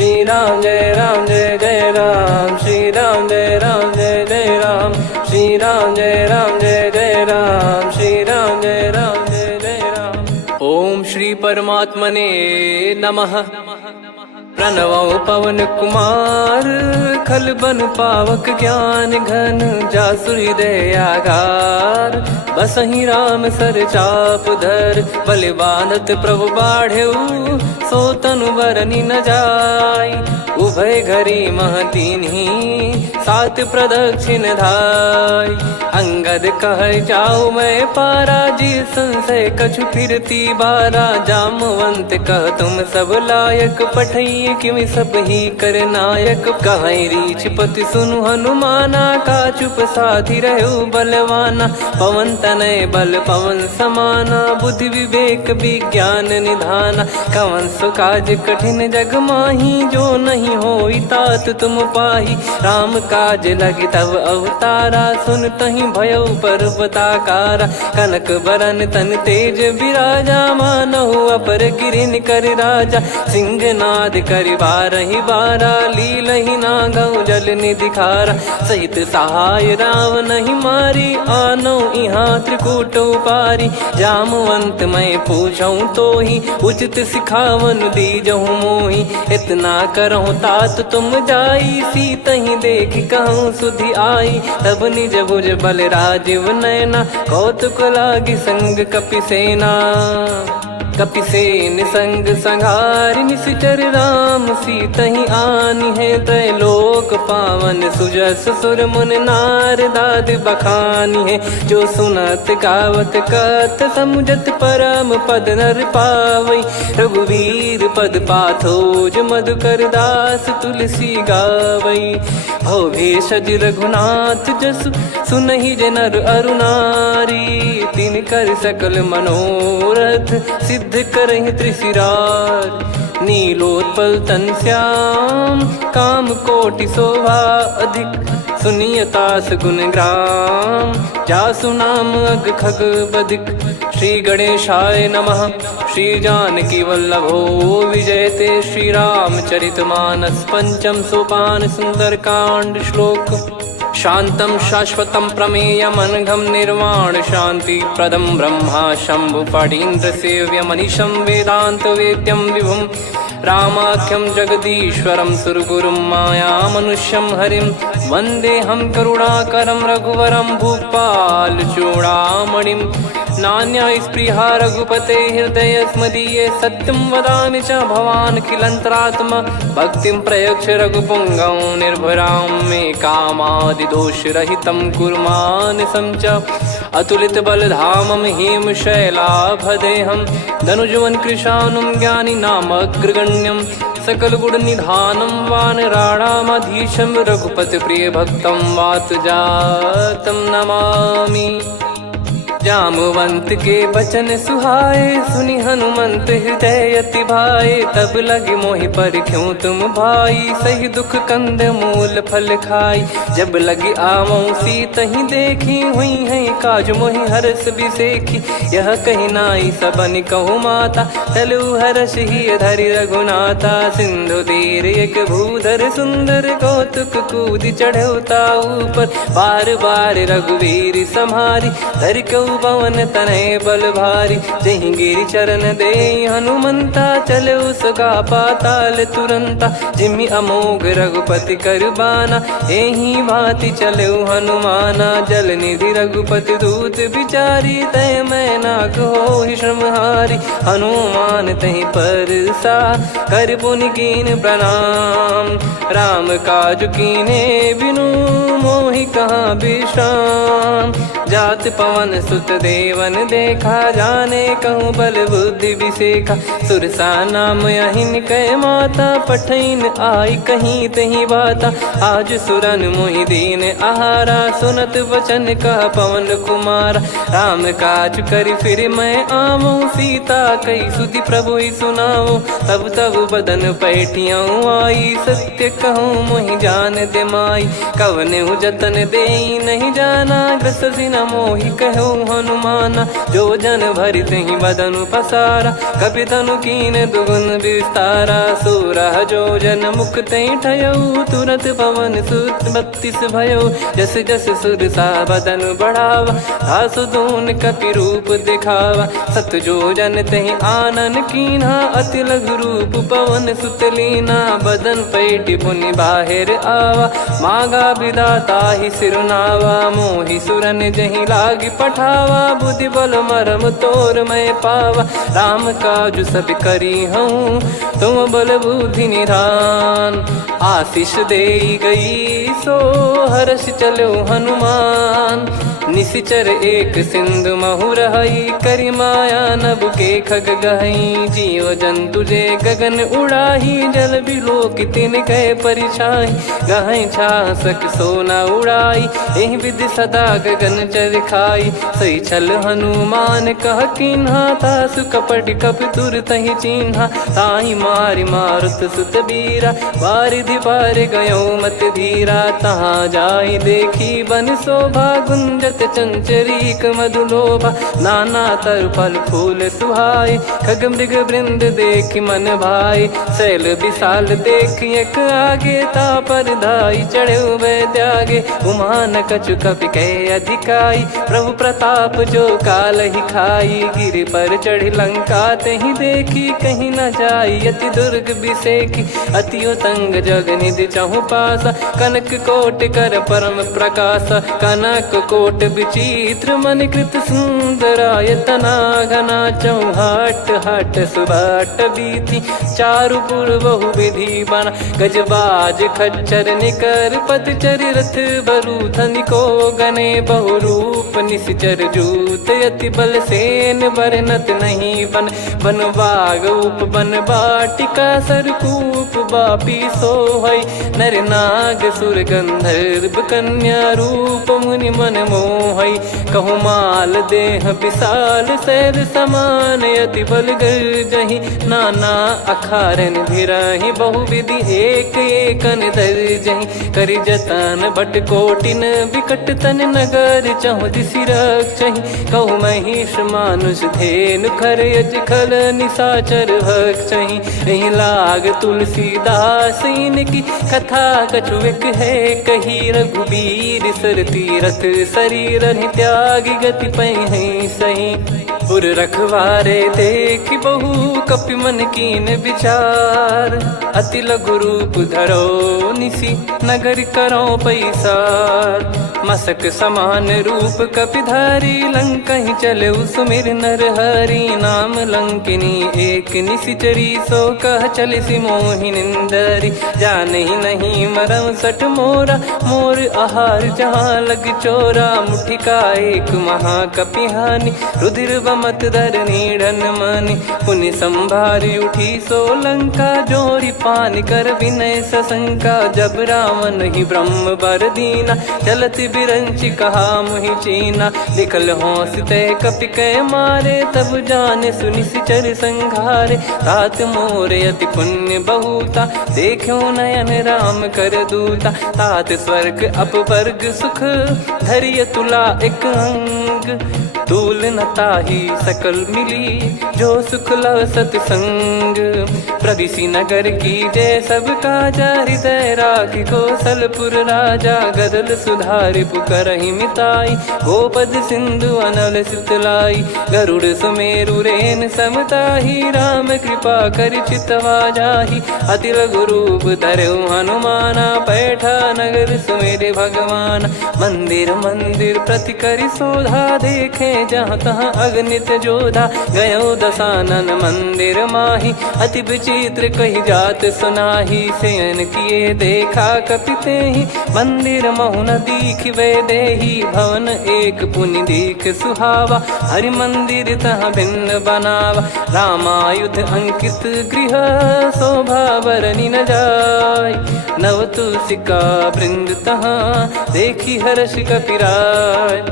श्री राम जय जय राम, श्री राम जय जय राम, श्री राम जय जय राम, श्री राम जय जय राम। ओम श्री परमात्मने नमः। प्रणवो पवन कुमार, खल बन पावक ज्ञान घन, जासु हृदय आगार। बसहि राम सर चाप धर, बल बांधत प्रभु बाढ़ेऊ, सो तनु बरनि न जाय। उभय घरी मह दीन्ही, सात प्रदक्षिण धाय। अंगद कह जाऊ मैं पारा, जी संशय कछु फिरती बारा। जामवंत कह तुम सब लायक, पठई किमि सब ही कर नायक। कहीं रीछ पति सुनु हनुमाना, का चुप साधि रहु बलवाना। पवन तनय बल पवन समाना, बुद्धि विवेक विज्ञान निधाना। कवन सो काज कठिन जग माही, जो नहीं होई तात तुम पाही। राम काज लगी तब अवतारा, सुन तहि भयउ पर्वताकारा। कनक बरन तन तेज बिराजा, मानहु अपर गिरिन कर राजा। सिंहनाद करि बारहि बारा, लीलहि नागौ जल निधि खारा। सहित सहाय रावण ही मारी, आनो इहाँ त्रिकूट उपारी। जामवंत मैं पूछऊँ तो ही, उचित सिखावन दीजहु मोहि। इतना करहु तात तुम जाई, सीतहि देख कहूँ सुधि आई। तब निज भुज बल राजीव नैना, कौतुक लागी संग कपिसेना। कपिसेन संग संहारि, निशिचर राम सीतहि आनि है। त्रैलोक पावन सुजस सुर मुन नार, दाद बखानी है। जो सुनत गावत कथ, समुझत परम पद नर पावई। रघुवीर पद पाथोज, मधुकर दास तुलसी गावई। भव भेषज रघुनाथ जसु, सुनहि जे नर अरु नारी। तिन कर सकल मनोरथ, सिद्ध करहि त्रिशिरार। नीलोत्पल तन श्याम, काम कोटि शोभा अधिक। सुनियतास गुण ग्राम, जासु नाम अग खग बदिक। श्री गणेशाय नमः। श्री जानकी वल्लभो विजयते, श्री रामचरित मानस। पंचम सोपान सुंदरकांड श्लोक। शांतं शाश्वतं प्रमेयमनघं, निर्वाण शांति प्रदं ब्रह्मा शंभु फणीन्द्र सेव्यमनिशं। वेदांत वेद्यं विभुं रामाख्यं जगदीश्वरं, सुरगुरुं माया मनुष्यं हरिं। वन्देऽहं करुणाकरं रघुवरं, भूपाल चूडामणिं। नान्या स्पृहा रघुपते हृदय स्मदीये, सत्यं वदामि च भवान् खिलन्तरात्मा। भक्तिं प्रयच्छ रघुपुङ्गं, निर्भरां मे कामादिदोषरहितं कुर्मानसं च। अतुलित बलधामं हेमशैलाभदेहं, धनुजवन कृशानुं ज्ञानी नामग्रगण्यं। सकल गुण निधानं वानराणामधीशं, रघुपति प्रिय भक्तं वात जातं नमामि। जामवंत के बचन सुहाए, सुनि हनुमंत हृदय अति भाए। तब लगे मोहि परख्यूं तुम भाई, सही दुख कंद मूल फल खाई। जब लगे आवऊं सीतहि देखी, हुई है काज मोहि हरस बिसेखी। यह कही नाई सबन कहु माता, चलु हरष ही धरि रघुनाथा। सिंधु तीर एक भूधर सुंदर, कौतुक कूदि चढ़ौता ऊपर। बार बार रघुवीर सम्हारी, धरि कऊ पवन तनय बल भारी। जहि गिरि चरण दे हनुमंता, चले उसका पाताल तुरंता। जिमि अमोघ रघुपति कर बाना, एहि भांति चले हनुमाना। जल निधि रघुपति दूत बिचारी, तय मैं नाक होहि श्रमहारी। हनुमान तहि परसा, कर पुनि कीन प्रणाम। राम काज कीने बिनु, मोहि कहाँ विश्राम। जात पवन सुत देवन देखा, जाने कहूँ बल बुद्धि विसेखा। सुरसा नाम अहिन कै माता, पठैन आई कहीं तहीं बाता। आज सुरन मोहि दीन आहारा, सुनत वचन कह पवन कुमारा। राम काज करि फिर मैं आवऊं, सीता कई सुधि प्रभु ही सुनाऊं। तब तब बदन पैठियाँ आई, सत्य कहूँ मोहि जान दे माई। कवने जतन दे नहीं जाना, ग्रसि न मोहि कहो हनुमाना। जो जन भरि तहि बदनु पसारा, कपि तनु कीन दुगुन विस्तारा। सोरह जो जन मुख तहि ठयऊ, तुरत पवन सुत 32 भयऊ। जस जस सुर सा बदन बढ़ावा, आसु दून कपि रूप दिखावा। सत जो जन तहि आनन कीन्हा, अति लघु रूप पवन सुत लीना। बदन पैटि पुनि बाहिर आवा, मागा विधाता ही सिरुनावा। मोहि सुरन जहि लागी पठावा, बुद्धि बल मरम तोर मैं पावा। राम काजु सब करी हूँ, तुम बल बुद्धि निधान। आशीष देई गई सो हर्ष चलो हनुमान। निशिचर एक सिंधु महु रहई, करि माया नभ के खग गहई। जीव जंतु जे गगन उड़ाही, जल बिलोक तिन कह परिछाई। गहई छासक सोना उड़ाई, एहि विधि सदा गगन चर खाई। सही छल हनुमान कह कीन्हा, तासु कपट कपि तुर तहि चिन्हा। ताहि मारि मारुत सुत बीरा, वारिधि पार गयो मत धीरा। तहाँ जाई देखी बन शोभा, गुंजत चंचरीक मधुलोभा। नाना तर फल फूल सुहाई, खग मृग वृंद देखि मन भाई। शैल विशाल देखि एक आगे, तापर धाई चढ़े वै त्यागे। उमा न कछु कपि कह अधिकाई, प्रभु प्रताप जो काल ही खाई। गिरि पर चढ़ी लंका तहि देखी, कहीं न जाई अति दुर्ग बिसेकी। अति उतंग जग निधि चहु पासा, कनक कोट कर परम प्रकाशा। कनक कोट विचित्र मन कृत सुंदरायतना। घना चौहाट हाट सुबाट बीती, चारुपुर बहु विधि बना। गजबाज खच्चर निकर पतचर, रथ बरु धनिको गने। बहु रूप निशिचर जूत, अति बल सेन बरनत नहीं बन। बन बाग उप बन बाटिका, सरकूप बापी सोहई। नर नाग सुर गंधर्व कन्या, रूप मुनि मन मोहई। कहु माल देह विशाल, शैल समान अति बल गर्जहि। नाना अखारन भिरहि, बहु विधि एक एकन दर्जहि। करि जतन बट कोटिन, विकट तन नगर चहु दिसि रक्षहि। कहु महिष मानुष धेनु, खर यज खल निशाचर भक्षहि। एहि लाग तुलसीदास इनकी, कथा कछु एक है कही। रघुबीर सर तीरथ शरीर, त्यागी गति पै सही। उर रखवारे देखि बहु, कपि मन कीन विचार। अति लघु रूप धरो निसी, नगर करो पैसार। मसक समान रूप कपि धारी, लंकहि चले सुमिर नर हरि। नाम लंकिनी एक निशिचरी, सो कह चलिसि मोहि निंदरी। जानहि नहीं मरम सठ मोरा, मोर आहार जहाँ लग चोरा। मुठिका एक महाकपि हानि, रुधिर बमत धरनी ढन मानि। पुनि संभारी उठी सो लंका, जोरी पान कर विनय सशंका। जब रावण ही ब्रह्म बर दीना, चलति बिरंचि कहा मुहि चीना। लिखल होंस ते कपि कै मारे, तब जाने सुनि सिचर संघारे। तात मोर अति पुण्य बहुता, देखो नयन राम कर दूता। तात स्वर्ग अपवर्ग सुख, धरिय तुला एक अंग। तूल न ताहि सकल मिली, जो सुख लव सतसंग। प्रदिशि नगर की जय सब काजा, हृदय राखि कौशलपुर राजा। गदल सुधारि पुकारहि मिताई, गोपद सिंधु अनल सितलाई। गरुड़ सुमेरु रेन समताहि, राम कृपा करि चितवा जाहि। अति लघु रूप धरऊ हनुमाना, पैठा नगर सुमेरे भगवान। मंदिर मंदिर प्रति करि शोधा, देखे जहाँ तहाँ अगणित जोधा। गयो दशानन मंदिर माही, अति विचित्र कही जात सुनाही। शयन किए देखा कपि तेहि, मंदिर महु न दीख वे देही। भवन एक पुनि दीख सुहावा, हरि मंदिर तहाँ भिन्न बनावा। रामायुध अंकित गृह, शोभा बरनि न जाय। नव तुलसी का वृंद तहाँ, देखी हर्ष कपिराय।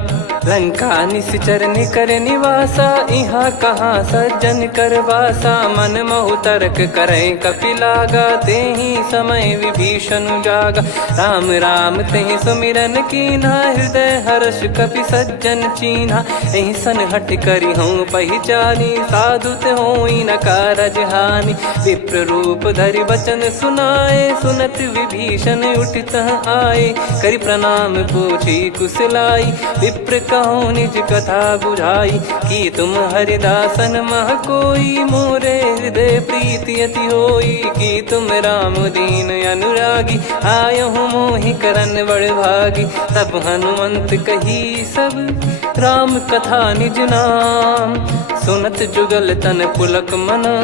लंका निश्चर निकर निवासा, इहाँ कहाँ सज्जन कर वासा। मन महु तर्क करें कपिलागा, तेहि समय विभीषण जागा। राम राम तेहि सुमिरन कीन्हा, हृदय हर्ष कपि सज्जन चीन्हा। एहि सन हट करी हूँ पहिचानी, साधु ते होई न कारज हानि। विप्र रूप धरि बचन सुनाए, सुनत विभीषण उठित आए। करि प्रणाम पूछी कुशलाई, विप्र कहो निज कथा बुझाई। कि तुम हरिदासन मह कोई, मोरे हृदय प्रीति अति होई। कि तुम राम दीन अनुरागी, आयहु मोहि करन बड़ भागी। तब हनुमंत कही सब राम कथा निज नाम, सुनत जुगल तन पुलक मना,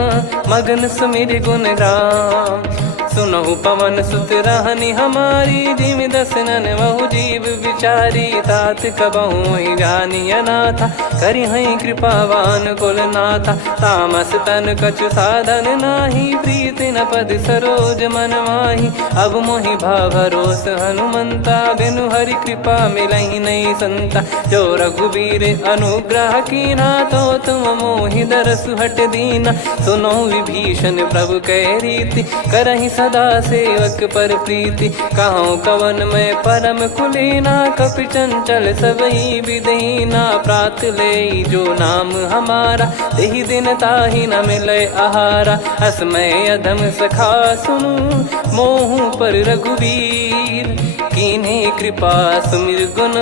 मगन सुमिर गुण राम। सुनहु पवन सुत रहनी हमारी, जिमि दसनन महु जीव विचारी। तात कबहु ही जानी अनाथा, करि हई कृपावान कुल नाथा। तामस तन कछु साधन नाही, प्रीति न पद सरोज मन माही। अब मोहि भाव भरोस हनुमंता, बिनु हरि कृपा मिलहि नहीं संता। जो रघुबीर अनुग्रह कीना, तो तुम मोहि दरसु हट दीना। सुनो विभीषण प्रभु कह रीति, करहि सदा सेवक पर प्रीति। कहूँ कवन में परम कुलीना, कपि चंचल सबई विदहीना। प्रात ले जो नाम हमारा, तेहि दिन ताहि न मिले आहारा। असमय अधम सखा सुनु, मोहु पर रघुवीर। कीन्हे कृपा सुमिर गुण,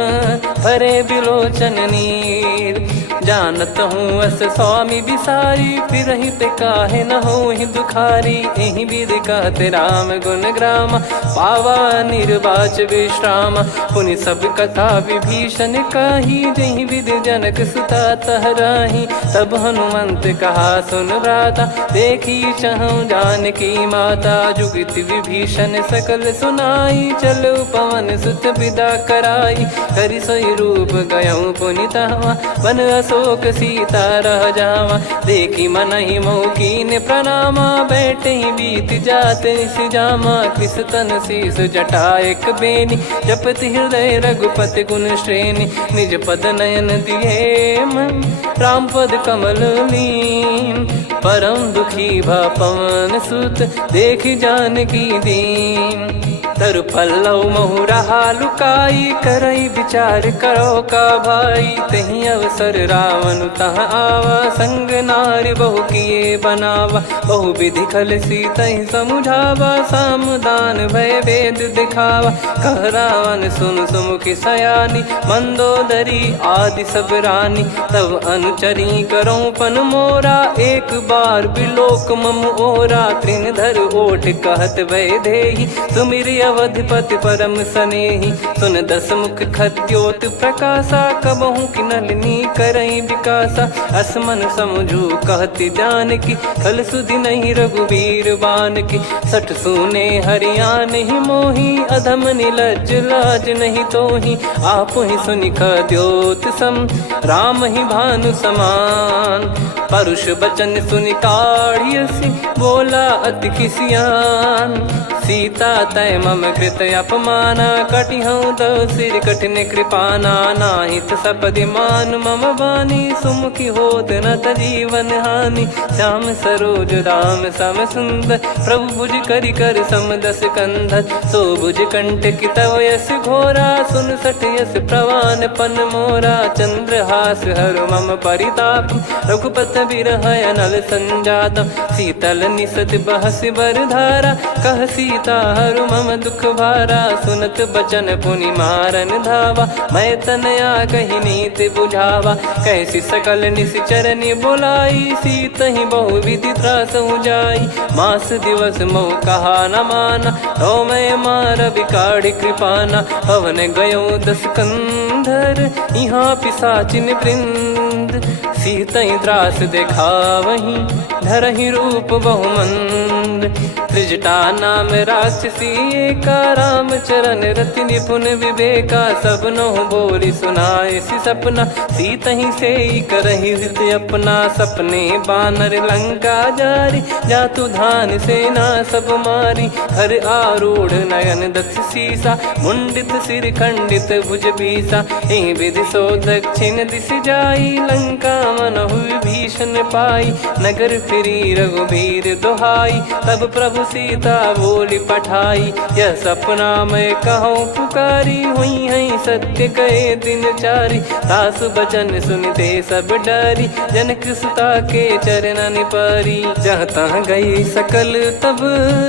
भरे बिलोचन नीर। जानत हूँ अस स्वामी बिसारी, फिरहित काहे न होहि दुखारी। एहि विधि कहते राम गुण ग्राम, पावा निर्वाच विश्राम। पुनि सब कथा विभीषण काही, जहि विधि जनक सुता तहराही। तब हनुमंत कहा सुन भ्राता, देखी चहु जानकी माता। जुगित विभीषण सकल सुनाई, चलो पवन सुत विदा कराई। करि सोई रूप गयऊँ पुनितवा, बन अशोक सीता रह जावा। देखी मनहि मोह कीन्ह प्रणामा, बैठे ही बीत जात निस जामा। कृस तन शीस जटा एक बेनी, जपति हृदय रघुपति गुण श्रेणी। निज पद नयन दिए मन, राम पद कमल लीन। परम दुखी भा पवन सुत, देखि जानकी दीन। तरु पल्लव महु रहा लुकाई, करई विचार करो का भाई। तही अवसर रावण तहाँ आवा, संग नारी बहु किए बनावा। बहु विधि खल सीतहि समुझावा, सामदान भय वेद दिखावा। कह रावण सुन सुमुखी सयानी, मंदोदरी आदि सब रानी। तब अनुचरी करो पन मोरा, एक बार बिलोक मम ओरा। तृण धर ओठ कहत भय देहि, सुमिरि अवधिपति परम सनेहि। सुन दस मुख खद्योत प्रकाशा, कबहु कि नलिनी करई विकासा। असमन समझू कहति जानकी, खल सुधि नहीं रघुबीर बानकी। सठ सूने हरियाण ही मोही, अधम निलज्ज लाज नहीं तोही। आप ही सुनि खद्योत सम, राम ही भानु समान। परुष बचन सुनि काढ़ियसि, बोला अति किसियान। सीता तय मम कृत अपमाना, कटिहऊँ तो सिर कठिन कृपाना। नाहित सपदि मान मम बानी, सुमुखी होत न जीवन हानि। श्याम सरोज राम सम सुंदर, प्रभु भुज करि कर सम दस कंधर। सो भुज कंठ की तव यस घोरा, सुन सठ यस प्रवान पन मोरा। चंद्रहास हर मम परिताप, रघुपत बिरह अनल संजात। शीतल निसत बहस बर धारा, कह सीता हरु मम दुख भारा। सुनत बचन पुनि मारन धावा, मैं तनया कही नीति बुझावा। कैसी सकल निश्चरनि बुलाई, सीतहि बहु विधि त्रासहु जाई। मास दिवस मोह कहा न माना, तो मैं मार बिकाढ़ कृपाना। हवन गयो दस कंधर, यहाँ पिशाचिन वृंद। सीतहि त्रास देखावहीं, धरहि रूप बहुमंद। त्रिजटा नाम राक्षसी एका, राम चरण रति निपुण विवेका। सब नोह बोली सुनाए सी सपना, सीत ही से करही हित अपना। सपने बानर लंका जारी, जातु धान सेना सब मारी। हर आरूढ़ नयन दक्ष सीसा, मुंडित सिर खंडित भुज बीसा। एहि विधि सो दक्षिण दिश जाई, लंका मनहु विभीषण पाई। नगर फिरी रघुबीर दुहाई, तब प्रभु सीता बोली पठाई। यह सपना मैं कहूँ पुकारी, हुई है सत्य कहे दिन चारी। सासु बचन सुनते सब डरी, जनक सुता के चरण परी। जहाँ तहाँ गई सकल तब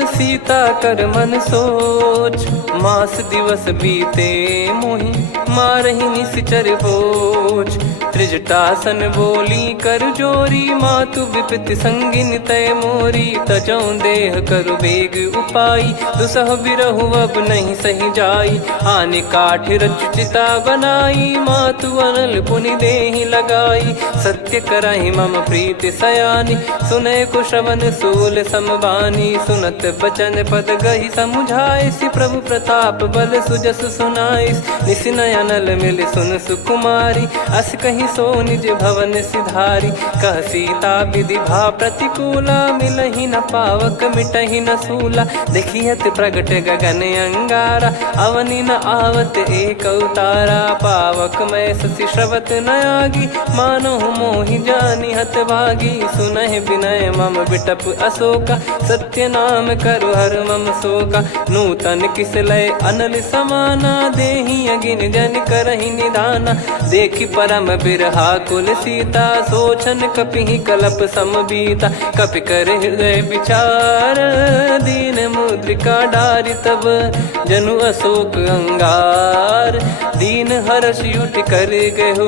सीता कर मन सोच। मास दिवस बीते मोहि मारहि निश्चर भोज। त्रिजटासन बोली कर जोरी, मातु विपति संगिन तय मोरी। तजौ देह करु बेग उपाई, दुसह बिरहु अब नहीं सही जाई। आने काठ रचिता बनाई, मातु अनल पुनि देहि लगाई। सत्य कराहि मम प्रीति सयानी, सुनै को श्रवण सूल समबानी। सुनत बचन पद गहि समुझाए, सि प्रभु प्रताप बल सुजस सुनाइस। निस नयनल मिल सुन सुकुमारी, अस कहि सो निज भवन सिधारी। कह सीता विधि भा प्रतिकूला, मिलहि न पावक मिटहि न सूला। देखियत प्रगट गगन अंगारा, अवनि न आवत एक अवतारा। पावक मैं ससि श्रवत न आगी, मानो मोहि जानि हत भागी। सुनहि विनय मम बिटप अशोका, सत्य नाम करु हर मम शोका। नूतन किस लय अनल समाना, देहि अगिन जन करहि निधाना। देखि परम बिरहा कुल सीता, सोचन कपिहि कलप समबीता। कपि कर हृदय विचार, दीन मुद्रिका डारि तब। जनु अशोक अंगार, दीन हर्ष युट कर गहु।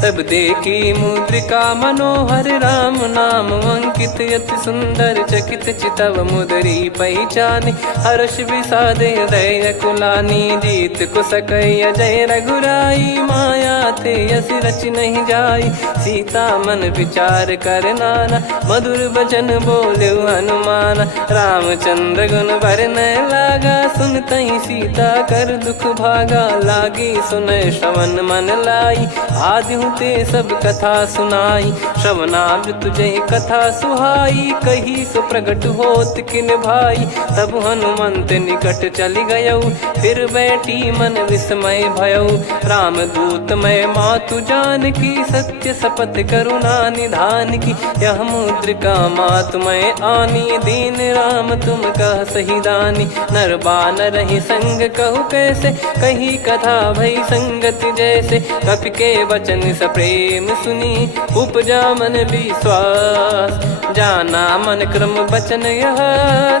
तब देखी मुद्रिका मनोहर, राम नाम अंकित अति सुंदर। चकित चितव मुदरी पहचानी, हर्ष विषाद हृदय कुलानी। जीत को सकय अजय रघुराई, माया ते यस रच नहीं जाई। सीता मन विचार कर नाना, मधुर वचन बोले हनुमान। रामचंद्र गुण बरनय लागा, सुनतहि सीता कर दुख भागा। लागी सुनय श्रवण मन लाई, आदिहु ते सब कथा सुनाई। श्रवणाब तुझे कथा सुहाई, कही सो प्रगट होत किन भाई। तब हनुमंत निकट चली गयौ, फिर बैठी मन विस्मय भयौ। राम दूत मैं मातु जान की, सत्य शपथ करुणा निधान की। यह मुद्रिका मातु मैं आनी, दीन राम तुम कह सही दानी। नर बानर ही संग कहु कैसे, कही कथा भई संगति जैसे। कपि के वचन सप्रेम सुनी, उपजा मन विश्वास। जाना मन क्रम बचन यह,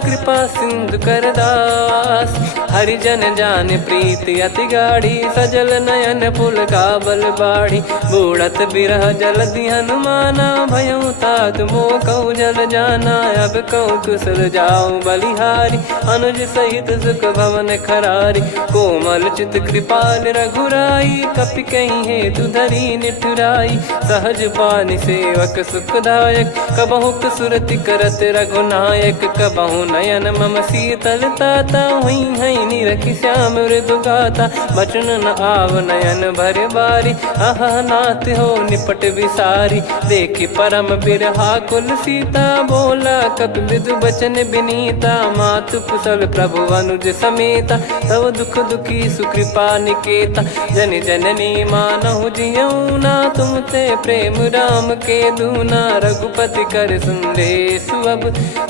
कृपा सिंधु कर दास। हरिजन जान प्रीति अति गाढ़ी, सजल नयन पुल काबल बाढ़ी। बूढ़त बिरह जलधि हनुमाना, भयउ तात मोह कहु जल जाना। अब कहु कुशल जाऊ बलिहारी, अनुज सहित सुख भवन खरारी। कोमल चित कृपाल रघुराई, कपि कहीं हेतु धरी निठुराई। सहज पानि सेवक सुखदायक, कबहु सुरति करत रघुनायक। कबहु नयन मम शीतल ताता, हुई है निरखि श्याम मृदु गाता। बचन न आव नयन भर बारी, अह नाथ हो निपट विसारी। देखि परम बिरहा कुल सीता, बोला कपि मृदु बचन बिनीता। मातु कुशल प्रभु अनुज समेता, तव दुख दुखी सुकृपा निकेता। जन जननी मानहु जियऊ ना, तुम ते प्रेम राम के दूना। रघुपति कर सुंदेशु अब,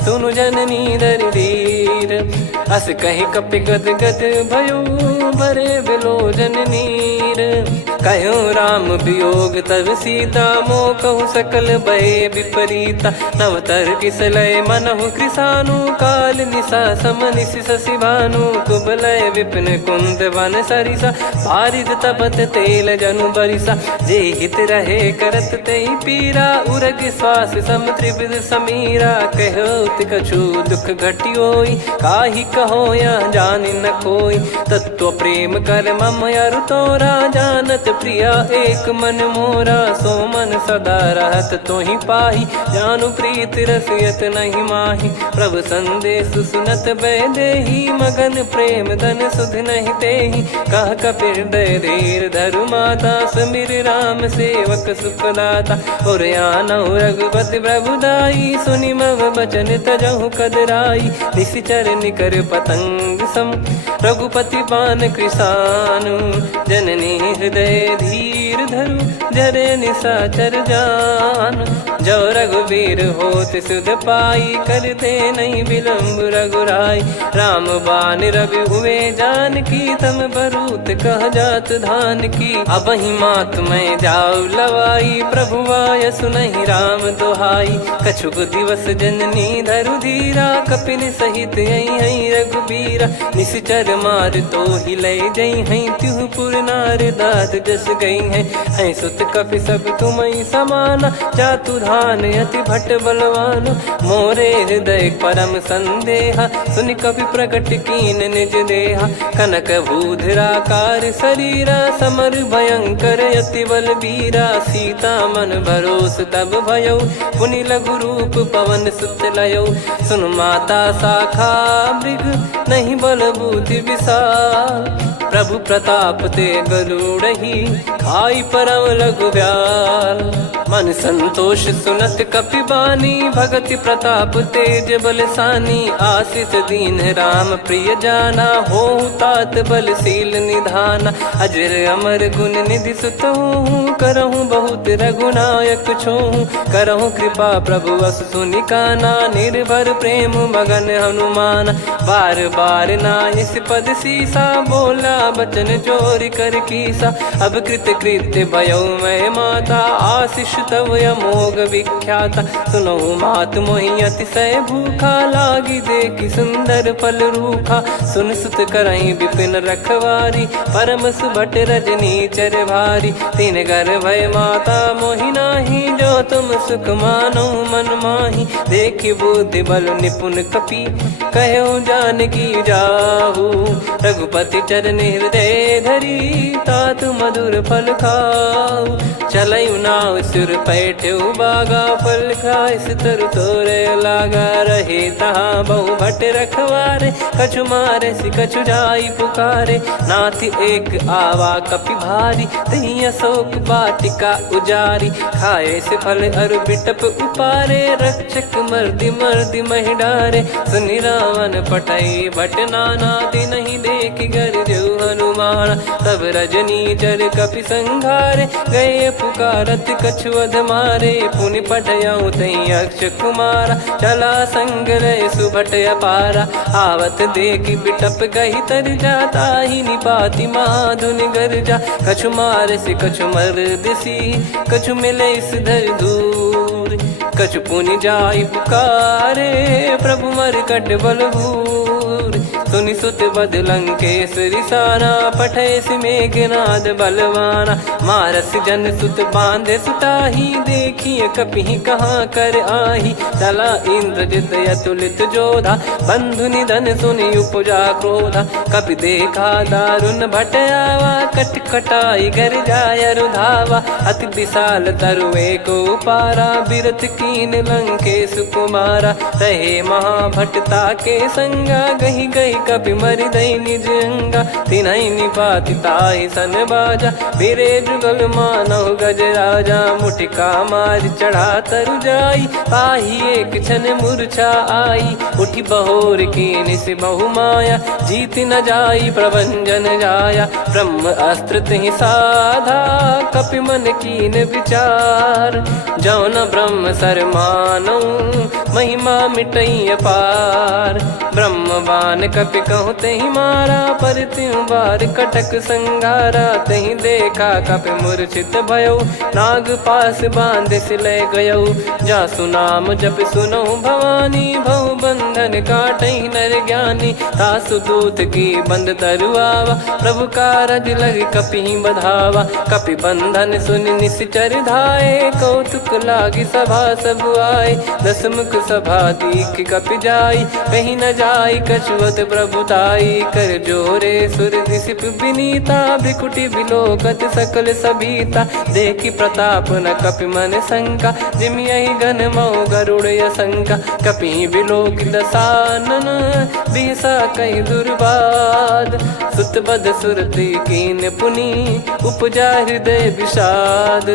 सुनु जननी दर धीर। अस कहि कपि गद गद भयो, भरे बिलोचन नीर। कहूँ राम वियोग तब सीता, मोह कहूँ सकल भय विपरीता। नवतर किसलय मनहु कृसानु, काल निशा समनिश शशि भानु। कुबलय विपिन कुंद वन सरिसा, पारिद तपत तेल जनु बरिसा। जे हित रहे करत ते पीरा, उरग श्वास सम त्रिविध समीरा। कहो कछु दुख घटियोई, काहि कहो या जानि न कोई। तत्व प्रेम कर मम अरु तोरा, जानत प्रिया एक मन मोरा, सो मन सदा रहत तो ही पाही। जानु प्रीत रसियत नहीं माही, प्रभु संदेश सुनत बैदेही। मगन प्रेम धन सुध नहीं तेही, कह कपिर दय धीर धरु माता। समीर राम सेवक सुखदाता, और आनौ रघुपति प्रभुदाई। सुनि मम बचन तजहु कदराई, निशिचर निकर पतंग सम। रघुपति पान कृसानु, जननी हृदय धीर धरु। जरे निशाचर जान, जो रघुवीर होत सुध पाई। करते नहीं विलम्ब रघुराई, राम बान रवि हुए जानकी। तम बरूत कह जात धान की, अब ही मात मैं जाऊ लवाई। प्रभु आय सुनहि राम दुहाई, कछुक दिवस जननी धरु धीरा। कपिन सहित यही रघुबीरा, निश्चर मार तो ही लय जई हैं। त्युह पुर नार दात जस गई हैं, सुत कपि सब तुमई समाना। जातु धान अति भट बलवान, मोरे हृदय परम संदेहा। सुनि कपि प्रकट कीन निज देहा, कनक भूधराकार शरीरा। समर भयंकर अति बल बीरा, सीता मन भरोस तब भयो। पुनि लघु रूप पवन सुत लयो, सुन माता शाखा मृग नहीं बल बुद्धि विशाल। प्रभु प्रताप ते गरुड़ही, खाई परम लघु ब्याल। मन संतोष सुनत कपि बानी, भगति प्रताप तेज बलसानी। आशीष दीन राम प्रिय जाना, होहु तात बलशील निधाना। अजर अमर गुण निधि सुतहु, करहु बहुत रघुनायक छोहु। करहु कृपा प्रभु अस सुनि काना, निर्भर प्रेम मगन हनुमान। बार बार नायस पद सीसा, बोला बचन चोरी कर कीसा। अब कृत कृत्य भयो मैं माता, आशीष तव अमोघ विख्याता। सुनहु मात मोहि अतिशय भूखा, लागी देखी सुंदर फल रूखा। सुन सुत करहीं विपिन रखवारी, परम सुभट रजनी चर भारी। तीन घर भय माता मोहि नाही, जो तुम सुख मानो मन माही। देखि बुद्धि बल निपुण कपि, कहो जानकी जाहू। रघुपति चरण हृदय धरी, तात मधुर फल खाऊ। चलऊ नाव सुर पैठ्यु बागा, फल खाइस तरु तोरे लागा। रहे तहाँ बहु भट रखवारे, कछु मारे सि कछु जाई पुकारे। नाथ एक आवा कपि भारी, तही अशोक वाटिका उजारी। खाए से फल अर बिटप उपारे, रक्षक मर्दि मर्दि महि डारे। सुनि रावण पटई भट नाना, तिनहि देख गर जो हनुमान। तब रजनी चर कपि संघारे, गए पुकारत कछु अध मारे। पुनि पटयऊ तई अक्ष कुमारा, चला संग रय सुभट अपारा। आवत देखि बिटप कही तर जाता, ही निपाति माधुनि गर्जा। कछु मार से कछु मर दिसी, कछु मिले इस धर दूर। कछु पुनि जाई पुकारे, प्रभु मर कट बलभूर। सुनि सुत बद लंकेश्वरी साना, पठय सि मेघनाद बलवाना। मारस जन सुत बांधे सुताही, देखिए कपि कहाँ कर आही। चला इंद्रजित अतुलित जोधा, बंधु निधन सुनि उपजा क्रोधा। कपि देखा दारुण भट आवा, कट कटाई घर जाय रुधावा। अति विशाल तरुए को पारा, बिरथ कीन लंकेश कुमारा। रहे महाभटता के संगा, गही गही कपि मरि दई निज अंगा। तिन्हि निपाति ताहि सन बाजा, बिरे जुगल मानव गज राजा। मुटिका मार चढ़ा तरु जाई, पाही एक क्षण मूर्छा आई। उठी बहोर कीन से बहु माया, जीत न जाई प्रभंजन जाया। ब्रह्म अस्त्र तिहि साधा, कपि मन कीन विचार। जौ न ब्रह्म सर मानौ, महिमा मिटई अपार। ब्रह्म बान कपि कहु तहि मारा, पर त्यों बार कटक संगारा। तहि देखा कपि मूर्छित भयो, नाग पास बांध सिलय गयो। जासु नाम जप सुनहु भवानी, भव बंधन काटहि नर ज्ञानी। तासु दूत की बंद तरुआवा, प्रभु कारज लग कपि बधावा। कपि बंधन सुनि निश्चर धाये, कौतुक लागी सभा सब आए। दस मुख सभा दीख कपि जाई, कहीं न जाई कछुअत प्रभुताई कर जोरे सुर दिसिप विनीता भ्रिकुटी बिलोकत सकल सबीता देखी प्रताप न कपि मन शंका जिमि यही गण मऊ गरुड़ असंका कपि बिलोक दसानन बिहसा कहीं दुर्बाद सुत बद सुरति कीन पुनी उपजा हृदय विषाद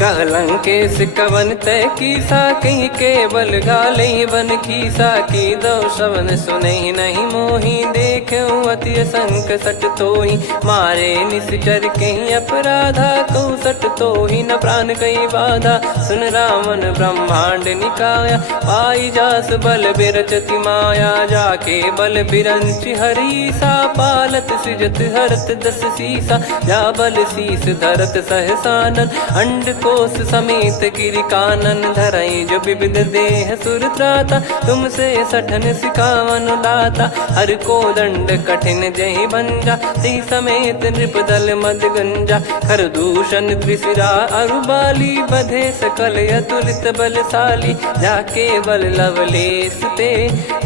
कहलंकेश कवन तय कीसा कहीं केवल गाले बन कीसा की दो श्रवण सुने नहीं मोही देखे अति संक सट तोही मारे निश्चर कहीं अपराधा कहूँ सट तोही न प्राण कहीं बाधा सुन रावण ब्रह्मांड निकाया पाई जास बल बिरचति माया जाके बल बिरंच हरीसा पालत सृजत हरत दस सीसा जा बल शीस धरत सहसानन अंड कोश समेत गिरि कानन धरई जो विविध देह सुर त्राता तुमसे सठन सिखावन दाता हर को दंड कठिन जहि बंजा ती समेत नृपदल मद गंजा खर दूषण त्रिशिरा अरुबाली बधे सकल अतुलित बलशाली जाके बल लवलेस ते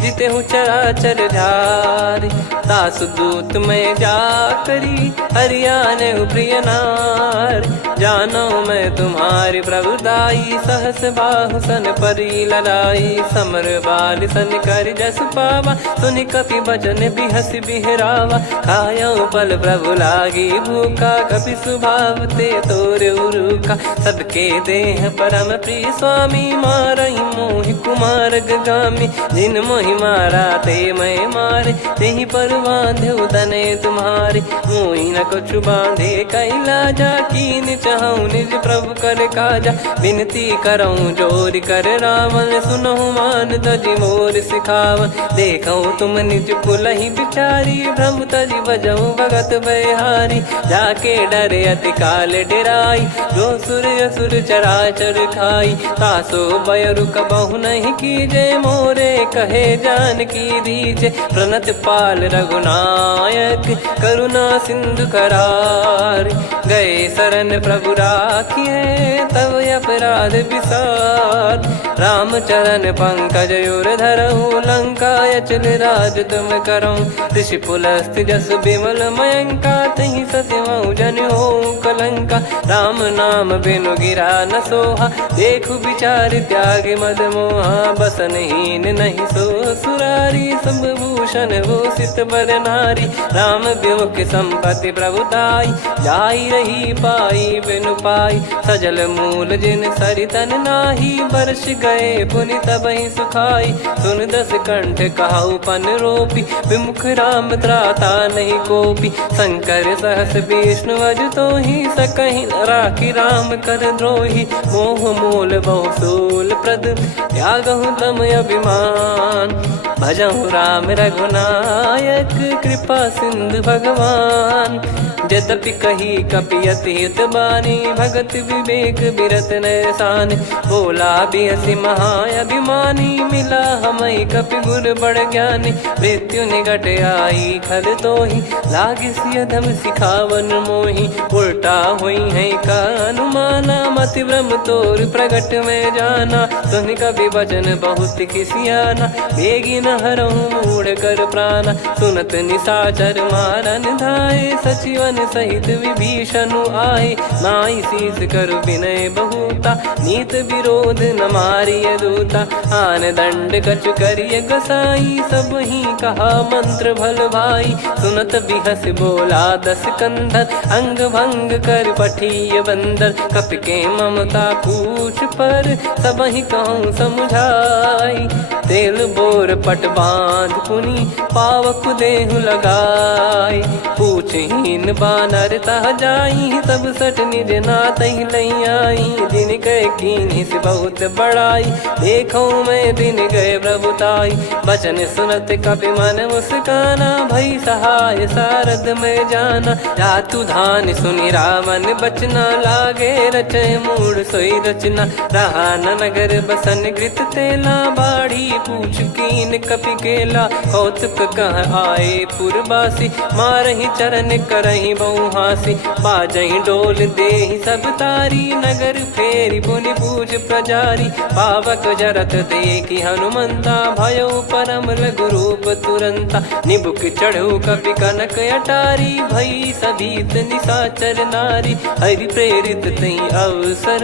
जिते हूँ चराचर झारी दास दूत में जा करी हरियाने प्रिय नार जानो मैं तुम्हारी प्रभुदाई सहस बाहु सन परी लड़ाई समर बाल सन कर जस पावा सुनि कपि भजन बिहस बिहरावा खायो पल प्रभु लागी भूखा कपि स्वभाव ते तोर उरुका सबके देह परम प्रिय स्वामी मारई मोहि कुमार गामी जिन मोहि मारा ते मैं मारे तेहि पर बांधे उदने तुम्हारे मोहि न कुछ बांधे कैला जा कीन चाहूं निज प्रभु कर काजा विनती करऊं जोर कर रावण सुनहु मान तजि मोर सिखावन देखऊं तुम निज कुलहि बिचारी भ्रम तजि बजऊं भगत बहारी जाके डरे अति काल डेराई जो सुर असुर चराचर खाई तासो बयरु कबहु नहीं कीजे मोरे कहे जान की दीजे प्रणत पाल रघुनायक करुणा सिंधु करार गए शरण प्रभु राखिए तब अपराध विसार राम चरण पंकज उर धरहु लंका अचल राज तुम करऊं ऋषि पुलस्त जस विमल मयंका तहि ससिमऊ जन हो कलंका राम नाम बिनु गिरा न सोहा देखु विचार त्याग मद मोहा बसनहीन नहीं सो सुरारी सब भूषण भूषित बर नारी राम विमुख संपत्ति प्रभुताई जाई रही पाई बिनु पाई सजल मूल जिन सरितन नाही वर्ष गए पुनि तबहि सुखाई सुन दस कंठ कहाऊ पन रोपी विमुख राम त्राता नहीं कोपी शंकर सहस विष्णु अज तो ही सकहि राखी राम कर द्रोही मोह मूल बहुसूल प्रद त्यागहु तम अभिमान भजहु राम रघुनायक कृपा सिंधु भगवान यद्यपि कही कपियति हित बानी भगत विवेक बिरत नैसान बोला बिहसी महाअभिमानी मिला हमई कपि गुर बड़ ज्ञानी मृत्यु निकट आई खल तो ही लागिस यधम सिखावन मोही उल्टा हुई है का अनुमाना मति ब्रह्म तोर प्रगट में जाना सुन कभी वचन बहुत किसियाना बेगी न हरहु मूढ़ कर प्राणा सुनत निशाचर मारन धाये सचिवन सहित विभीषणु आए नाई शीस कर विनय बहुता नीत विरोध न मारिय दूता आन दंड कछु करिय गसाई सब ही कहा मंत्र भल भाई सुनत बिहस बोला दस कंधर अंग भंग कर पठिय बंदर कपि के ममता पूछ पर सब ही कहूँ समझाई तेल बोर पट बांध पुनि पावक देहु लगाई पूछहीन बानर तह जाई तब सट निज नाथ लई आई दिन गए कीन्ही से बहुत बड़ाई देखो मैं दिन गए प्रभुताई बचन सुनत कपि मन मुस्काना भई सहाय सारद में जाना जातु धान सुनि रावण बचना लागे रचय मूड सोई रचना रहा न नगर बसन कृत तेला बाड़ी पूछ कीन कपि केला, कौतुक कह आए पुरबासी, मारहि चरण करहि बहु हासी, बाजहि डोल देहि सब तारी, नगर फेरी पुनि पूज प्रजारी, पावक जरत देखि हनुमंता, भयो परम लघु रूप तुरंता, निबुक चढ़ऊ कपि कनक अटारी, भई सभीत निशाचर नारी, हरि प्रेरित तई अवसर,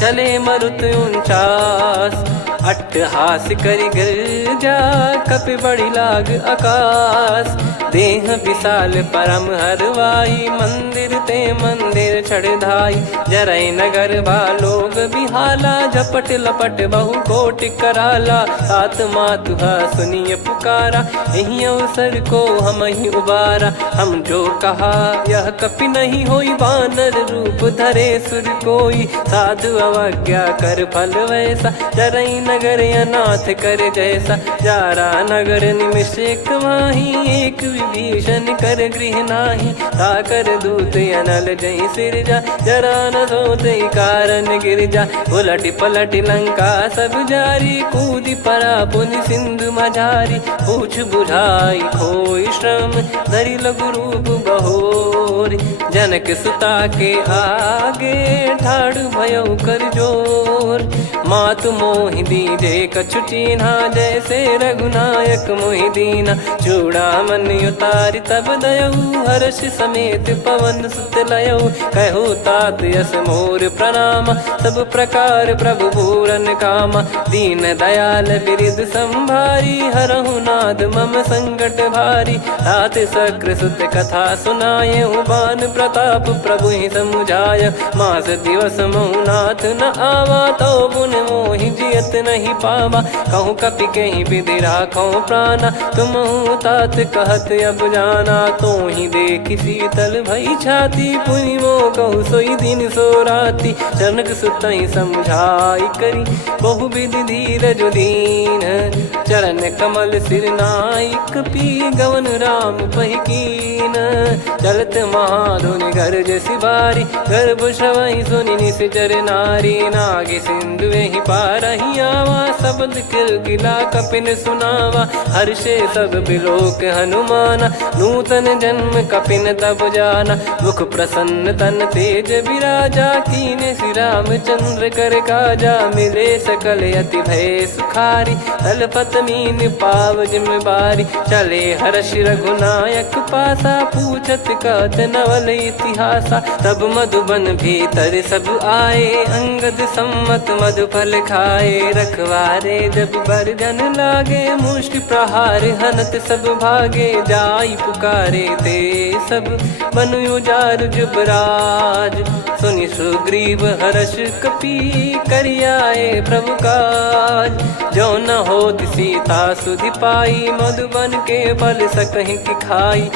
चले मरुत 49, अट्टहास करि गर्जा, कपि बड़ी लाग आकाश, देह विशाल परम हरवाई, मंदिर ते मंदिर चढ़धाई, जरई नगर बालोग बिहाला, झपट लपट बहु कोटि कराला, सात मातुहा सुनिय पुकारा, यही अवसर को हम ही उबारा, हम जो कहा यह कपि नहीं होई, वानर रूप धरे सुर कोई, साधु अवज्ञा कर फल वैसा, जरई नगर अनाथ कर जैसा, जारा नगर निमिष एक माही, एक विभीषण कर गृह नाही, ताकर दूत अनल जय सिरजा, जरा न सोते कारण गिरजा, उलट पलट लंका सब जारी, कूदी परा पुनि सिंधु मझारी, पूछ बुझाई खोई श्रम, धरि लघु रूप बहोरी, जनक सुता के आगे, ठाड़ भयो कर जोर, मातु मोहि दीजे कछु चीन्हा, जैसे रघुनायक मोहि दीना, चूड़ामन उतारि तब दयऊ, हर्ष समेत पवन सुत लयऊ, कहो तात यस मोर प्रणाम, सब प्रकार प्रभु पूरन कामा, दीन दयाल बिरिद संभारी, हरहु नाद मम संकट भारी, तात सक्र सुत कथा सुनाये, बान प्रताप प्रभु ही समुझाय, मास दिवस महु नाथ न आवा, तो पुन मोहि जियत नहीं पावा, कहूँ कपि कहीं विधि राखो प्राणा, तुम तात कहत अब जाना, तो ही देखी शीतल भई छाती, पुनि मो कहु सोई दिन सो राती, जनक सुतहि समझाई करी, बहु विधि धीरज दीन, चरण कमल सिर नाई, कपि गवन राम पहि कीन, चलत महाधुनि गर्ज सिबारी, गर्भ श्रवहि सुनि निश्चर नारी, नागे सिंधु ही पारहि आवा, शब्द किलकिला कपिन सुनावा, हर्षे सब बिलोक हनुमाना, नूतन जन्म कपिन तब जाना, मुख प्रसन्न तन तेज विराजा, कीने श्री रामचंद्र कर काजा, मिले सकल अति भय सुखारी, तलपत मीन पाव जिम बारी, चले हर्ष रघुनायक पासा, पूछत कहत नवल इतिहासा, तब मधुबन भीतर सब आए, अंगद सम्मत मधुफल खाए, रखवारे जब बरजन लागे, मुष्टि प्रहार हनत सब भागे, जाई पुकारे ते सब बन उजार जुबराज, सुनि सुग्रीव हर्ष कपि करियाए प्रभु काज, जो न होत सीता सुधि पाई, मधुबन के फल सकहि कि खाई,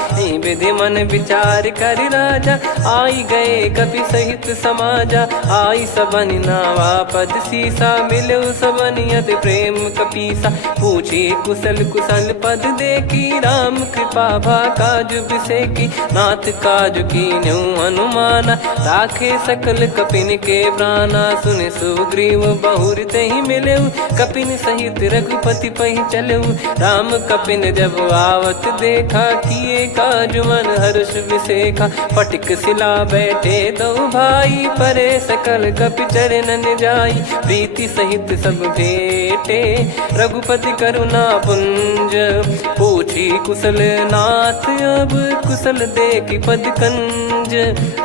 विधि मन विचार कर राजा, आई गए कपि सहित समाजा, आई सबन नावा पद सीसा, मिलो सबनियत प्रेम कपीसा, पूछी कुशल कुशल पद देखी, राम कृपा भा काज बिसेकी, नाथ काज कीन्हु हनुमाना, राखे सकल कपिन के प्राणा, सुन सुग्रीव बहुर तहि मिलेऊ, कपिन सहित रघुपति पहि चलेऊ, राम कपिन जब आवत देखा, किए काज मन हर्ष विसेखा, फटिक सिला बैठे दो भाई, परे सकल कपि चरणन जाई, प्रीति सहित सब भेटे, रघुपति करुणा पुंज, पूछी कुशल नाथ अब कुशल देखि पद कंज,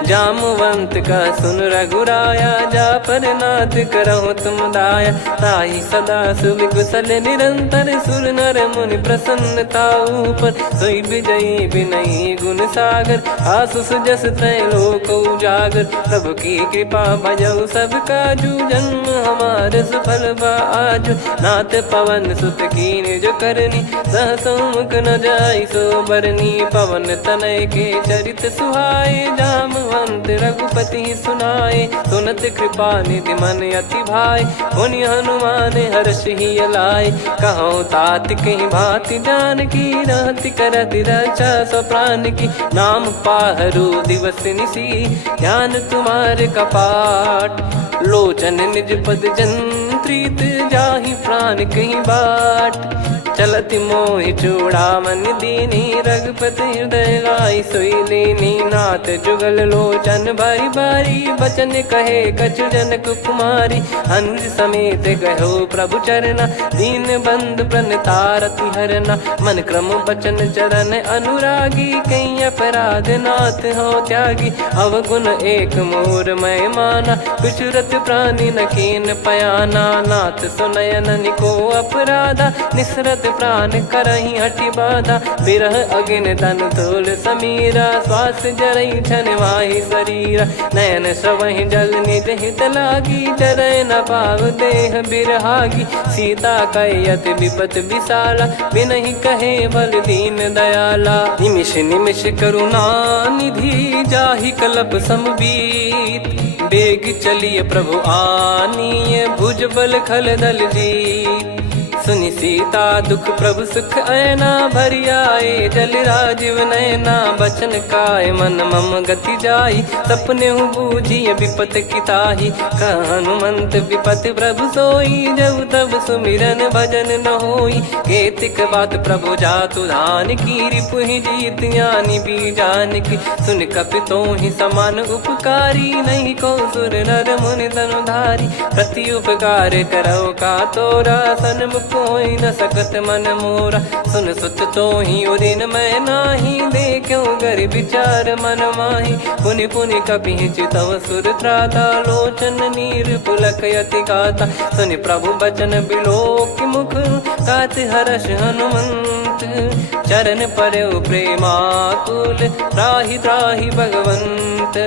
जामवंत का सुन रघुराया, जा पर नाथ करहु तुम दाया, ताहि सदा सुभि कुशल निरंतर, सुर नर मुनि प्रसन्नता ऊपर, सोई विजयी विनयी गुण सागर, आसु सुजस त्रैलोक उजागर, प्रभु की कृपा भजऊ सब काजू, जन्म हमार सफल बा आजु, नाथ पवन सुत कीन जो करनी, सहसो मुख न जाई सो बरनी, पवन तनय के चरित सुहाए, जामवंत रघुपति सुनाए, सुनत कृपा निधि मन अति भाई, पुनि हनुमान हर्ष ही लाए, कहो तात कहीं भांति जान की, रहति करति रक्षा सो प्राण की, नाम पाहरू दिवस निसी, ज्ञान तुम्हारे कपाट, लोचन निज पद जन प्रीत जाहि प्राण कहीं बाट। चलत मोहि चूड़ामन दीनी रघुपति हृदय लाई सोई लीनी। नाथ जुगल लोचन बारी बारी बचन कहे कछु जनक कुमारी। अनुज समेत गयो प्रभु चरना दीन बंधु प्रणतारति हरना। मन क्रम बचन चरण अनुरागी कहीं अपराध नाथ हो त्यागी। अवगुण एक मोर मैं माना विचुरत प्राणी न कीन पयाना। नाथ सुनयन निको अपराधा निसरत प्राण करही हटि बाधा। बिरह अगिन तन तोल समीरा श्वास जरई छन माही शरीरा। नयन सवहि जल निज हित लागी जरय न पाव देह बिरहागी। सीता कयत विपत विशाला बिनहि कहे बल दीन दयाला। निमिष निमिष करुणा निधि जाहि कलप समबीत। बेग चलिए प्रभु आनीय भुज बल खल दल जीत। सुनि सीता दुख प्रभु सुख ऐना भरि आए जल राजीव नैना। बचन काय मन मम गति जाई सपने हूँ बूझिए विपत किताही। हनुमंत विपत प्रभु सोई जब तब सुमिरन भजन न होई। केतिक बात प्रभु जातु धान की रिपुहि जीत ज्ञानी बीजान की। सुन कपि तोहि समान उपकारी नहीं को सुर नर मुनि तनुधारी। प्रति उपकार करो का तोरा सन्मुख कोई न सकत मन मोरा। सुन सुत तो ही उदिन मैं नाही देखो गर विचार मन माही। पुनि पुनि कपि चितव सुर त्राता लोचन नीर पुलक यति गाता। सुनि प्रभु बचन बिलोक मुख गात हर्ष हनुमंत। चरण परयो प्रेमाकुल त्राहि त्राहि भगवंत।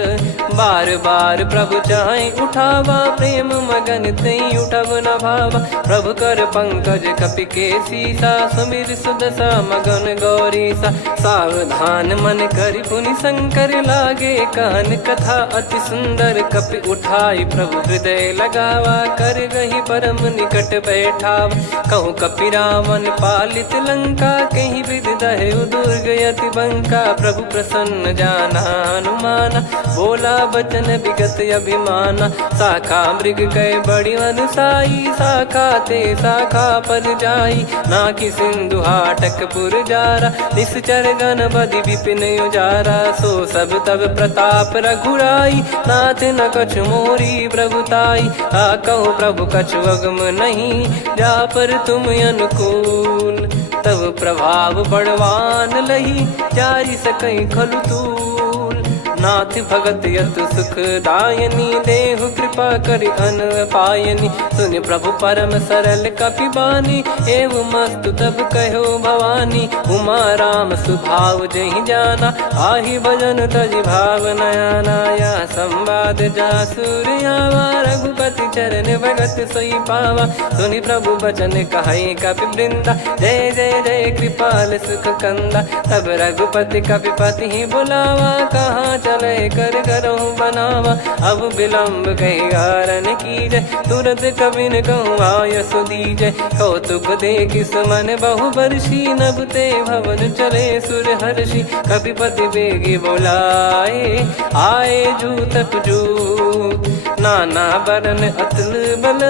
बार बार प्रभु चाहि उठावा प्रेम मगन तई उठब न भावा। प्रभु कर पंकज कपि के सीसा सुमिर सुदशा मगन गौरीसा। सावधान मन करि पुनि शंकर लागे कान कथा अति सुंदर। कपि उठाई प्रभु हृदय लगावा कर गही परम निकट बैठावा। कहूँ कपि रावण पालित लंका कहीं विद दहु दुर्ग यति बंका। प्रभु प्रसन्न जाना हनुमाना बोला बचन विगत अभिमाना। शाखा मृग गए बड़ी अनुसाई शाखा ते शाखा पर जाई। ना कि सिंधु हाटक पुर जारा निश्चर गण बदि विपिन उजारा। सो सब तब प्रताप रघुराई नाथ न कछु मोरी प्रभुताई। कहो प्रभु कछु अगम नहीं जा पर तुम अनुकूल। तब प्रभाव बड़वान लही जारी सकई खलु तूल। नाथ भगत यत सुख दायनी देहु कृपा करि अन पायनी। सुनि प्रभु परम सरल कपि बानी एवं मस्तु तब कहो भवानी। उमा राम सुभाव जहि जाना आहि भजन तजि भाव नयाना। या संवाद जासुर आवा रघुपति चरण भगत सोई पावा। सुनि प्रभु बचन कहै कपि वृंदा जय जय जय कृपाल सुख कंदा। तब रघुपति कपि पति ही बुलावा कहाँ चले कर करहु बनावा। अब विलम्ब कहीं कारण की जय तुरंत कवि न कहूँ आयस दीजय। कौतुक देख सुमन बहु बरसी नभ ते भवन चले सुर हर्षि। कपिपति बेगी बोलाए आए जूतप जूत। नाना बरन अतुल बल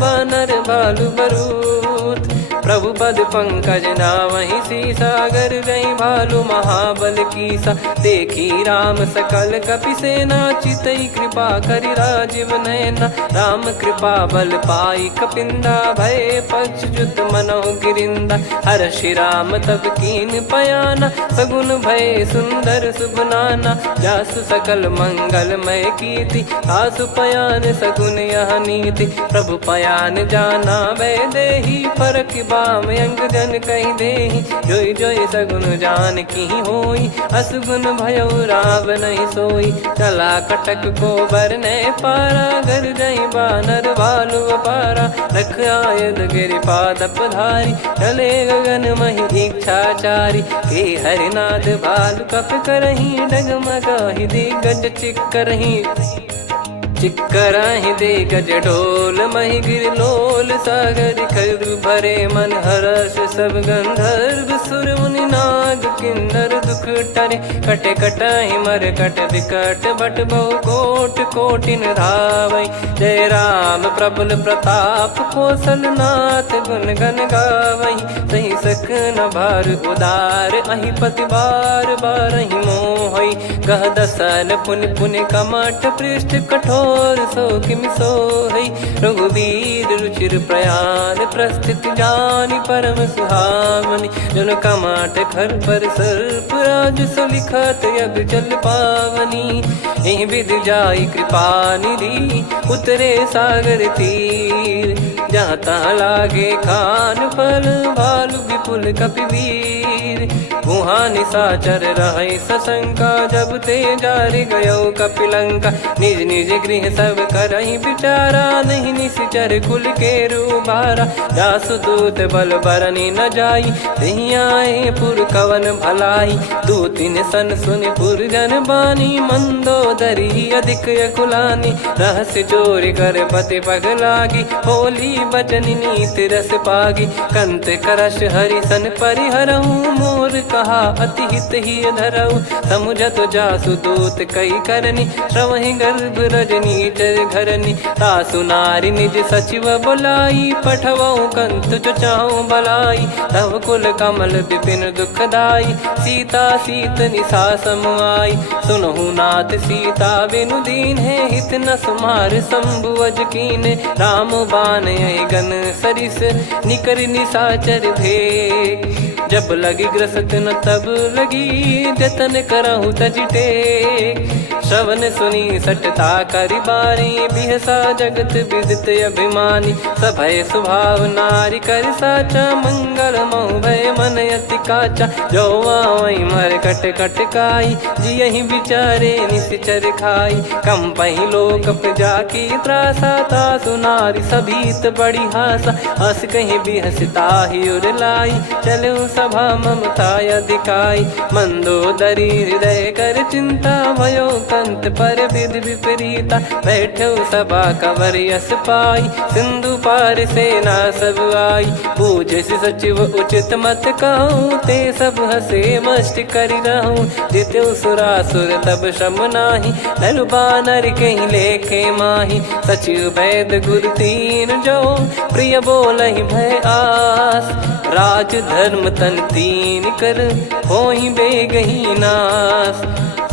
बानर बालु बरूत। प्रभु पद पंकज नावहि सीसागर गई भालु महाबल कीसा। देखी राम सकल कपि सेना चितई कृपा करि राजीव नयना। राम कृपा बल पाई कपिंदा भय पक्ष जुत मनोह गिरिंदा। हर्षि राम तब कीन पयाना सगुन भय सुंदर सुबनाना। जासु सकल मंगलमय कीर्ति आसु पयान सगुन यह नीति। प्रभु पयान जाना वै देहि फरक बाम अंग जन कहि देहि। जोई जोई सगुन जान की होई असगुन भयो राव नहीं सोई। चला कटक को बरने पारा घर जई बानर भालु अपारा। रख आयल गिरि पाद पधारी चले गगन महि इच्छाचारी। के हरिनाथ भालु कप करही डगमगाहि दिग्गज चिक्करही। चिक्कराहि दे गज डोल महि गिर लोल सागर खरु भरे मन हर्ष सब गंधर्व सुर मुनि नाग किन्नर दुख टरे। कटे कटाहि मर कट विकट बट बहु कोट कोटिन धावई। जय राम प्रबल प्रताप कौशलनाथ गुण गण गावई। सही सक न भार उदार अहि पति बार बार ही मोहई। गह दसन पुन पुन कमठ पृष्ठ कठोर सो किम सोहई। रघुवीर रुचिर प्रयाण प्रस्थित जानि परम सुहावनी। जन कमठ खर पर सर्प राज सलिखत अब चल पावनी। एहि विध जाई कृपा निधि उतरे सागर तीर। जहाँ तहाँ लागे खान फल भालु विपुल कपिवीर। वहाँ निशाचर रहे सशंका जब ते जारि गयो कपिलंका। निज निज गृह सब करहि विचारा नहीं निश्चर कुल के रूबारा। जासु दूत बल बरनी न जाई तहि आए पुर कवन भलाई। दूतिन सन सुन पुर जन बानी मंदोदरी अधिक अकुलानी। रहस्य चोरी कर पति पग लागी होली बचन नीत रस पागी। कंत करश हरि सन परिहरहु मोर कहा अति हित ही धरऊ। समुझत जासु दूत कई करनी श्रवहि गर्भ रजनी चर घरनी। तासु नारी निज सचिव बुलाई पठवऊ कंत जो चाहू बलाई। तब कुल कमल विपिन दुखदाई सीता सीत निशा समुआई। सुनहु नाथ सीता बिनु दीन है हित न सुमार शंभु अज कीन। राम बान गन सरिस निकर निशाचर भेग। जब लगी ग्रसत न तब लगी जतन करहु तज टेक। श्रवण सुनी सटता करि बारी बिहसा जगत विदित अभिमानी। सभय स्वभाव नारी कर साचा मंगल मऊ भय मन अति काचा। जो आवई मर कट कट काई जियहि विचारे निश्चर खाई। कम पही लोक प्रजा की त्रासा तासु नारी सभीत बड़ी हासा। हस कहीं बिहसता ही उर लाई चलऊ सभा ममता अधिकाई। मंदोदरी हृदय कर चिंता भयो कंत पर विधि विपरीता। बैठो सभा कवर यस पाई सिंधु पार सेना सब आई। पूजे सचिव उचित मत कहूँ ते सब हसे मस्त करि रहूँ। जित्यु सुरासुर तब श्रम नाही धनु बानर कहीं लेखे माही। सचिव वैद गुरु तीन जो प्रिय बोलहि भय आस। राज धर्म तन तीन कर होहि बेगही नास।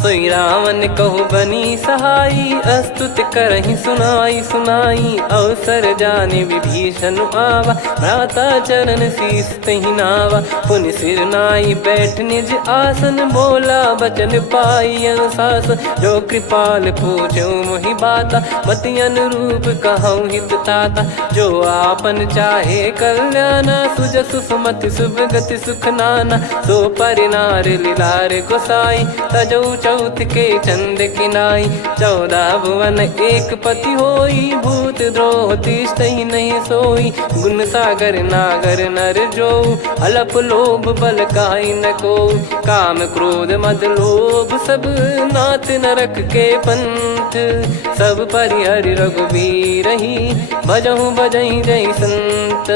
सोई रावण कहु बनी सहाई अस्तुत करहि सुनाई सुनाई। अवसर जाने विभीषण आवा भ्राता चरण शीस तहि नावा। पुनि सिर नाई बैठ निज आसन बोला बचन पाई अनुशासन। जो कृपाल पूछो मोहि बाता मति अनुरूप कहूँ हित ताता। जो आपन चाहे कल्याणा सुजसु सुमति शुभ गति सुख नाना। सो परिनार लीलार गोसाई तजौ चौथ के चंद किनाई। 14 भुवन एक पति होई भूत द्रोह तिष्ठहि नहीं सोई। गुण सागर नागर नर जो अलप लोभ बल काई न को। काम क्रोध मद लोभ सब नाथ नरक के पंथ। सब परिहरि रघुबीर ही भजहु भजहि जय संत।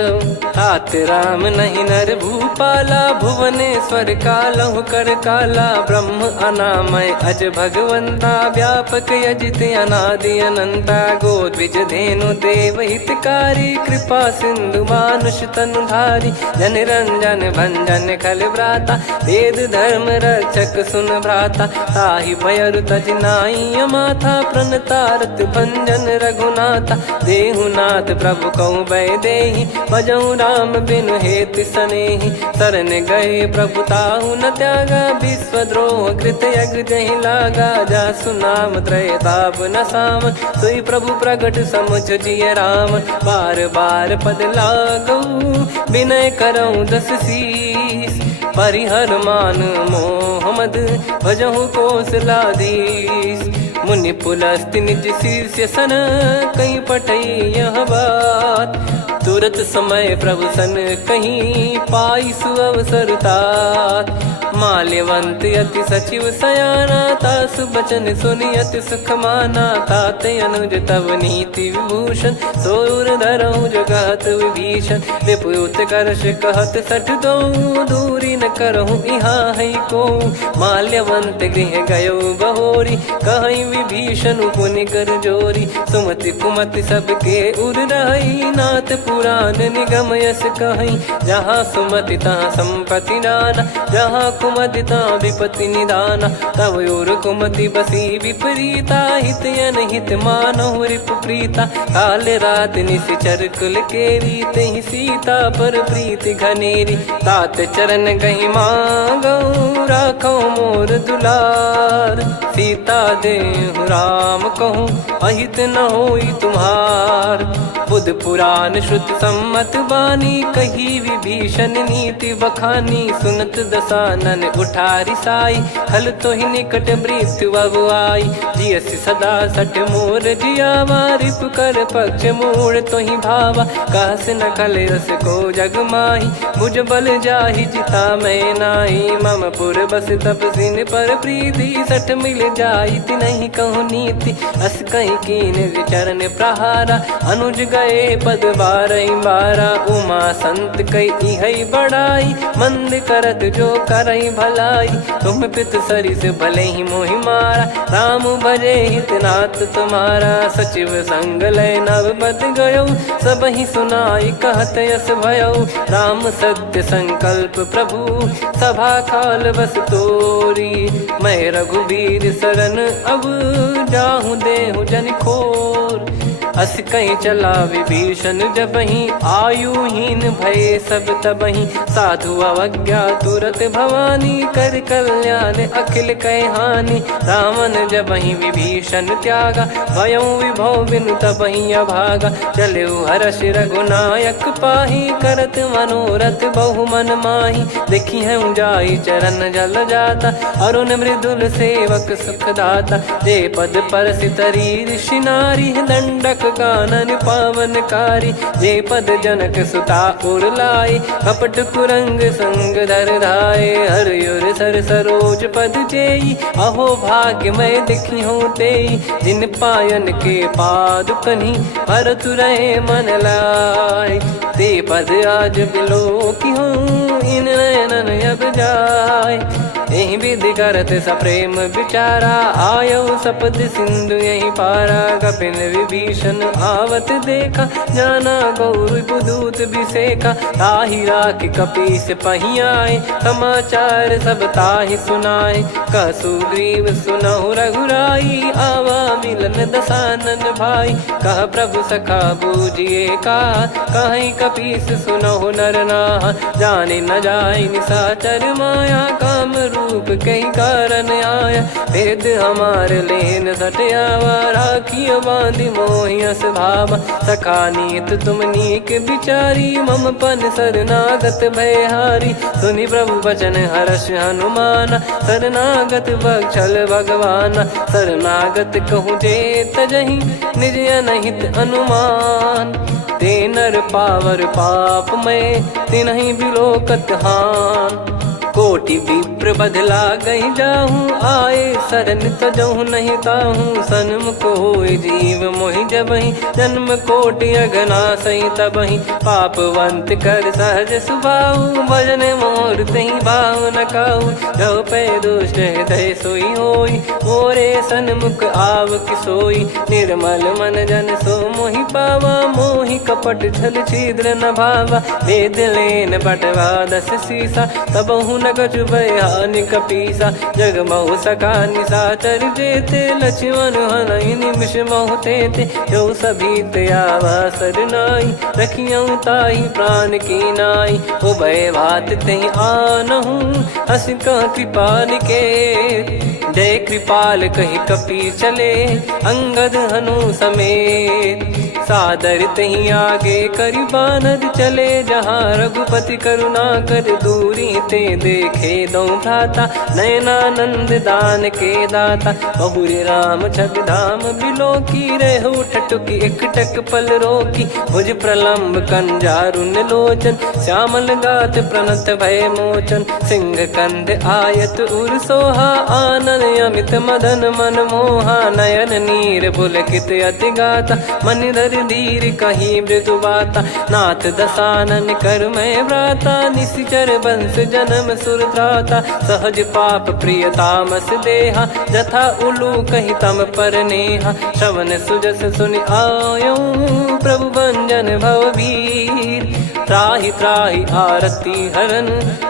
तात राम नहीं नर भूपाला भुवनेश्वर कालहु कर काला। ब्रह्म अनामय अज भगवंता व्यापक यजित अनादि अनंता। गोद्विज धेनु देव हितकारी कृपा सिंधु मानुष तनुधारी। जन रंजन भंजन खल व्राता वेद धर्म रक्षक सुन भ्राता। ताहि भयरु तज नाई माथा प्रणतारत भंजन रघुनाथा। देहुनाथ प्रभु कहु भय देहि भजहु राम बिनु हेतु सनेहि। शरण गए प्रभु ताहु न त्यागा विश्वद्रोह कृत यज्ञ जहि लागा। जासु नाम त्रय ताप न साम सोई प्रभु प्रगट समुझ जिय राम। बार बार पद लागऊ विनय करऊँ 10 शीस। परिहर मान मोह मद भजहु कौशलाधीश। मुनि पुलस्त्य निज शीर्ष सन कहीं पटई यह बात। तुरत समय प्रभु सन कहीं पाई सुअवसर तात। माल्यवंत अति सचिव सयाना, तासु बचन सुनि अति सुख माना। ताते अनुज तव नीति विभूषण, सोर धरहु जगत विभीषण। विपुत करश कहत सठ दो, दूरी न करहु इहाँ है को। माल्यवंत गृह गयो बहोरी, कहीं विभीषण पुनि कर जोरी। सुमति कुमति सबके उर रही, नाथ पुराण निगम यस कहीं। जहाँ सुमति तहाँ संपत्ति नाना, जहाँ कुमति तहाँ विपत्ति निदाना। तब और कुमति बसी विपरीता, हित अनहित मानहु रिपु प्रीता। काल रात निश्चर कुल केरी, तहि सीता पर प्रीति घनेरी। तात चरण गहि मांगऊ, राखो मोर दुलार। सीता देहु राम कहूँ, अहित न होई तुम्हार। बुध पुराण श्रुत सम्मत बानी, कही विभीषण नीति बखानी। सुनत दसानन उठारी साई, खल तो ही निकट मृत्यु अब आई। जियसि सदा सठ मोर जियावा, रिप कर पक्ष मूड़ तो ही भावा। कहस न खल रस को जग माही, भुज बल जाहि जिता मैं नाई। मम पुर बस तप सिन पर प्रीति, सठ मिल जाई नहीं कहूँ नीति। अस कहीं कीन चरण प्रहारा, अनुज गए पद बारही बारा। उमा संत कई है बड़ाई, मंद करत जो करई भलाई। तुम पित सरिस भले ही मोहि मारा, राम भजे हित नाथ तुम्हारा। सचिव संग लय नव बद गयो, सब ही सुनाई कहत यस भयो। राम सत्य संकल्प प्रभु, सभा खाल बस तोरी। मैं रघुबीर शरण अब, जाहु देहु जन खोर। अस कहीं चला विभीषण जबहि, आयुहीन भय सब तबहि। साधु अवज्ञा तुरत भवानी, कर कल्याण अखिल कह हानि। रावण जबहि विभीषण त्यागा, भयउ विभव बिनु तबहि अभागा। चलऊ हर्ष रघुनायक पाही, करत मनोरथ बहु मन माही। देखी है जाई चरण जल जाता, अरुण मृदुल सेवक सुख दाता। जे पद पर सितरी ऋषि नारी, दंडक कानन पावनकारी। जे पद जनक सुता उर लाए, कपट कुरंग संग धर धाये। हरियुर सर सरोज पद जेई, अहो भाग्य मैं दिखी हूँ तेई। जिन पायन के पाद कन्ही, भरत रहे मन लाय। ते पद आज बिलो की हूँ, इन नयनन अब जाय। यही विधि करत सप्रेम विचारा, आयो सपद सिंधु यही पारा। कपिन विभीषण आवत देखा, जाना गौर बुदूत बिसेखा। ताहि राख कपीस पही आए, समाचार सब ताहि सुनाए। कह सुग्रीव सुनहु रघुराई, आवा मिलन दसानन भाई। कह प्रभु सखा बूझिए का, कहीं कपीस सुनहु नर नाहा। जाने न जाय निशाचर माया, काम रूप कई कारण आया। भेद हमार लेन सटयावा, राखिय बांधि मोहियस भावा। सखा नीत तुम नीक बिचारी, मम पन शरणागत भयहारी। सुनि प्रभु वचन हर्ष हनुमाना, शरणागत बक्षल भगवाना। शरणागत कहूँ जे तजहि, निज अनहित अनुमान। ते नर पावर पाप में, तिन्हि बिलोकत हान। कोटि विप्र बदला गई जाहूँ, आए शरण तजहु नहीं ताहूँ। सन्मुख होय जीव मोहि जबहि, जन्म कोटि अघना सही तबहि। पापवंत कर सहज सुभाऊ, भजन मोर तहि भाव न काऊ। जो पै दुष्ट हृदय सोई होई, मोरे सन्मुख आव किसोई। निर्मल मन जन सो मोहि पावा, मोहि कपट छल छिद्र न भावा। वेद लेन बटवा दस सीसा, तबहु न कछु भयानि कपीसा। जग महु सका निशाचर जेते, लक्ष्मण हनहि निमिष महु तेते। जो सभी त्यावा सरनाई, रखियऊ ताहि प्राण की नाई। उभय भात तहि आनहु, हस कह कृपाल के। जय कृपाल कहि कपी चले, अंगद हनु समेत। सादर तहीं आगे करी बानर चले जहाँ रघुपति करुणा कर दूरी ते देखे दो भ्राता नयनानंद दान के दाता बहुरी राम छग धाम बिलो की रेहू ठटुकी एकटक पल रोकी भुज प्रलंब कंजारुन लोचन श्यामल गात प्रणत भय मोचन सिंह कंद आयत उर सोहा आनन अमित मदन मन मोहा नयन नीर पुलकित अति गाता मन धर धीर कहीं मृदु बाता नाथ दसानन कर मैं व्राता निशिचर बंस जन्म सुरत्राता सहज पाप प्रिय तामस देहा जथा उलू कही तम पर नेहा श्रवण सुजस सुनि आयो प्रभु भंजन भववीर त्राहि त्राहि आरती हरन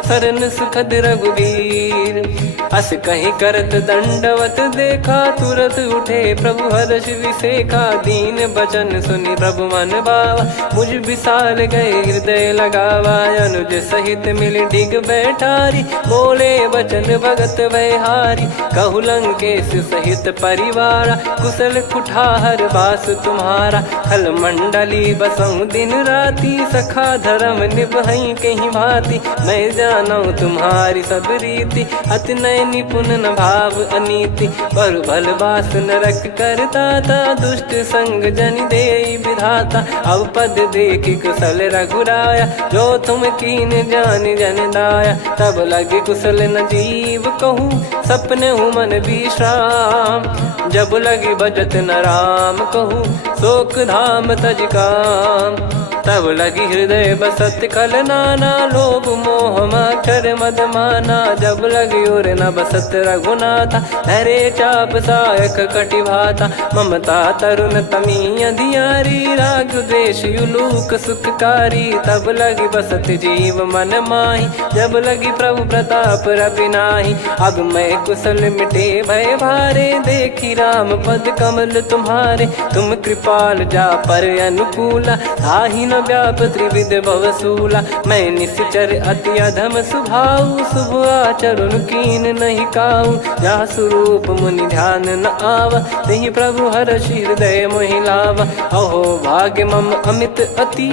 सरन सुखद रघुवीर अस कहीं करत दंडवत देखा तुरत उठे प्रभु हर्ष विसेखा दीन बचन सुनि प्रभु मन भावा मुझ विसार गए हृदय लगावा अनुज सहित मिल डिग बैठारी बोले बचन भगत वैहारी कहु लंकेश सहित परिवारा कुशल कुठार बास तुम्हारा खल मंडली बसऊं दिन राती सखा धर्म निभई कहीं भांति मैं जानू तुम्हारी सब रीति अति नय निपुण न भाव अनीति पर भल बास नरक करता था दुष्ट संग जन दे विधाता अब पद देखि कुशल रघुराया जो तुम कीन जान जन दाया तब लगे कुशल न जीव कहूँ सपने हूँ मन विश्राम जब लगे बजत न राम कहूँ शोक धाम तज काम तब लगी हृदय बसत कल नाना लोभ मोह मच्छर मद माना जब लगी उर न बसत रघुनाथा हरे चाप सायक कटि भाता ममता तरुण तमी अधियारी राग द्वेष युलूक सुखकारी तब लगी बसत जीव मन माही जब लगी प्रभु प्रताप रवि नाही अब मैं कुशल मिटे भय भारे देखी राम पद कमल तुम्हारे तुम कृपाल जा पर अनुकूला ताहि न व्याप त्रिविध भवसूला मैं निश्चर अति अधम सुभाऊ शुभ आचरण कीन नहीं काऊ जा स्वरूप मुनि ध्यान न आवा नहीं प्रभु हर्ष हृदय मोहिलावा अहो भाग्य मम अमित अति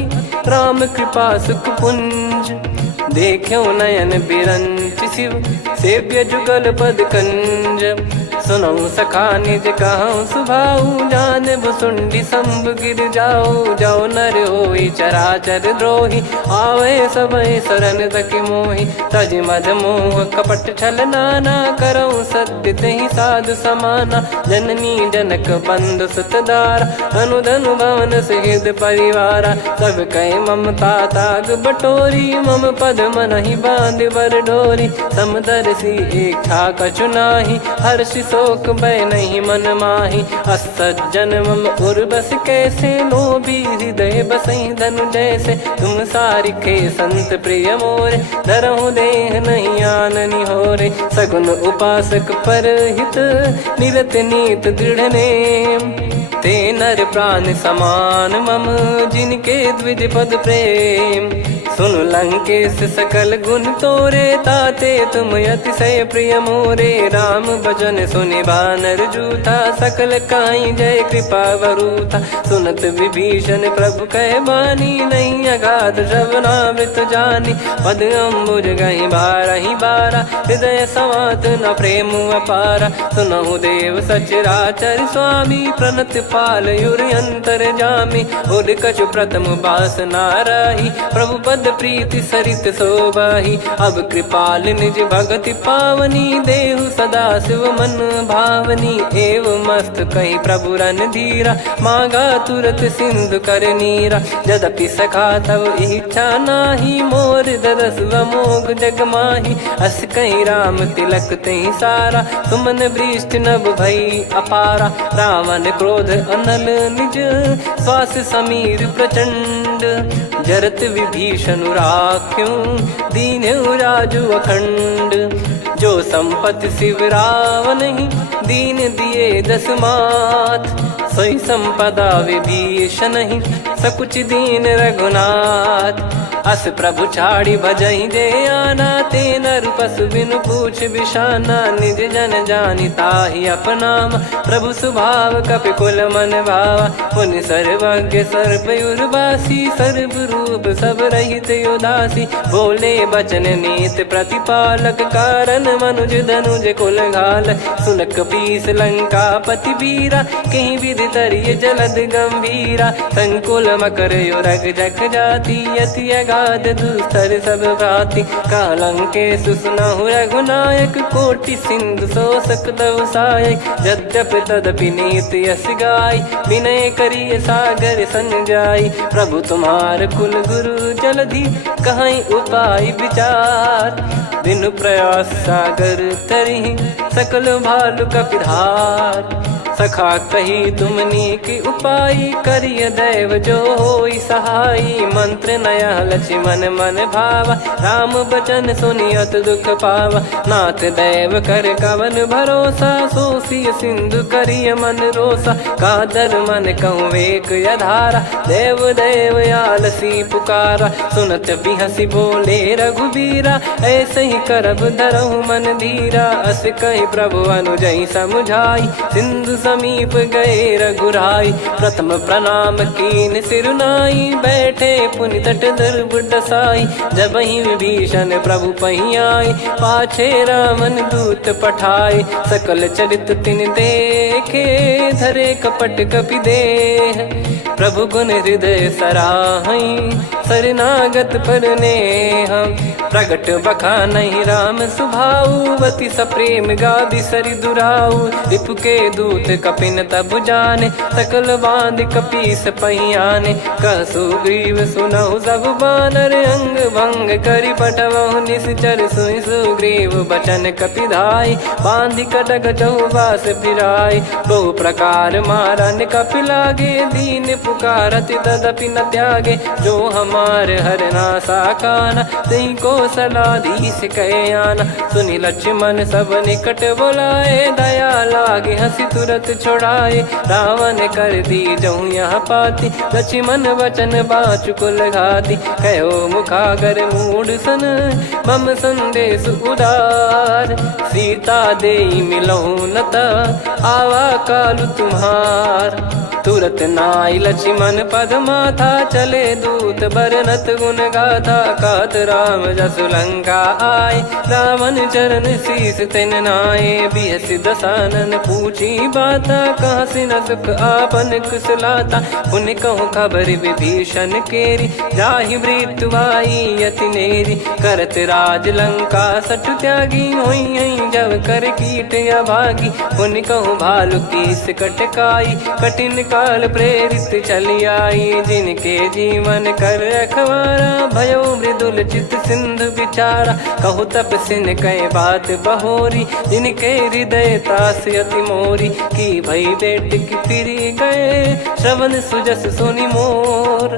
राम कृपा सुख पुंज देखो नयन बिरंच शिव सेव्य जुगल पद कंज सुनऊ सखा निज कहूँ सुभाऊ जान भुसुंडी संभ गिर जाओ जाओ नर होई चराचर द्रोही आवे सबय शरण तक मोहि तज मद मोह कपट छल नाना करऊँ सत्य तहि साधु समाना जननी जनक बंधु सुतदारा अनुधनु भवन सहित परिवारा सब कहे ममता ताग बटोरी मम पद मन ही बांध बर डोरी समदर्शी इच्छा कछु नाही हर्ष शोक भय नहीं मन माही असज्जन मम उर्वश कैसे लोभी हृदय बसई धनु जैसे तुम सारिखे संत प्रिय मोरे धरहु देह नहीं आननि होरे सगुन उपासक पर हित निरत नीत दृढ़ नेम ते नर प्राण समान मम जिनके द्विज पद प्रेम सुन लंकेश सकल गुण तोरे ताते तुम अतिशय प्रिय मोरे राम भजन सुनि बानर जूथा सकल काई जय कृपा वरूथा सुनत विभीषण प्रभु कह बानी नहीं अगाध श्रवणामृत जानी पद अम्बुज गहि बारहि बारा हृदय समात न प्रेम अपारा सुनहु देव सचराचर स्वामी प्रणत पाल युर अंतर जामी उद कछु प्रथम बास नाराही प्रभु पद प्रीति सरित शोभाही अब कृपाल निज भगति पावनी देहु सदा शिव मन भावनी एव मस्त कही प्रभु रन धीरा मांगा तुरत सिंधु कर नीरा यद्यपि सखा तब इच्छा नाही मोर दरस मोग जग माही अस कहीं राम तिलक तही सारा सुमन वृष्टि नभ भई अपारा रावण क्रोध अनल निज श्वास समीर प्रचंड जरत विभीषण राख्यूं दीन्हु राजु अखंड जो संपत्ति शिव रावण ही दीन दिए दस मात सोई संपदा विभीषण ही सकुच दीन रघुनाथ अस प्रभु छाड़ी भजई जे आना, ते नर पशु बिनु पूछ बिशाना, निज जन जानी ताहि अपनाम, प्रभु स्वभाव कपि कुल मन भावा, पुनि सर्वज्ञ सर्वयुर्वासी, सर्व रूप सब रहित उदासी, बोले बचन नीत प्रतिपालक, कारण मनुज धनुज कुल घाल, सुन कपीस लंका पति वीरा, कहीं विधि तरिय जलद गंभीरा, संकुल मकर युरग जख जाति, अति अगाध दुस्तर सब भाति, कालंके सुसनहु रघुनायक, कोटि सिंधु शोषक तव सहायक, यद्यपि तदपि नीति यस गाय, विनय करिय सागर सन जाई, प्रभु तुम्हार कुल गुरु जलधि, कहीं उपाय विचार, बिनु प्रयास सागर तरि, सकल भालु कपिधार, सखा कही तुमनी की उपाय, करिय दैव जो होई सहाई, मंत्र नया लक्ष्मण मन भावा, राम बचन सुनियत दुख पावा, नाथ दैव कर कवन भरोसा, सोसिय सिंधु करिय मन रोसा, कादर मन कहूँ एक यधारा, देव देव आलसी पुकारा, सुनत बिहसी बोले रघुबीरा, ऐसे ही करब धरहु मन धीरा, अस कही प्रभु अनुजई समुझाई, सिंधु समीप गए रघुराई, प्रथम प्रणाम कीन सिरुनाई, बैठे पुनि तट दर्भ डसाई, जब ही विभीषण प्रभु पही आए, पाछे रामन दूत पठाए, सकल चरित तिन देखे, धरे कपट कपि देह, प्रभु गुण हृदय सराहई, शरणागत पर नेह, प्रगट बखानहि राम सुभाऊ, बति सप्रेम गादि सरि दुराऊ, रिपु के दूत कपिन तब जाने, सकल बांध कपीस पहियाने, कह सुग्रीव सुनहु सब बानर, अंग भंग करि पटवहु निश्चर, सुनि सुग्रीव बचन कपिधाई, बांधि कटक चौबास फिराई, बहु प्रकार मारन कपि लागे, दीन पुकारत तदपि न त्यागे, जो हमार हरना साकाना, तई को सलाधीश कहे आना, सुनि लक्ष्मण सब निकट बुलाए, दया लागे हंसी तुरत छोड़ाए, रावण कर दी जहूँ यहाँ पाती, लक्ष्मण वचन बाचु कुल घाती, कहो मुखागर मूड सन, मम संदेश उदार, सीता देई मिलहु नता, आवा कालु तुम्हार, तुरत नाई लक्ष्मण पद माथा, चले दूत बरनत गुण गाथा, कहत राम जसु लंका आए, रावण चरण शीस तिन नाये, बिहस दसानन पूछी बाता, कहाँ से न सुख आपन कुशलाता, पुन कहूँ खबर विभीषण केरी, जाहि मृत्यु आई यति नेरी, करत राज लंका सठ त्यागी, होई जब कर कीट अभागी, पुन कहूँ भालु कीस कटकाई, कठिन काल प्रेरित चली आई, जिनके जीवन कर रखवारा, भयो मृदुल चित सिंधु विचारा, कहु तप सिन कई बात बहोरी, जिनके हृदय तास अति मोरी, की भई बेट की फिरी गए, श्रवण सुजस सुनि मोर,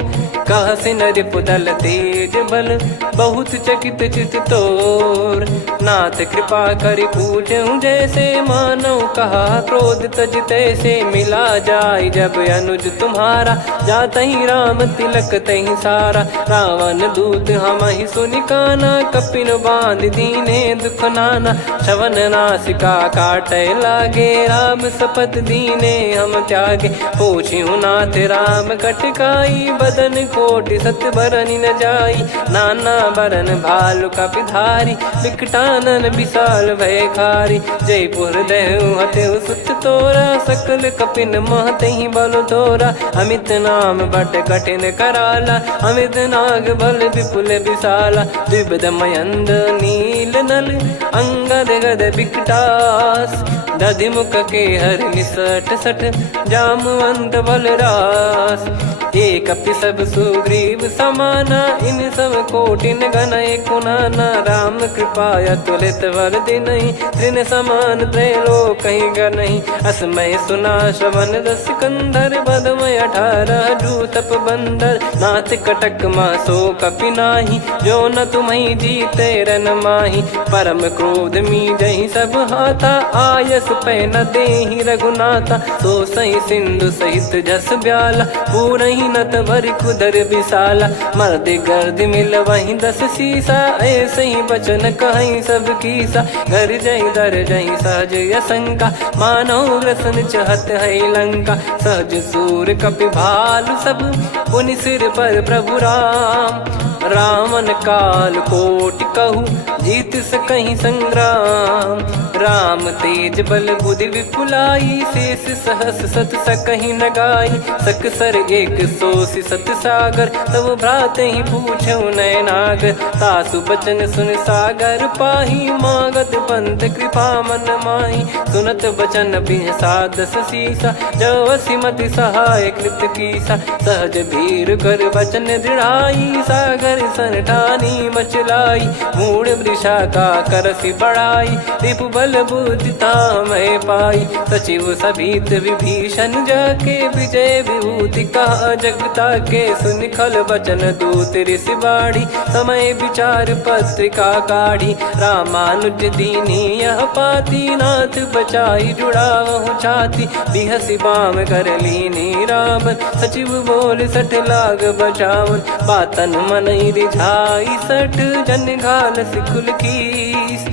कह सिन रिपुदल तेज बल, बहुत चकित चित तोर, नाथ कृपा करि पूछऊं जैसे, मानव कहा क्रोध तज तैसे, मिला जाय जब अनुज तुम्हारा, जात ही राम तिलक तही सारा, रावण दूत हम ही सुनि काना, कपिन बांध दीने दुख नाना, श्रवण नासिका काटे लागे, राम सपत दीने हम त्यागे, पूछिहु नाथ राम कटकाई, बदन कोटि सत बरनि न जाई, नाना बरन भालु कपिधारी, विकटानन विशाल भयखारी, जयपुर देहु हतेउ सुत तोरा, सकल कपिन महतहि बल तोरा, अमित नाम बट कठिन कराला, अमित नाग बल विपुल विशाला, द्विविध मयंद नील नल, अंगद गद विकटास, दधिमुख के हर निसठ सठ, जामवंत बलरास, एक अपि सब सुग्रीव समाना, इन सब कोटिन गणय कुनाना, राम कृपा अतुलित वर दिनहि, तृण समान त्रैलोक कहीं गनहि, असमय सुना श्रवण रस कंधर, बदमय 18 जूतप बंदर, नाथ कटक मासो कपि नाही, जो न तुम्हि जीते रन माही, परम क्रोध मी जहि सब हाथा, आयस मानस पे न देहि रघुनाथा। सो सही सिंधु सहित जस ब्याला, पूरही नत भरि कुदर विशाला। मर्द गर्द मिल वही 10 सीसा, ऐसे ही बचन कहीं सब कीसा। घर जय दर जय सहज असंका, मानव ग्रसन चहत है लंका। सहज सूर कपि भालु सब, पुनि सिर पर प्रभु राम। रामन काल कोटि कहु, जीत सकहि संग्राम। राम तेज बल बुद्धि विपुलाई, शेष सहस सत सकहि न गाई। सकसर एक सोसी सत सागर, तब भ्रात ही पूछौ नयनागर। तासु बचन सुन सागर पाही, मांगत पंथ कृपा मन माही। सुनत बचन बिहसा 10 सीसा, जवसि मति सहाय कृत कीसा। सहज धीर कर बचन दृढ़ाई, सागर सन ठानी मचलाई। मूढ़ वृषा का करसि बढ़ाई, रिपु बल बुद्धि तामय पाई। सचिव सभीत विभीषण जाके, विजय विभूति कहा जगता के। सुनि खल बचन दूत ऋषि बाढ़ी, समय विचार पत्रिका काढ़ी। रामानुज दीनी यह पाती, नाथ बचाई जुड़ावहु छाती। बिहसि बाम कर लीनी रावण, सचिव बोल 60 लाग बचावन। बातन मनई रिझाई 60, जन घाल सिकुल कीस।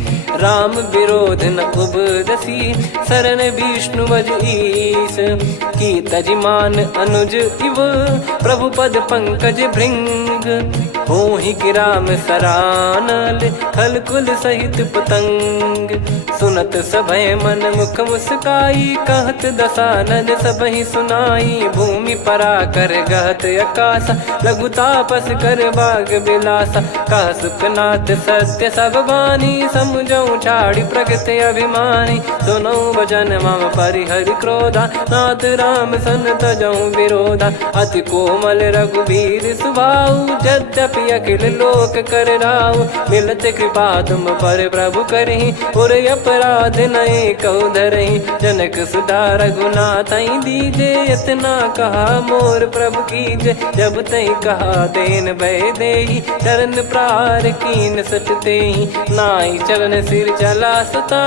राम विरोध न उपदसी, शरण विष्णु बज ईस। की तजिमान अनुज इव, प्रभु पद पंकज भृंग। होहि कि राम सरानल, खल कुल सहित पतंग। सुनत सभय मन मुख मुस्काई, कहत दसानन सबहि सुनाई। भूमि परा कर गहत आकाशा, लघु तापस कर बाग बिलासा। कह सुखनाथ सत्य सब बानी, समझौ छाड़ी प्रगति अभिमानी। सुनो भजन मम परिहरि क्रोधा, नाथ राम सन तजौ विरोधा। अति कोमल रघुवीर सुभाऊ, यद्यपि अखिल लोक कर राऊ। मिलत कृपा तुम पर प्रभु करहि, और अपराध नए कौ धरहि। जनक सुधा रघुनाथ दीजे, इतना कहा मोर प्रभु कीजे। जब तई कहा देन भय देहि, चरण प्रार कीन सटतेहि। नाई चरण सिर चला सता,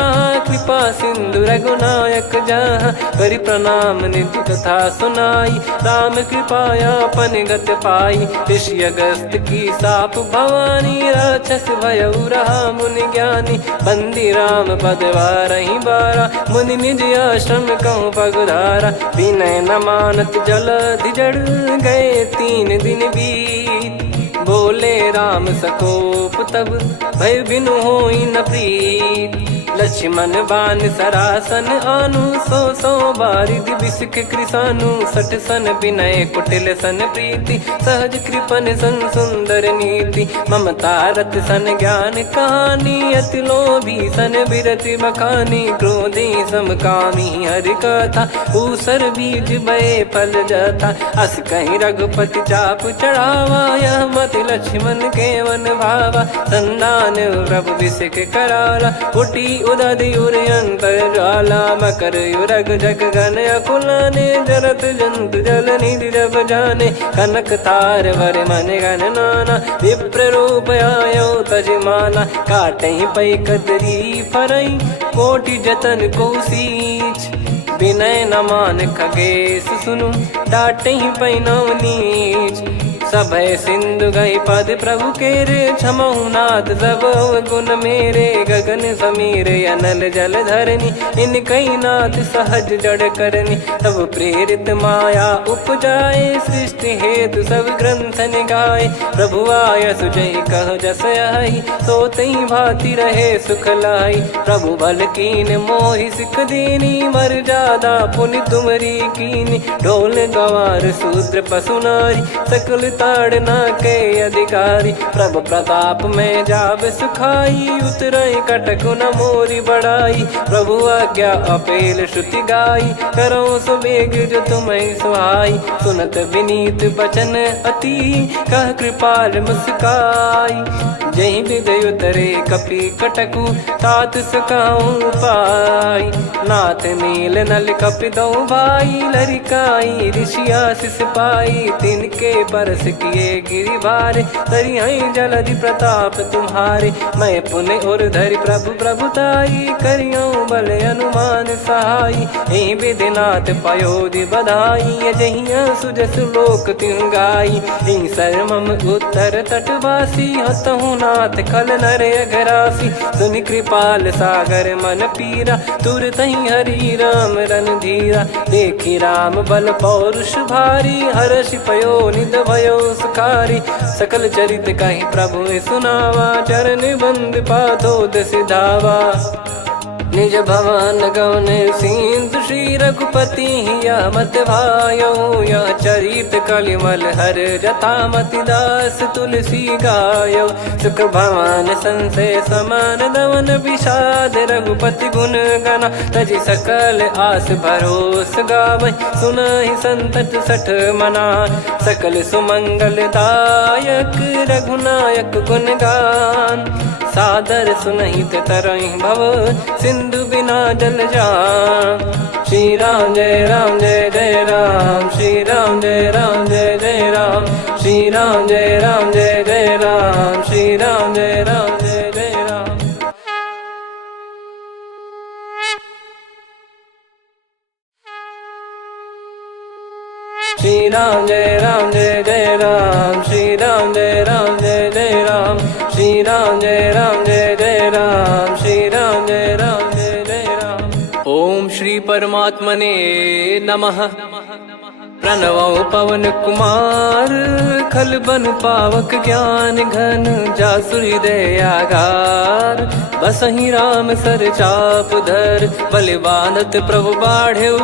कृपा सिंधु रघुनायक जहाँ। करि प्रणाम निज कथा सुनाई, राम कृपाया पन गत पाई। ऋषि अगस्त की साप भवानी, राक्षस भयउ रहा मुनि ज्ञानी। बंदी राम पद वारहि बारा, मुनि निज आश्रम कहूँ पगधारा। विनय न मानत जलधि जड़, गए 3 दिन बीत। बोले राम सकोप तब, भय बिनु होई न प्रीत। लक्ष्मण बान सरासन आनु, 100 बारिधि बिसक कृसानु। 60 सन विनय कुटिल सन प्रीति, सहज कृपन सन सुंदर नीति। ममता रत सन ज्ञान कहानी, अति लोभी सन बिरति बखानी। क्रोधी समकामी हरि कथा, ऊसर बीज भय फल जथा। अस कहीं रघुपति चाप चढ़ावा, यह मति लक्ष्मण के वन भावा। संदान प्रभु बिसक कराला, कुटी उदधि उर अंतर ज्वाला। मकर युरग जग गन अकुलाने, जरत जंतु जल निधि जब जाने। कनक तार वर मन गण नाना, विप्र रूप आयो तजमाना। काटहि पै कतरी फरई, कोटि जतन को सींच। विनय न मान खगेश सुनु, डांटहि पै नव नीच। सभय सिंधु गई पद प्रभु केरे, क्षमहु नाथ सब गुण मेरे। गगन समीर अनल जल धरनी, इन कई नाथ सहज जड़ करनी। तब प्रेरित माया उपजाए, सृष्टि हेतु सब ग्रंथ निगाए। प्रभु आय सुजय कह जस आई, सोतहि भांति रहे सुख लाई। प्रभु बल कीन मोहि सिख दीनी, मर्यादा पुनि तुमरी कीनी। ढोल गवार शूद्र पशु नारी, सकल ताड़ना के अधिकारी। प्रभु प्रताप में जाब सुखाई, उतरई कटक न मोरी बढ़ाई। प्रभु आज्ञा अपेल श्रुति गाई, करो सुबेग जो तुम्हें सुहाई। सुनत विनीत बचन अति, कह कृपाल मुस्काई। जही विदय उतरे कपि कटकु, तात सकाऊं पाई। नाथ नील नल कपि दो भाई, लरिकाई ऋषि आशीष पाई। तिनके परस किए गिरि बारे, तरी हई जलधि प्रताप तुम्हारे। मैं पुण्य और धरि प्रभु प्रभुताई, करियो बल अनुमान सहाई। ए विधिनाथ पयोधि बधाई, जहिया सुजस लोक तिहु गाई। ए सरमम उत्तर तटवासी, हतहु नाथ खल नर अघरासी। सुनि कृपाल सागर मन पीरा, तुरत ही हरि राम रन धीरा। देखी राम बल पौरुष भारी, हर्षि पयो निध भयो सुखारी। सकल चरित कहि प्रभु सुनावा, चरण बंद पाथो सिधावा। निज भवन गौन सिंधु श्री रघुपति या मत भायो। या चरित कलिमल हर जथा मति दास तुलसी गायो। सुख भवन संशय समान दवन विषाद, रघुपति गुण गना तजि सकल आस भरोस गावै। सुनहि संतत सठ मना, सकल सुमंगल दायक रघुनायक गुण गान। सादर सुनहित तरहि भव, सिंधु बिना जल जान। श्री राम जय राम जय जय राम, श्री राम जय राम जय जय राम। श्री राम जय राम जय जय राम, श्री राम जय राम जय जय राम। श्री राम जय राम जय जय राम, श्री राम जय राम जय जय राम। श्री राम जय राम जय जय राम, श्री राम जय राम जय जय राम। ओम श्री परमात्मने नमः। प्रणवो पवन कुमार, खल बन पावक ज्ञान घन। जासु हृदय आगार, बसहि राम सर चाप धर। बल बांधत प्रभु बाढ़ेऊ,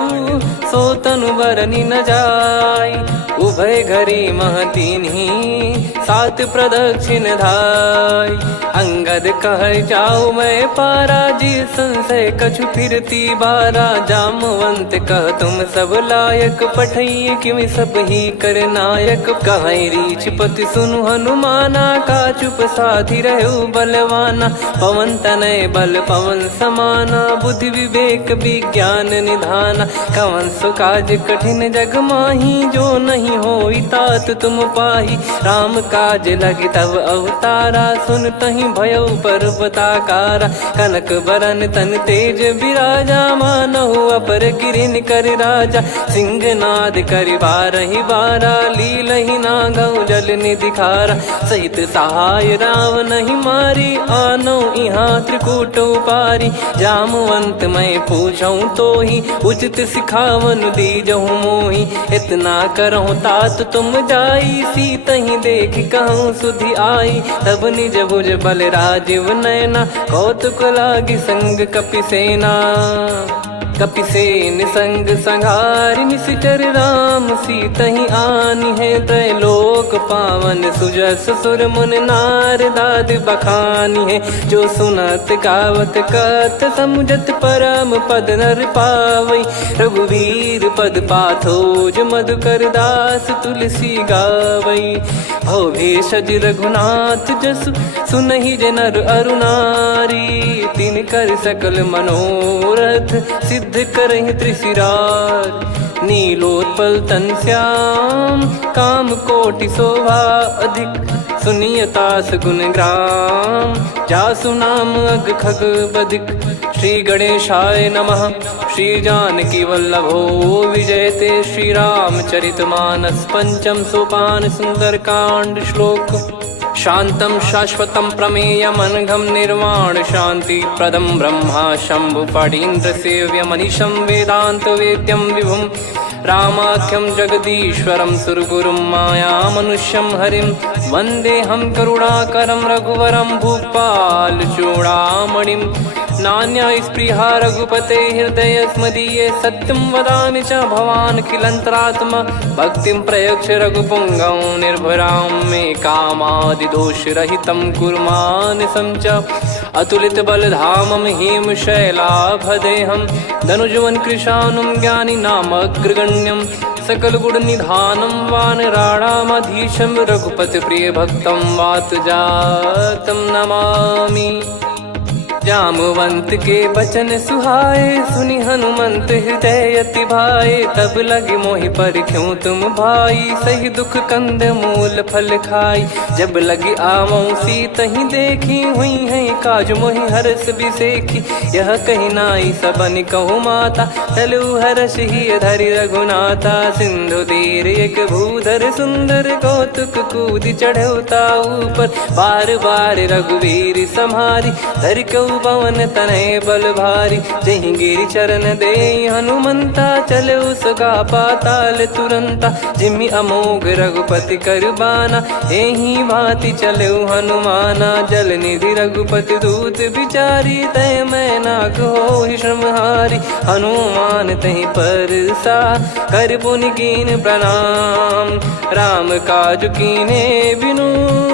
सो तनु बरनि न जाय। उभय घरी मह दीन्ही, सात प्रदक्षिण धाय। अंगद कह जाऊ मैं पारा, जी संशय कछु फिरती बारा। जामवंत कह तुम सब लायक, पठइये किमि सब ही कर नायक। कहै रीछ पति सुनु हनुमाना, का चुप साधि रहु बलवाना। पवन तनय बल पवन समाना, बुद्धि विवेक विज्ञान निधाना। कवन सो काज कठिन जग माही, जो नहीं होई तात तुम पाही। राम काज लगी तब अवतारा, सुन तहि भयो पर्वताकारा। कनक बरन तन तेज बिराजा, मानहु अपर गिरिन कर राजा। सिंहनाद करि बारहि बारा, लीलहि नागौ जल निधि खारा। सहित सहाय रावण नहीं मारी, आनो इहाँ त्रिकूट उपारी। जामवंत मैं पूछऊँ तोहि, उचित सिखावन दीजहु मोहि। इतना करहु तात तुम जाई, सीतहि देख कहूँ सुधि आई। तब निज भुज बल राजीव नयना, कौतुक लागी संग कपिसेना। कपिसेन संग संहारि, निशिचर राम सीतहि आनि है। त्रैलोक पावन सुजस सुर मुन नार, दाद बखानी है। जो सुनत गावत कथ, समुझत परम पद नर पावै। रघुवीर पद पाथोज, मधुकर दास तुलसी गावै। भवेशज रघुनाथ जसु, सुनहि जे नर अरु नारी। तिन कर सकल मनोरथ, सिद्ध करहि त्रिशिराज। नीलोत्पल तन श्याम, काम कोटि शोभा अधिक। सुनियतास गुण ग्राम, जासु नाम अग खग बदिक। श्री गणेशाय नमः। श्री जानकी वल्लभो विजयते, श्री रामचरितमानस। पंचम सोपान सुंदरकांड श्लोक। शांतं शाश्वतं प्रमेयमनघं निर्वाण शांति प्रदं ब्रह्मा शंभु फणीन्द्र सेव्य मनीषं वेदांत वेद्यं विभुं। रामाख्यं जगदीश्वरं सुरगुरुं माया मनुष्यं हरिं। वन्देऽहं करुणाकरं रघुवरं भूपाल चूडामणिं। नान्या स्पृहा रघुपते हृदय स्मदीये, सत्यं वदामि च भवानखिलन्तरात्मा। भक्तिं प्रयच्छ रघुपुङ्गं निर्भरां मे कामादिदोषरहितं कुर्मानिसं च। अतुलितबलधामं हेमशैलाभदेहं, धनुजवन कृशानुं ज्ञानिनामग्रगण्यं। सकलगुणनिधानं वानराणामधीशं, रघुपतिप्रियभक्तं वातजातं नमामि। जामवंत के बचन सुहाए, सुनि हनुमंत हृदय अति भाए। तब लगे मोहि पर क्यों तुम भाई, सही दुख कंद मूल फल खाई। जब लगी आवऊं सीतहि देखी, हुई है काज मोहि हरस बिसेखी। यह कही नाई सबन कहु माता, चलु हरष ही धरि रघुनाथा। सिंधु तीर एक भूधर सुंदर, कौतुक कूद चढ़ौता ऊपर। बार बार रघुवीर सम्हारी, धरि कऊ पवन तनय बल भारी। जहि गिरि चरण दे हनुमंता, चले उसका पाताल तुरंता। जिमि अमोघ रघुपति कर बाना, एहि भांति चले हनुमाना। जल निधि रघुपति दूत बिचारी, तय मैं नाग होहि श्रमहारी। हनुमान तहि परसा, कर पुनि कीन प्रणाम। राम काज कीने बिनु,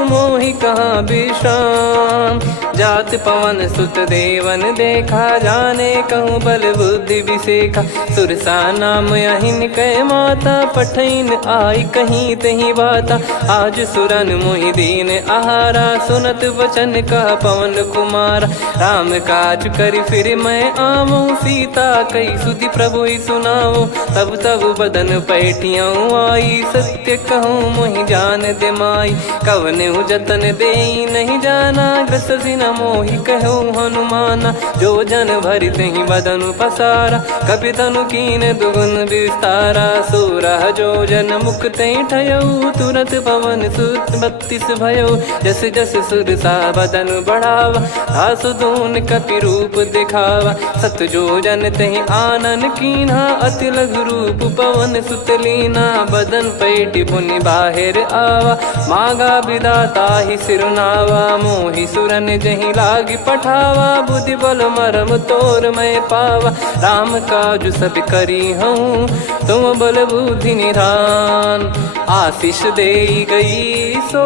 मोहि कहाँ विश्राम। जात पवन सुत देवन देखा, जाने कहूँ बल बुद्धि विसेखा। सुरसा नाम अहिन कै माता, पठैन आई कहीं तहीं बाता। आज सुरन मोहि दीन आहारा, सुनत वचन कह पवन कुमारा। राम काज करि फिर मैं आवऊं, सीता कई सुधि प्रभु ही सुनाऊं। तब तब बदन पैठियाँ आई, सत्य कहूँ मोहि जान दे माई। कवने जतन दे नहीं जाना, ग्रसि न मोहि कहूँ हनुमाना। जो जन भरि तहि बदनु पसारा, कपि तनु कीन दुगुन विस्तारा। सोरह जो जन मुख तहि ठयऊ, तुरत पवन सुत 32 भयऊ। जस जस सुरसा बदन बढ़ावा, आसु दून कपि रूप दिखावा। सत जो जन तहि आनन कीन्हा, अति लघु रूप पवन सुत लीना। बदन पैटि पुनि बाहिर आवा, मांगा विधाता ही सिरुनावा। मोहि सुरन जहि लागी पठावा, बुद्धि बल मरम तोर मैं पावा। राम काज सब करी हूँ, तुम बल बुद्धि निधान। आशीष दे गई सो,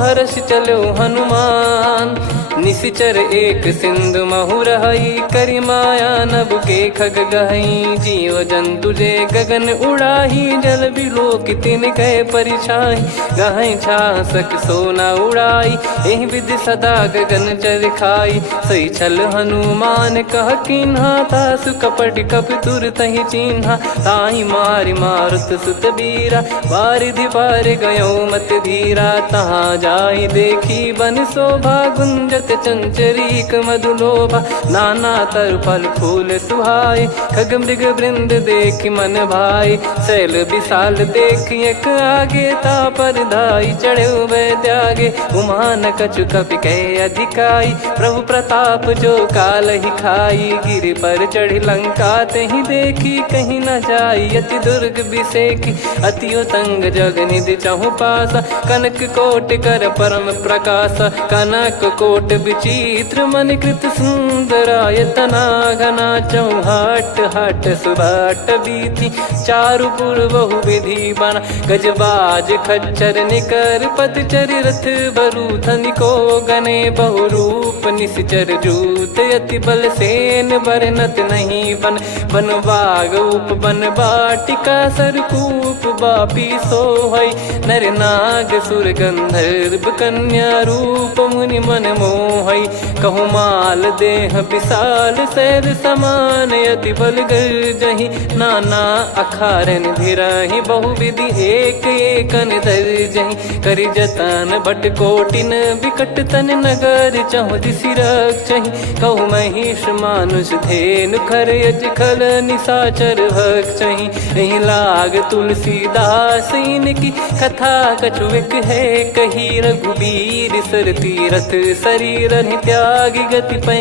हर्ष चलो हनुमान। निशिचर एक सिंधु महु रहई, करि माया नभ के खग गहई। जीव जंतु जे गगन उड़ाही, जल बिलोक तिन कह परिछाई। गहई छासक सोना उड़ाई, एहि विधि सदा गगन चर खाई। सही छल हनुमान कह कीन्हा, तासु कपट कपि तुर तहि चिन्हा। ताहि मारि मारुत सुत बीरा, वारिधि पार गयो मत धीरा। तहाँ जाई देखी बन शोभा, गुंजत चंचरीक मधुलोभा। नाना तर फल फूल सुहाए, खग मृग वृंद देख मन भाई। शैल विशाल देख एक आगे, तापर धाई चढ़े वै त्यागे। उमा न कछु कपि कह अधिकाई, प्रभु प्रताप जो काल ही खाई। गिरि पर चढ़ी लंका तहि देखी, कहीं न जाई अति दुर्ग बिसेखी। अति उतंग जग निधि चहु पासा, कनक कोट कर परम प्रकाशा। कनक कोट विचित्र मन कृत सुंदरायतना। घना चौहाट हाट सुबाट बीती, चारु पुर बहु विधि बना। गजबाज खच्चर निकर पतचर, रथ बरु धनिको गने। बहु रूप निश्चर जूत, अति बल सेन बरनत नहीं बन। बन बाग उप बन बाटिका, सरकूप बापी सोहई। नर नाग सुर गंधर्व कन्या, रूप मुनि मन मोहई। कहु माल देह विशाल, सैर समान अति बल गर्जहि। नाना अखारन भिरहि, बहु विधि एक एकन धरजहि। करि जतन भट कोटिन, विकट तन नगर चहु दिसि रक्षहि। कहु महिष मानुष धेनु, खर यज खल निशाचर भक्षहि। एहि लाग तुलसीदास इनकी, कथा कछु एक है कही। रघुबीर सर तीरथ शरीर, त्यागी गति पै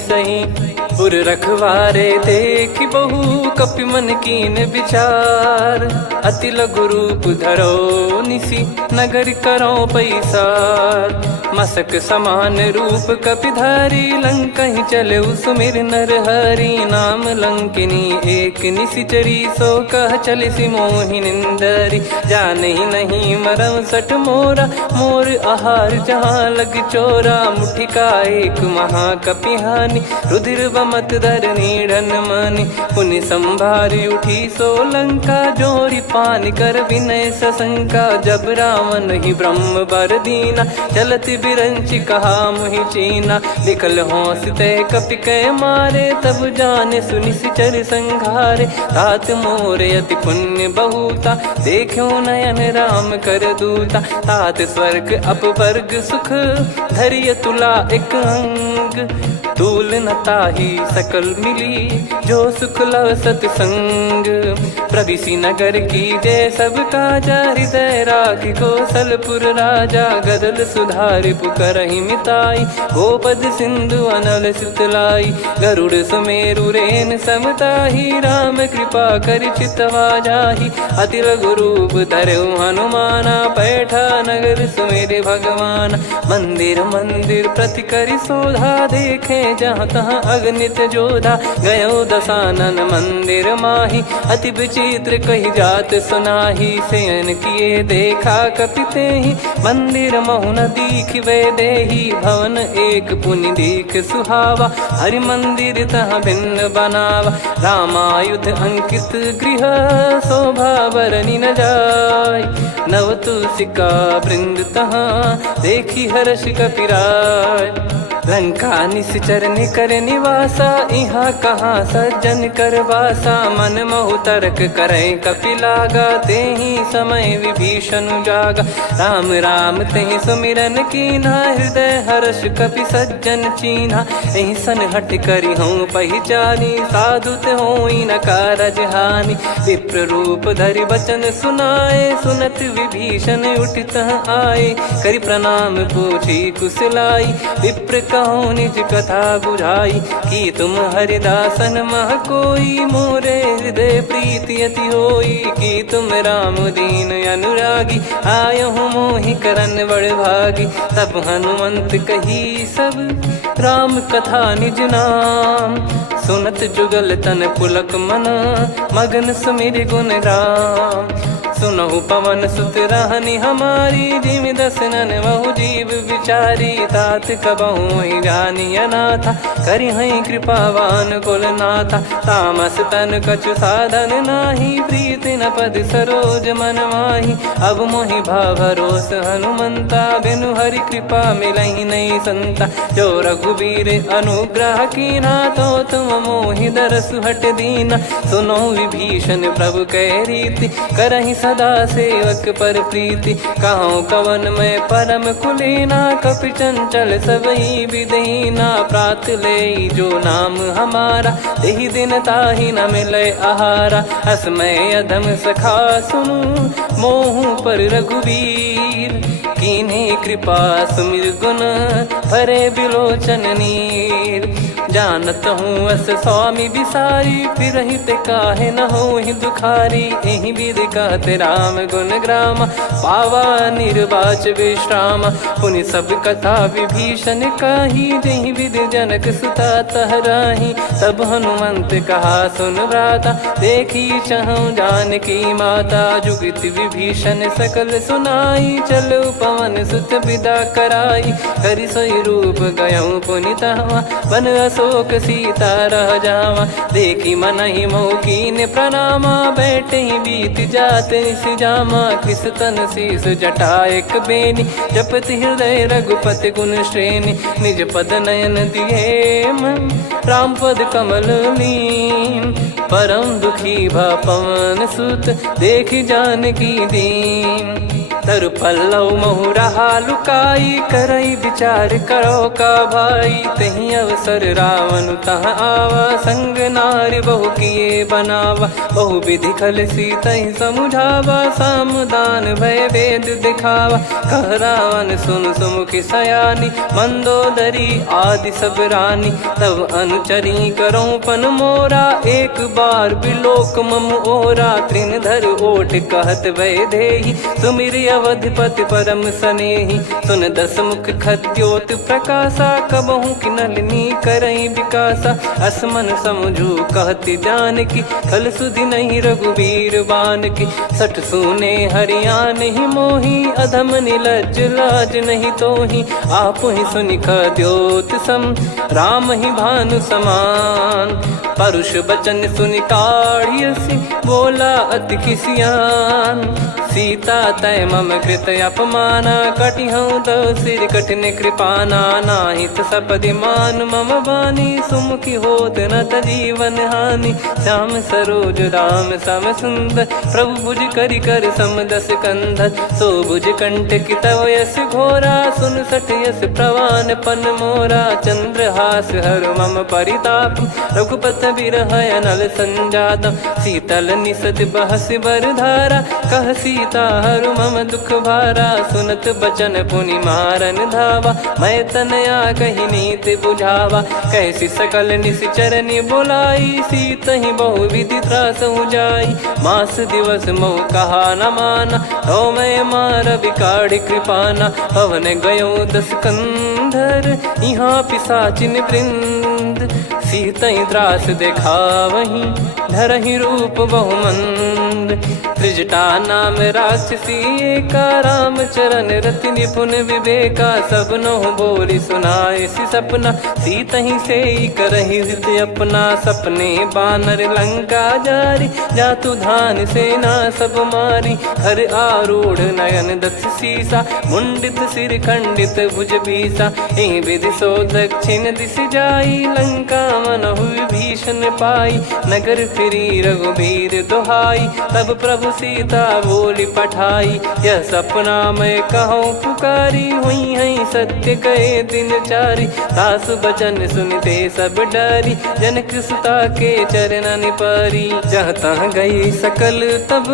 सही। पुर रखवारे देखि बहु, कपि मन कीन विचार। अति लघु रूप धरो निसी, नगर करो पैसार। मसक समान रूप कपिधारी, लंकहि चले सुमिर नर हरि। नाम लंकिनी एक निशिचरी, सो कह चलिसि मोहि निंदरी। जानहि नहीं मरम सठ मोरा, मोर आहार जहाँ लग चोरा। मुठिका एक महाकपिहानि, रुधिर मत धरनी ढन मानी। पुनि संभारी उठी सोलंका, जोरी पान कर विनय सशंका। जब रावण ही ब्रह्म बर दीना, चलत बिरंच कहा मुहि चीना। निकल होंस तय कपि कै मारे, तब जाने सुनि सिचर संघारे। तात मोर अति पुण्य बहुता, देखो नयन राम कर दूता। तात स्वर्ग अपवर्ग सुख, धैर्य तुला एक अंग। तूल न ताहि सकल मिली, जो सुख लव सतसंग। प्रविसी नगर की जय सब काजा, हृदय राखि कौशलपुर राजा। गदल सुधारि पुकारहि मिताई, गोपद सिंधु अनल सितलाई। गरुड़ सुमेरु रेन समताहि, राम कृपा कर चितवा जाहि। अति लघु रूप धरऊ हनुमाना, पैठा नगर सुमेरे भगवान। मंदिर मंदिर प्रति करि शोधा, देखे जहाँ तहाँ अगणित जोधा। गयो दशानन मंदिर माही, अति विचित्र कही जात सुनाही। शयन किए देखा कपिते ही, मंदिर महु न दीख वे देही। भवन एक पुनि दीख सुहावा, हरि मंदिर तहाँ भिन्न बनावा। रामायुध अंकित गृह, शोभा बरनी न जाय। नव तुलसी का वृंद तहाँ, देखी हर्ष कपिराय। लंका निश्चर निकर निवासा, यहाँ कहाँ सज्जन कर वासा। मन महु तर्क करें कपिलागा, तेहि समय विभीषण जागा। राम राम तेहि सुमिरन कीन्हा, हृदय हर्ष कपि सज्जन चीन्हा। एहि सन हट करि हूँ पहिचानी, साधु ते होई न कारज हानि। विप्र रूप धरि बचन सुनाए, सुनत विभीषण उठित आए। करि प्रणाम पूछी कुशलाई, विप्र कहो निज कथा बुझाई। कि तुम हरिदासन मह कोई, मोरे हृदय प्रीति अति होई। कि तुम राम दीन अनुरागी, आयहु मोहि करन बड़ भागी। तब हनुमंत कही सब, राम कथा निज नाम। सुनत जुगल तन पुलक मना, मगन सुमिर गुण राम। सुनहु पवन सुत रहनी हमारी, जिमि दसनन महु जीव विचारी। तात कबहु ही जानी अनाथा, करि हई कृपावान कुल नाथा। तामस तन कछु साधन नाही, प्रीति न पद सरोज मन माही। अब मोहि भाव भरोस हनुमंता, बिनु हरि कृपा मिलहि नहीं संता। जो रघुबीर अनुग्रह कीना, तो तुम मोहि दरसु हट दीना। सुनो विभीषण प्रभु कह रीति, करहि सदा सेवक पर प्रीति। कहूँ कवन में परम कुलीना, कपि चंचल सबई विदहीना। प्रात ले जो नाम हमारा, तेहि दिन ताहि न मिले आहारा। असमय अधम सखा सुनु, मोहु पर रघुवीर। कीन्हे कृपा सुमिर गुण, भरे बिलोचन नीर। जानत हूँ अस स्वामी बिसारी, फिर हित काहे न हो ही दुखारी। एहि विधि कहते राम गुण ग्राम, पावा निर्वाच विश्राम। पुनि सब कथा विभीषण काही, जहि विधि जनक सुता तहराही। तब हनुमंत कहा सुन भ्राता, देखी चहु जानकी माता। जुगित विभीषण सकल सुनाई, चलो पवन सुत विदा कराई। करि सोई रूप गयऊँ पुनि तहवा, बन अशोक सीता रह जावा। देखी मनहि मोह कीन्ह प्रणामा, बैठे ही बीत जात निस जामा। किस तन शीस जटा एक बेनी, जपति हृदय रघुपति गुण श्रेणी। निज पद नयन दिए मन, राम पद कमल लीन। परम दुखी भा पवन सुत, देखि जानकी दीन। तरु पल्लव महु रहा लुकाई, करई विचार करो का भाई। तहि अवसर रावण तहाँ आवा, संग नार बहु किए बनावा। बहु विधि खल सीतहि समुझावा, सामदान भय वेद दिखावा। कह रावण सुन सुमुखि सयानी, मंदोदरी आदि सब रानी। तब अनुचरी करो पन मोरा, एक बार बिलोक मम ओरा। तृण धर ओट कहत वै देहि, सुमिर अवधिपति परम सनेही। सुन दस मुख खद्योत प्रकाशा, कबहू की नलिनी करई विकासा। असमन समझू कहती जान की, खल सुधि नहीं रघुबीर बान की। सठ सुने हरियाण ही मोही, अधम निलज लाज नहीं तोही। आप ही सुनि खद्योत सम, राम ही भानु समान। परुष बचन सुनि काढ़ियसि, बोला अति किसियान। सीता तय मम कृत अपमाना, कटिहऊँ दो सिर कठिन कृपाना। नाहित सपदि मान मम बानी, सुमुखी होत न जीवन हानि। श्याम सरोज राम सम सुंदर, प्रभु भुज करि कर सम दस कंधर। सो भुज कंटक तव यस घोरा, सुन सठ यस प्रवान पन मोरा। चंद्रहास हर मम परिताप, रघुपत बिरह अनल संजातम। शीतल निसत बहस बर धारा, कह सीता हरु मम दुख भारा। सुनत बचन पुनि मारन धावा, मैं तनया कही नीत बुझावा। कैसी सकल निश्चरनि बोलाई, सीत ही बहु विधि त्रास जाई। मास दिवस मोह कहा न माना, तो मैं मार बिकाढ़ कृपाना। पवन गयो दस कंधर, यहाँ पिशाचिन वृंद। सीतई त्रास देखावहीं, धरहि रूप बहुमंद। त्रिजटा नाम राक्षसी एका, राम चरण रति निपुण विवेका। सबनो बोली सुनाए सि सपना, सीतहि से करहि हित अपना। सपने बानर लंका जारी, जातु धान सेना सब मारी। हर आरूढ़ नयन दस सीसा, मुंडित सिर खंडित भुज बीसा। एहि विधि सो दक्षिण दिश जाई, लंका मनहु भीषण पाई। नगर फिरी रघुबीर दोहाई, तब प्रभु सीता बोली पठाई। यह सपना मैं कहूँ पुकारी, हुई है सत्य कहे दिन चारी। सासु बचन सुनते सब डरी, जनक सुता के चरण परी। जहाँ तहाँ गई सकल तब,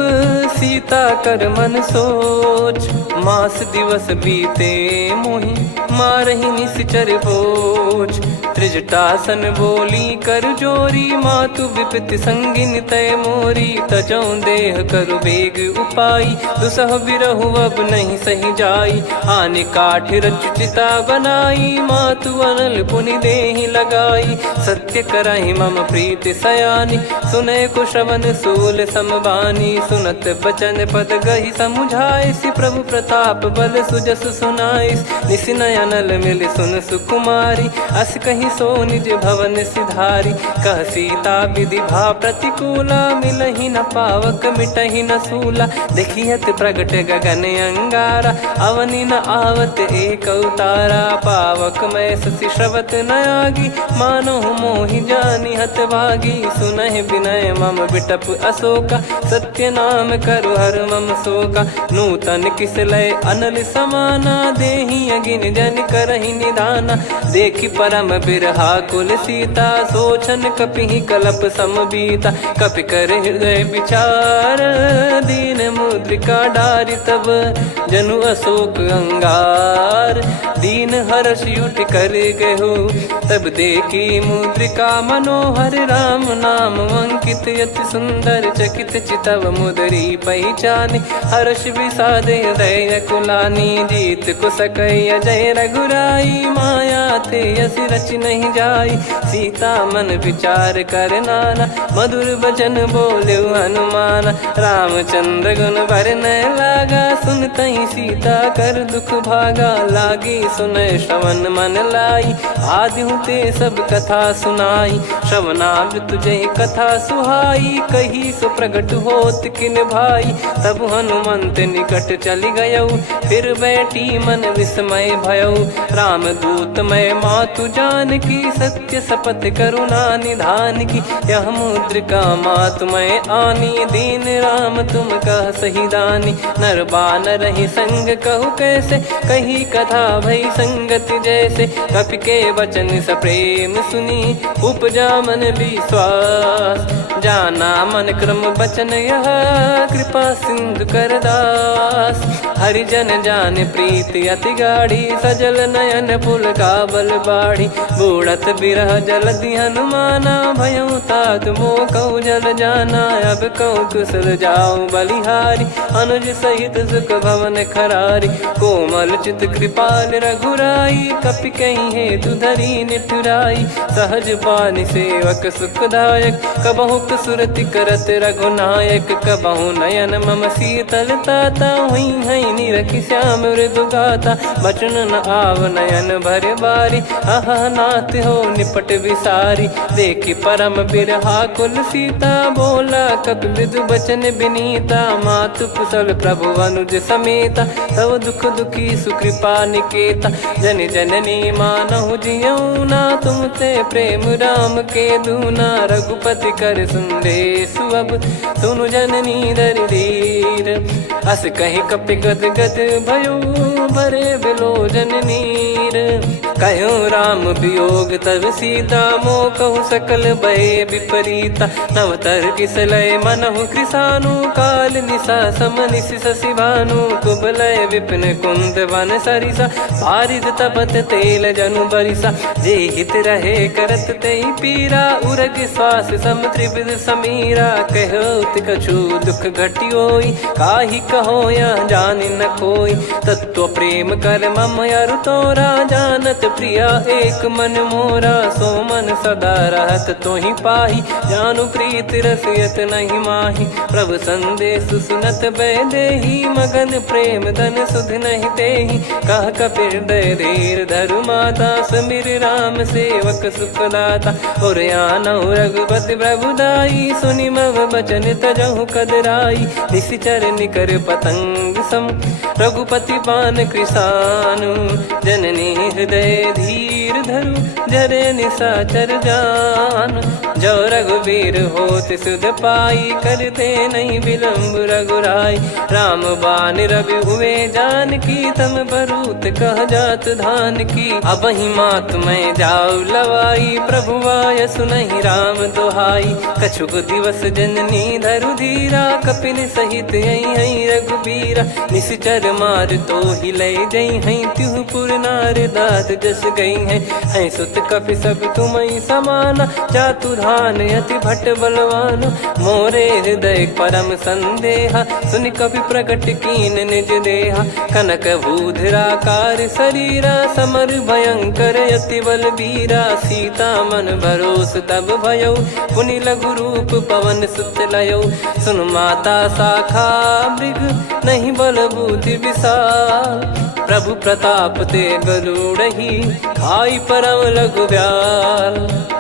सीता कर मन सोच। मास दिवस बीते मोहि, मारहि निश्चर बोझ। त्रिजटासन बोली कर जोरी, मातु विपति संगिन तय मोरी। तजौ देह करु बेग उपाई, दुसह बिरहु अब नहीं सही जाई। आने काठ रचिता बनाई, मातु अनल पुनि देहि लगाई। सत्य करहि मम प्रीति सयानी, सुनय को श्रवण सूल समबानी। सुनत बचन पद गहि समुझाए, सि प्रभु प्रताप बल सुजस सुनाइस। निस नयनल मिल सुन सुकुमारी, अस कहि सो निज भवन सिधारी। कह सीता विधि भा प्रतिकूला, मिलहि न पावक मिटहि न सूला। देखियत प्रगट गगन अंगारा, अवनि न आवत एक अवतारा। पावक मैं ससि श्रवत न आगी, मानो मोहि जानि हत भागी। सुनहि विनय मम बिटप अशोका, सत्य नाम करु हर मम शोका। नूतन किस लय अनल समाना, देहि अगिन जन करहि निदाना। देखि परम बिरहा कुल सीता, सोचन कपिहि कलप समबीता। कपि कर हृदय विचार, दीन मुद्रिका डारि तब। जनु अशोक अंगार, दीन हर्ष उठ कर गहु। तब देखी मुद्रिका मनोहर, राम नाम अंकित अति सुंदर। चकित चितव मुदरी पहचाने, हर्ष विषाद हृदय कुलानी। जीत को सकय अजय रघुराई, माया थे यस रच नहीं जाई। सीता मन विचार कर नाना, मधुर वचन बोले हनुमान। रामचंद्र गुण भरने लागा, सुनतहि सीता कर दुख भागा। लागी सुनय श्रवण मन लाई, आदि ते सब कथा सुनाई। श्रवणाब तुझे कथा सुहाई, कही सो प्रगट होत किन भाई। तब हनुमंत निकट चली गयौ, फिर बैठी मन विस्मय भयौ। राम दूत मैं मातु जान की, सत्य शपथ करुणा निधान की। यह मुद्रिका मातु मैं आनी, दीन राम तुम कह सही दानी। नर बानर ही संग कहु कैसे, कही कथा भई संगति जैसे। कपि के वचन सप्रेम सुनी, उपजा मन विश्वास। जाना मन क्रम बचन यह, कृपा सिंधु कर दास। हरिजन जान प्रीति अति गाढ़ी, सजल नयन पुल काबल बाढ़ी। बूढ़त बिरह जलधि हनुमाना, भयउ तात मोह कहु जल जाना। अब कहु कुशल जाऊ बलिहारी, अनुज सहित सुख भवन खरारी। कोमल चित कृपाल रघुराई, कपि कहीं हेतु धरी निठुराई। सहज पानि सेवक सुखदायक, कबहु सुरति करत रघुनायक। कबहु नयन मम शीतल ताता, हुई है निरखि श्याम मृदु गाता। बचन न आव नयन भर बारी, अह नाथ हो निपट विसारी। देखि परम बिरहा कुल सीता, बोला कपि मृदु बचन बिनीता। मातु कुशल प्रभु अनुज समेता, तव दुख दुखी सुकृपा निकेता। जन जननी मानहु जियऊ ना, तुम ते प्रेम राम के दूना। रघुपति कर संदेशु अब, सुनु जननी दर धीर। अस कहीं कपि गद गद भयो, भरे बिलोचन नीर। कहूँ राम वियोग तब सीता, मोह कहूँ सकल भय विपरीता। नवतर किसलय मनहु कृसानु, काल निशा समनिश शशि भानु। कुबलय विपिन कुंद वन सरिसा, पारिद तपत तेल जनु बरिसा। जे हित रहे करत तेहि पीरा, उरग श्वास सम त्रिविध समीरा। कहत कछु दुख घटियोई, काहि कहो या जानि न कोई। तत्व प्रेम कर मम अरु तोरा, जानत प्रिया एक मन मोरा। सो मन सदा रहत तोहि पाही, जानु प्रीत रसियत नहीं माही। प्रभु संदेश सुनत बैदेही, मगन प्रेम धन सुध नहीं तेहि। कह कपिर दय धीर धरु माता, समिर राम सेवक सुखदाता। और आनहु रघुपति प्रभुदाई, सुनि मम बचन तजहु कदराई। निशिचर निकर पतंग सम, रघुपति पान कृसानु। जननी हृदय धीर धरु, जरे निशाचर जान। जो रघुवीर होत सुध पाई, करते नहीं विलम्ब रघुराई। राम बान रवि हुए जानकी, तम बरूत कह जात धान की। अब ही मात मैं जाऊ लवाई, प्रभु आय सुनहि राम दोहाई। कछुक दिवस जननी धरु धीरा, कपिन सहित यही रघुबीरा। निश्चर मार तो ही लय जई हैं, त्युह पुर नार दात जस गई हैं। सुत कपि सब तुमहि समाना, जातु धान अति भट बलवान। मोरे हृदय परम संदेहा, सुनि कपि प्रकट कीन निज देहा। कनक भूधराकार शरीरा, समर भयंकर अति बल बीरा। सीता मन भरोस तब भयउ, पुनि लघु रूप पवन सुत लयउ। सुन माता शाखा मृग, नहीं बल बुद्धि विशाल। प्रभु प्रताप ते गरुड़हि, खाई परम लघु ब्याल।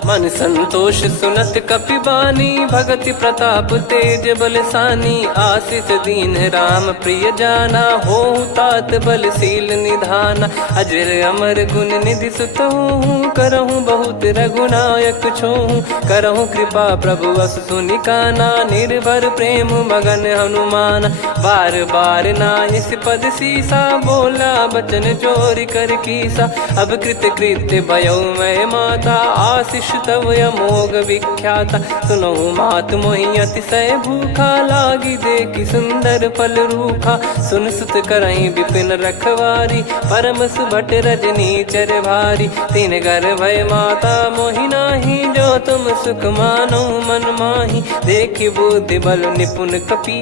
मन संतोष सुनत कपि बानी, भगति प्रताप तेज बलसानी। आशीष दीन राम प्रिय जाना, होहु तात बलशील निधाना। अजर अमर गुण निधि सुतहु, करहु बहुत रघुनायक छोहु। करहु कृपा प्रभु अस सुनि काना, निर्भर प्रेम मगन हनुमान। बार बार नायस पद सीसा, बोला बचन चोरी कर कीसा। अब कृत कृत्य भयो मैं माता, आशीष तव अमोघ विख्याता। सुनहु मात मोहि अतिशय भूखा, लागी देखि सुंदर फल रूखा। सुन सुत करहि विपिन रखवारी, परम सुभट रजनी चर भारी। तीन घर भय माता मोहि नाही, जो तुम सुख मानो मन माही। देखि बुद्धि बल निपुण कपि,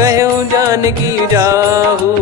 कहु जानकी जाहू।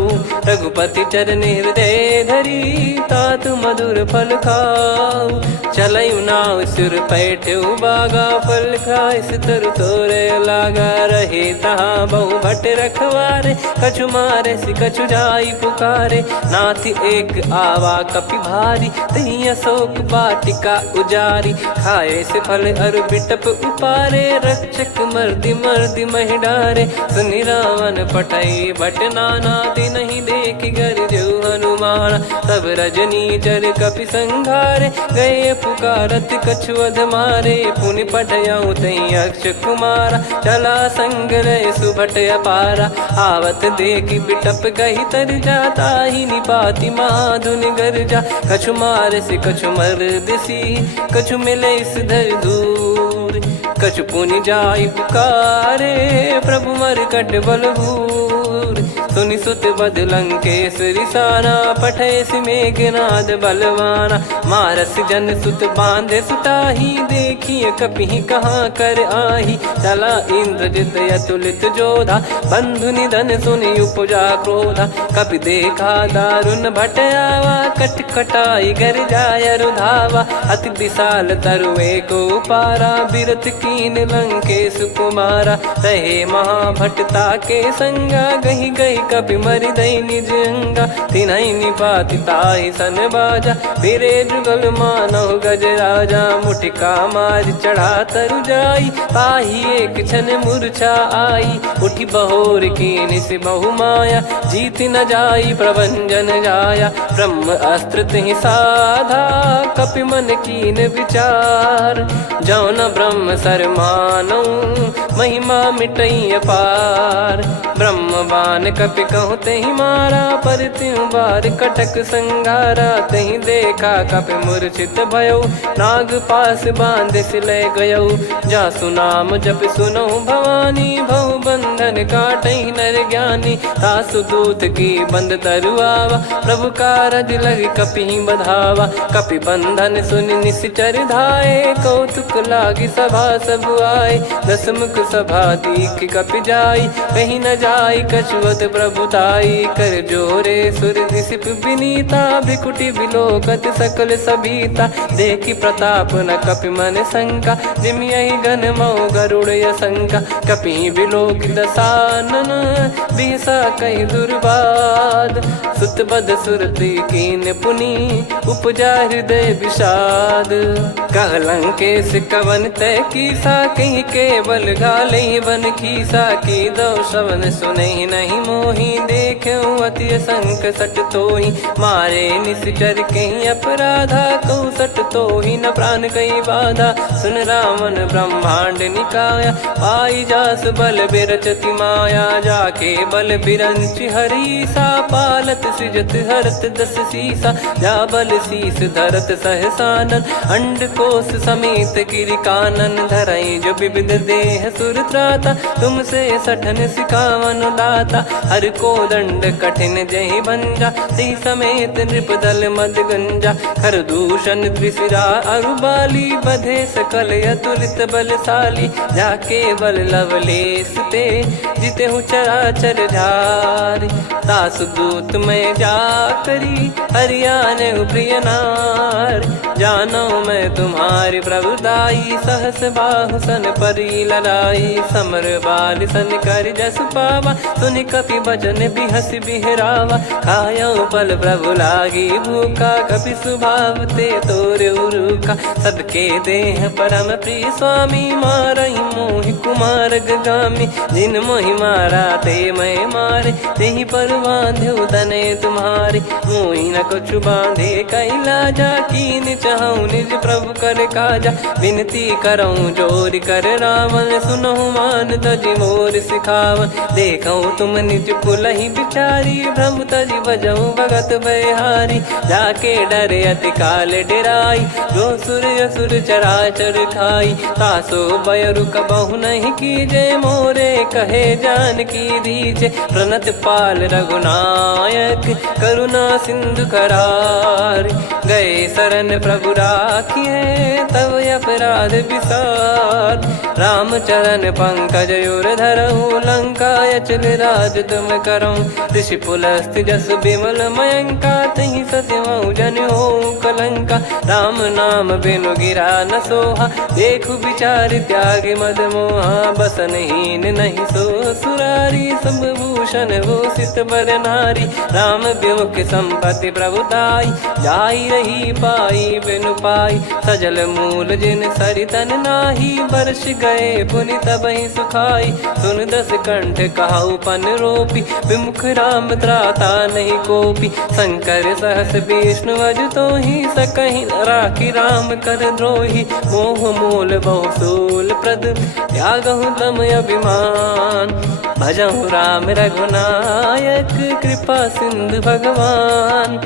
रघुपति चरण हृदय धरी, तात मधुर फल खाऊ। चलयु नाव सुर पैठ्यु बागा, फल खाय सितर तोरे लागा। रहे तहाँ बहु भट रखवारे, कछु मारे सि कछु जाई पुकारे। नाथ एक आवा कपि भारी, तही अशोक वाटिका उजारी। खाए से फल अर बिटप उपारे, रक्षक मर्दि मर्दि महि डारे। सुनि रावण पटई भट नाना, तिनहि देखि गरजउ हनुमान। तब रजनी चर कपि संघारे, गए पुकारत कछु अध मारे। पुनि पटयउ तई अक्ष कुमारा, चला संग रहे सुभट अपारा। आवत देखि बिटप गहि तर जाता, ही निपाति माधुनि गर्जा। कछु मार से कछु मर्दिसी, कछु मिले इस धर दूर। कछु पुनि जाई पुकारे, प्रभु मरकट बलभूर। सुनि सुत बद लंकेश्वरी साना, पठेसि मेघनाद बलवाना। मारस जन सुत बांधे सुताही, देखिए कपि कहाँ कर आही। चला इंद्रजित अतुलित जोधा, बंधु निधन सुनि उपजा क्रोधा। कपि देखा दारुण भट आवा, कट कटाई घर जाय रुधावा। अति विशाल तरुए को पारा, बिरत कीन लंकेश कुमारा। रहे महाभटता के संगा, गही गही कपि मरि दई निज अंगा। तिन्हि निपाति ताहि सन बाजा, फिरे जुगल मानव गज राजा। मुटिका मार चढ़ा तरु जाई, पाही एक क्षण मूर्छा आई। उठी बहोर कीन से बहु माया, जीत न जाई प्रभंजन जाया। ब्रह्म अस्त्र तिहि साधा, कपि मन कीन विचार। जौ न ब्रह्म सर मानौ, महिमा मिटई अपार। ब्रह्म बान कपि कहूँ तेहि मारा, पर त्यों बार कटक संगारा। तहि देखा कपि मूर्छित भयौ, नाग पास बांध सिले गयौ। जासु नाम जप सुनौ भवानी, भव बंधन काटहि नर ज्ञानी। तासु दूत की बंद तरुआवा, प्रभु कारज लग कपि बधावा। कपि बंधन सुनि निश्चर धाये, कौतुक लागी सभा सब आए। दसमुख सभा दीख कपि जाई, कहीं न जाई कछुअत प्रभुताई। कर जोरे सुर दिसिप विनीता, भिकुटी बिलोकत सकल सबीता। देखी प्रताप न कपि मन शंका, जिमियहि गन मऊ गरुड़ असंका। कपि बिलोक दसानन, बिहसा कहि दुर्बाद। सुत बद सुरति कीन पुनि, उपजा हृदय विषाद। कह लंकेश कवन तय कीसा, कहीं केवल गाले बन खीसा। की दो श्रवण सुनहि नहीं मोही, देखऊं अति संक सट तोहि। मारे निश्चर कहीं अपराधा, कहूँ सट तोहि न प्राण कहीं बाधा। सुन रावण ब्रह्मांड निकाया, पाई जास बल बिरचति माया। जाके बल बिरंच हरीसा, पालत सृजत हरत दस सीसा। जा बल शीस धरत सहसानन, अंड कोश समेत गिरि कानन। धरई जो विविध देह सुर त्राता, तुमसे सठन सिखावन दाता। हर को दंड कठिन जहि भंजा, ती समेत नृपदल मद गंजा। खर दूषण त्रिशिरा अरुबाली, बधे सकल अतुलित बलशाली। जाके बल लवलेस ते, जिते हूँ चराचर झारी। तासु दूत मैं जा करी, हरियाने प्रिय नार। जानो मैं तुम्हारी प्रभुताई, सहस बाहु सन परी ललाई। समर बाल सन कर जस पावा, सुनि कपि बचन बिहस बिहरावा। खायौ पल प्रभु लागी भूखा, कपि स्वभाव ते तोरे उरुखा। सबके देह परम प्रिय स्वामी, मारहि मोहि कुमार गामी। जिन मोहि मारा ते मैं मारे, तेहि पर बांधो तनय तुम्हारे। मोहि न कुछ बांधे कैलाजा, कीन चाहूं निज प्रभु कर काजा। विनती करऊं जोर कर रावण, सुनहु मान तजि मोर सिखावन। देखऊं तुम निज कुलहि बिचारी, भ्रम तजि बजऊं भगत बहारी। जाके डरे अति काल डेराई, जो सुर असुर चराचर खाई। तासो बयरु कबहु नहीं कीजे, मोरे कहे जान की दीजे। प्रणत पाल रघुनायक, करुणा सिंधु करार। गए शरण प्रभु राखिए, तब अपराध विसार। राम चरण पंकज उर धरऊं, लंका अचल राज तुम करऊं। ऋषि पुलस्त जस विमल मयंका, तहि सत्यमऊ जन हो कलंका। राम नाम बिनु गिरा न सोहा, देखु विचार त्याग मद मोहा। बसनहीन नहीं सो सुरारी, सब भूषण भूषित बर नारी। राम विमुख संपत्ति प्रभुताई, जाई रही पाई बिनु पाई। सजल मूल जिन सरितन नाही, वर्ष गए पुनि तबहि सुखाई। सुन दस कंठ कहाऊ पन रोपी, विमुख राम त्राता नहीं कोपी। शंकर सहस विष्णु अज तोहि, सकहि न राखी राम कर द्रोही। मोह मूल बहु सूल प्रद, त्यागहु तम अभिमान। भजहु राम रघुनायक, कृपा सिंधु भगवान।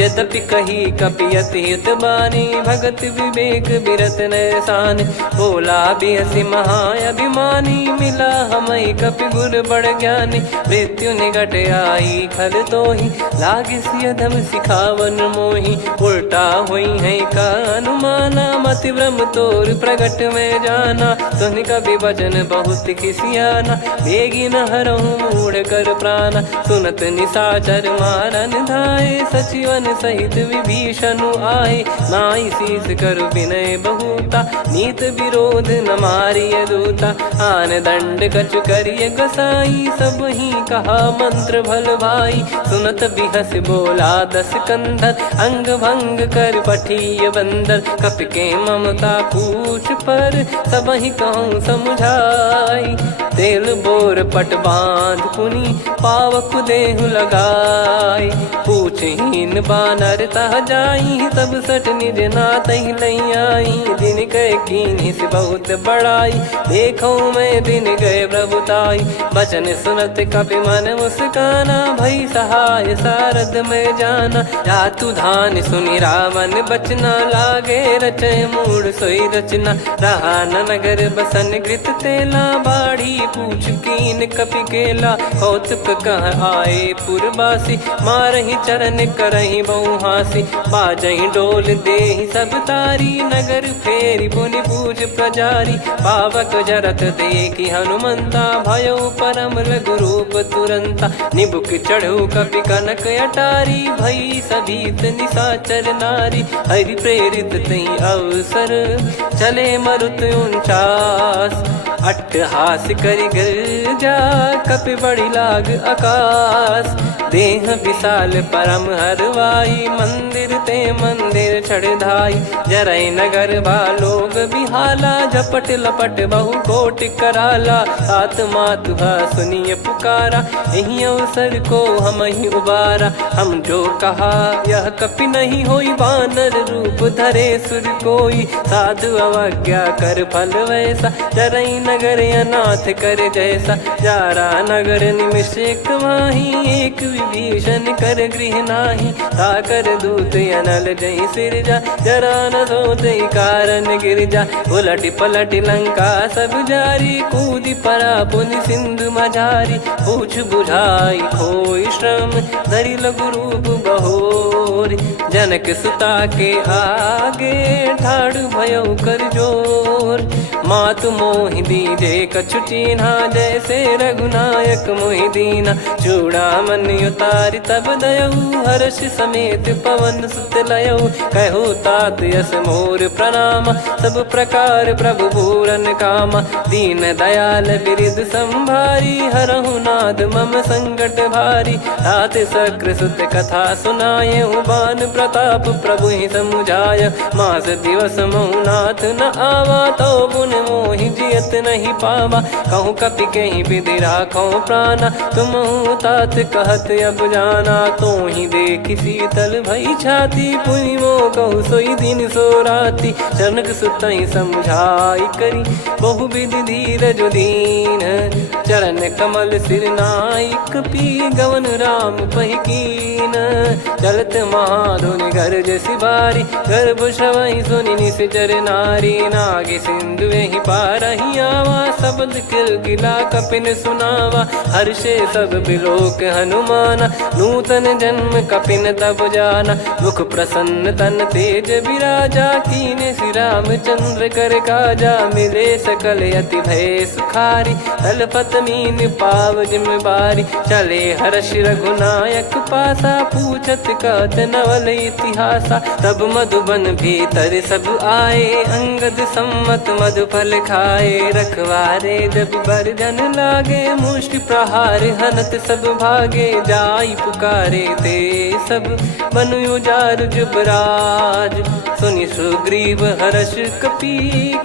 यद्यपि कही कपियत हित बानी, भगत विवेक बिरत नैसान। बोला बिहसी महाअभिमानी, मिला हमई कपि गुर बड़ ज्ञानी। मृत्यु निकट आई खल तोहि, लागे सिय धम सिखावन मोहि। उल्टा हुई है का अनुमाना, मति भ्रम तोर प्रगट में जाना। सुन कवि वचन बहुत खिसियाना, बेगी न हरहु मूढ़ कर प्राण। सुनत निशाचर मारन धाये, सचिवन सहित विभीषण आए। नाई शीस कर विनय बहुता, नीत विरोध न मारिय दूता। आन दंड कछु करिय गोसाई, सब ही कहा मंत्र भल भाई। सुनत बिहस बोला दस कंधर, अंग भंग कर पठिय बंदर। कपि के ममता पूछ पर, सब ही कहूँ समझाई। तेल बोर पट बांध पुनि, पावक देहु लगाई। पूछहीन बानर तह जाई, तब सट निज नाथ लई आई। दिन गए कीन्ही से बहुत बड़ाई, देखो मैं दिन गए प्रभुताई। बचन सुनत कपि मन मुस्काना, भई सहाय सारद में जाना। जातु धान सुनि रावण बचना, लागे रचय मूढ़ सोई रचना। रहा न नगर बसन कृत तेला, बाढ़ी पूछ कीन कपि केला। कौतुक कह आए पुरबासी, मारहि चरण करहि बहु हासी। बाजहि डोल देहि सब तारी, नगर फेरी पुनि पूज प्रजारी। पावक जरत देखि हनुमंता, भयो परम रघुरूप तुरंता। निबुक चढ़ऊ कपि कनक अटारी, भई सभीत निशाचर नारी। हरि प्रेरित तई अवसर, चले मरुत 49। अट्टहास करि गर्जा, कपि बड़ी लाग आकाश। देह विशाल परम हरवाई, मंदिर ते मंदिर चढ़ धाई। जरई नगर बालोग बिहाला, झपट लपट बहु कोटि कराला। आत्मातु सुनिय पुकारा, यही अवसर को हम ही उबारा। हम जो कहा यह कपि नहीं होई, वानर रूप धरे सुर कोई। साधु अवज्ञा कर फल वैसा, जरई नगर अनाथ कर जैसा। जारा नगर निमिष एक माही, एक विभीषण कर गृह नाही। ताकर दूत अनल जय सिरजा, जरा न सोते कारण गिर जा। उलट पलट लंका सब जारी, कूदी परा पुनि सिंधु मझारी। पूछ बुझाई खोई श्रम, धरि लघु रूप बहोरी। जनक सुता के आगे, ठाड़ भयो कर जोर। मातु मोहि दीजे कछु चीन्हा, जैसे रघुनायक मोहि दीना। चूड़ामन उतारि तब दयऊ, हर्ष समेत पवन सुत लयऊ। कहु तात यस मोर प्रणाम, सब प्रकार प्रभु पूरन कामा। दीन दयाल बिरिद संभारी, हरहु नाद मम संकट भारी। तात सक्र सुत कथा सुनायहु, बान प्रताप प्रभु ही समुझाय। मास दिवस महु नाथ न आवा, तो पुन मोहि जियत नहीं पावा। कहूँ कपि कहीं विधि राखो प्राणा, तुम तात कहत अब जाना। तो ही देखी शीतल भई छाती, पुनि मो कहु सोई दिन सो राती। जनक सुतहि समझाई करी, बहु विधि धीरज दीन। चरण कमल सिर नाई, कपि गवन राम पहि कीन। चलत महाधुनि गरज सिबारी, गर्भ श्रवहि सुनि निश्चर नारी। नागे सिंधु ही पारहि आवा, शब्द किलकिला कपिन सुनावा। हर्षे सब बिलोक हनुमाना, नूतन जन्म कपिन तब जाना। मुख प्रसन्न तन तेज विराजा, कीने श्री रामचंद्र कर काजा। मिले सकल अति भय सुखारी, तलपत मीन पाव जिम बारी। चले हर्ष रघुनायक पासा, पूछत कहत नवल इतिहासा। तब मधुबन भीतर सब आए, अंगद सम्मत मधुफल खाए। रखवारे जब बरजन लागे, मुष्टि प्रहार हनत सब भागे। जाई पुकारे ते सब, बनु उजार जुबराज। सुनि सुग्रीव हर्ष कपि,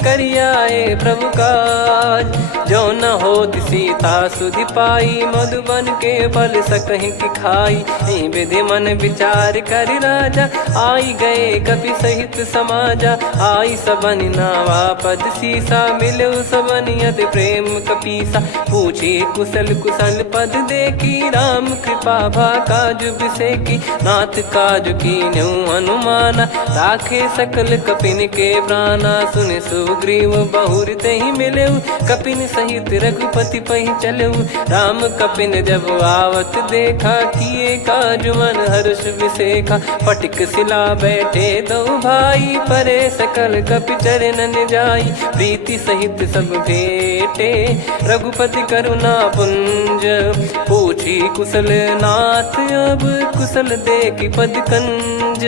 करियाए प्रभु काज। जो न होत सीता सुधि पाई, मधुबन के फल सकहि कि खाई। विधि मन विचार कर राजा, आई गए कपि सहित समाजा। आई सबन नावा पद सीसा, मिलो सबन यति प्रेम कपीसा। पूछी कुशल कुशल पद देखी राम कृपा भा काज बिसेकी। नाथ काज कीन्हु हनुमाना राखे सकल कपिन के प्राणा। सुन सुग्रीव बहुर तेहि मिलेउ कपिन सहित रघुपति पहि चलेउ। राम कपिन जब आवत देखा किए काज मन हर्ष विसेखा। फटिक सिला बैठे दो भाई परे सकल कपि चरणन जाई। प्रीति सहित सब भेटे रघुपति करुणा पुंज। पूछी कुशल नाथ अब कुशल देखि पद कंज।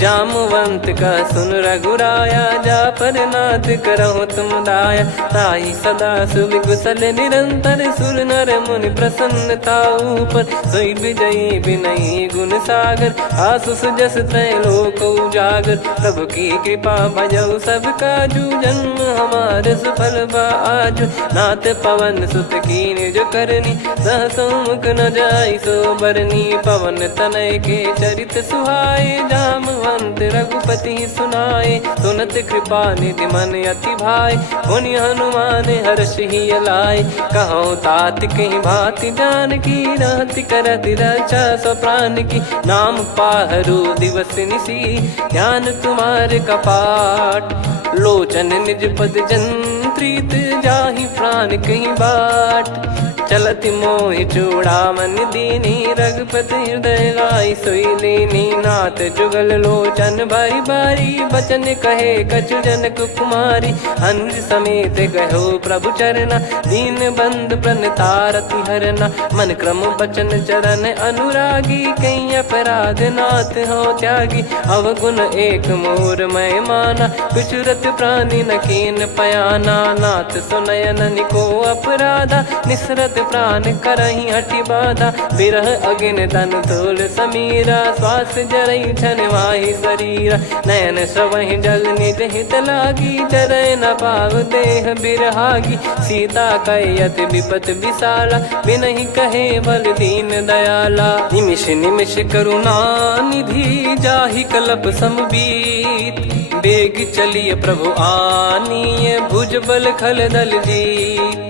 जामवंत का सुन रघुराया जा पर नाथ करहु तुम दाया। ताहि सदा सुविकुशल निरंतर सुर नर मुनि प्रसन्नता ऊपर। सोई विजयी विनयी गुण सागर आसु सुजस त्रैलोक उजागर। प्रभु की कृपा भजऊ सब काजू जन्म हमार सफल बा आजु। नाथ पवन सुत कीन्ह जो करनी सहसो मुख न जाई सो बरनी। पवन तनय के चरित सुहाए जामवंत रघुपति सुनाए। सुनत कृपा निधि मन अति भाई पुनि हनुमान हर्ष ही लाए। कहूँ तात कहीं भांति जानकी रहति करति रक्षा सो प्राण की। नाम पाहरु दिवस निसी ध्यान तुम्हारे कपाट। लोचन निज पद जंत्रित जाहि प्राण कहीं बाट। चलति मोहि चूड़ामन दीनी रघुपति हृदय लाई सोई लीनी। नाथ जुगल लोचन बारी बारी बचन कहे कछु जनक कुमारी। अनुज समेत गहो प्रभु चरना दीन बंधु प्रणतारति हरना। मन क्रम बचन चरण अनुरागी कहीं अपराध नाथ हो त्यागी। अवगुण एक मोर मैं माना कुछुरत प्राणी न कीन पयाना। नाथ सुनयन को अपराधा निसरत प्राण करही हटि बाधा। बिरह अगिन तन तोल समीरा श्वास जरई छन वाहि शरीरा। नयन सवहि जल निज हित लागी चरय न पाव देह बिरहागी। सीता कयत विपत विशाला बिनहि कहे बल दीन दयाला। निमिष निमिष करुणा निधि जाहि कलप समबीत। बेग चलिए प्रभु आनीय भुज बल खल दल जी।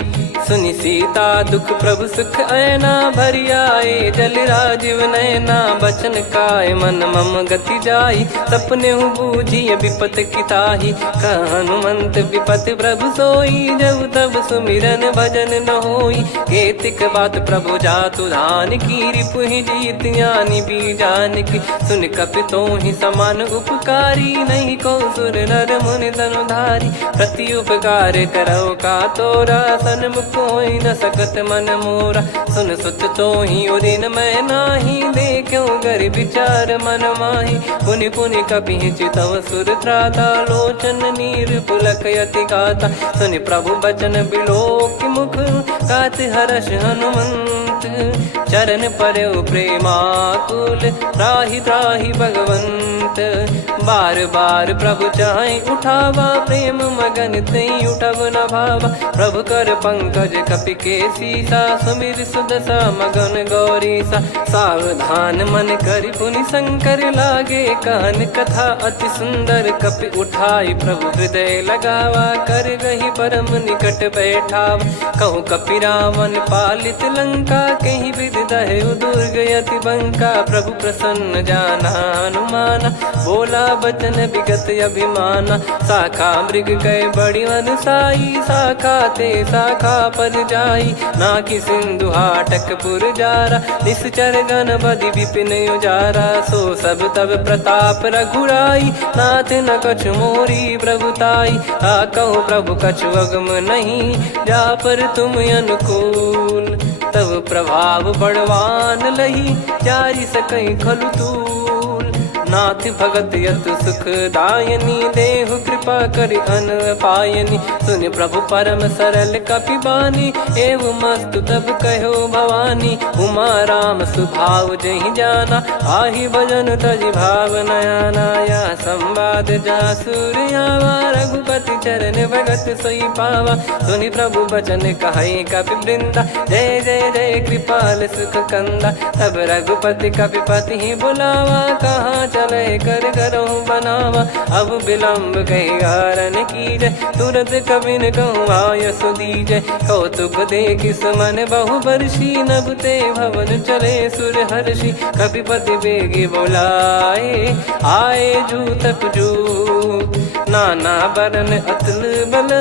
सुनि सीता दुख प्रभु सुख ऐना भरि आए। जल राजीव नैना बचन काय मन मम गति जाई। सपने हूँ बूझिए विपत किताही हनुमंत विपत प्रभु सोई। जब तब सुमिरन भजन न होई। केतिक बात प्रभु जातु धान की रिपुहि जीत ज्ञानी बीजान की। सुन कपि तोहि समान उपकारी नहीं को सुर नर मुनि तनुधारी। प्रति उपकार करो का तोरा सन्मुख कोई न सकत मन मोरा। सुन सुत तो ही उदिन मैं नाही देखो गर विचार मन माही। पुनि पुनि कपि चितव सुर त्राता लोचन नीर पुलक यति गाता। सुनि प्रभु बचन बिलोक मुख गात हर्ष हनुमंत। चरण परउ प्रेमाकुल त्राहि त्राहि भगवंत। बार बार प्रभु चाहि उठावा प्रेम मगन तई उठब न भावा। प्रभु कर पंकज कपि के सीसा सुमिर सुदशा मगन गौरीसा। सावधान मन करि पुनि शंकर लागे कहन कथा अति सुंदर। कपि उठाई प्रभु हृदय लगावा कर गही परम निकट बैठावा। कहूँ कपि रावण पालित लंका कहीं विधि दहेउ दुर्ग यति बंका। प्रभु प्रसन्न जाना हनुमाना बोला बचन विगत अभिमाना। शाखा मृग गए बड़ी अनुसाई शाखा ते शाखा पर जाई। नाकि सिंधु हाटक पुर जारा निश्चर गण बदि विपिन उजारा। सो सब तब प्रताप रघुराई नाथ न कछु मोरी प्रभुताई। कहो प्रभु कछु अगम नहीं जा पर तुम अनुकूल। तब प्रभाव बड़वान लही जारी सकई खलु तूल। नाथ भगत यत सुख दायनी देहु कृपा करि अन पायनी। सुन प्रभु परम सरल कपि बानी एव मस्तु तब कहो भवानी। उमा राम सुभाव जहि जाना आहि भजन तजि भाव नयाना। या संवाद जासुर आवा रघुपति चरण भगत सोई पावा। सुनि प्रभु बचन कहै कपि वृंदा जय जय जय कृपाल सुख कंदा। तब रघुपति कपि पति ही बुलावा कहाँ चले कर करहु बनावा। अब विलम्ब कही कारण की जय तुरंत कबिन कहूँ आयस दीजय। कौतुक देखि सुमन बहु बरसी नभते भवन चले सुर हर्षि। कपिपति बेगी बोलाए आए जूतक जू। नाना बरन अतुल बल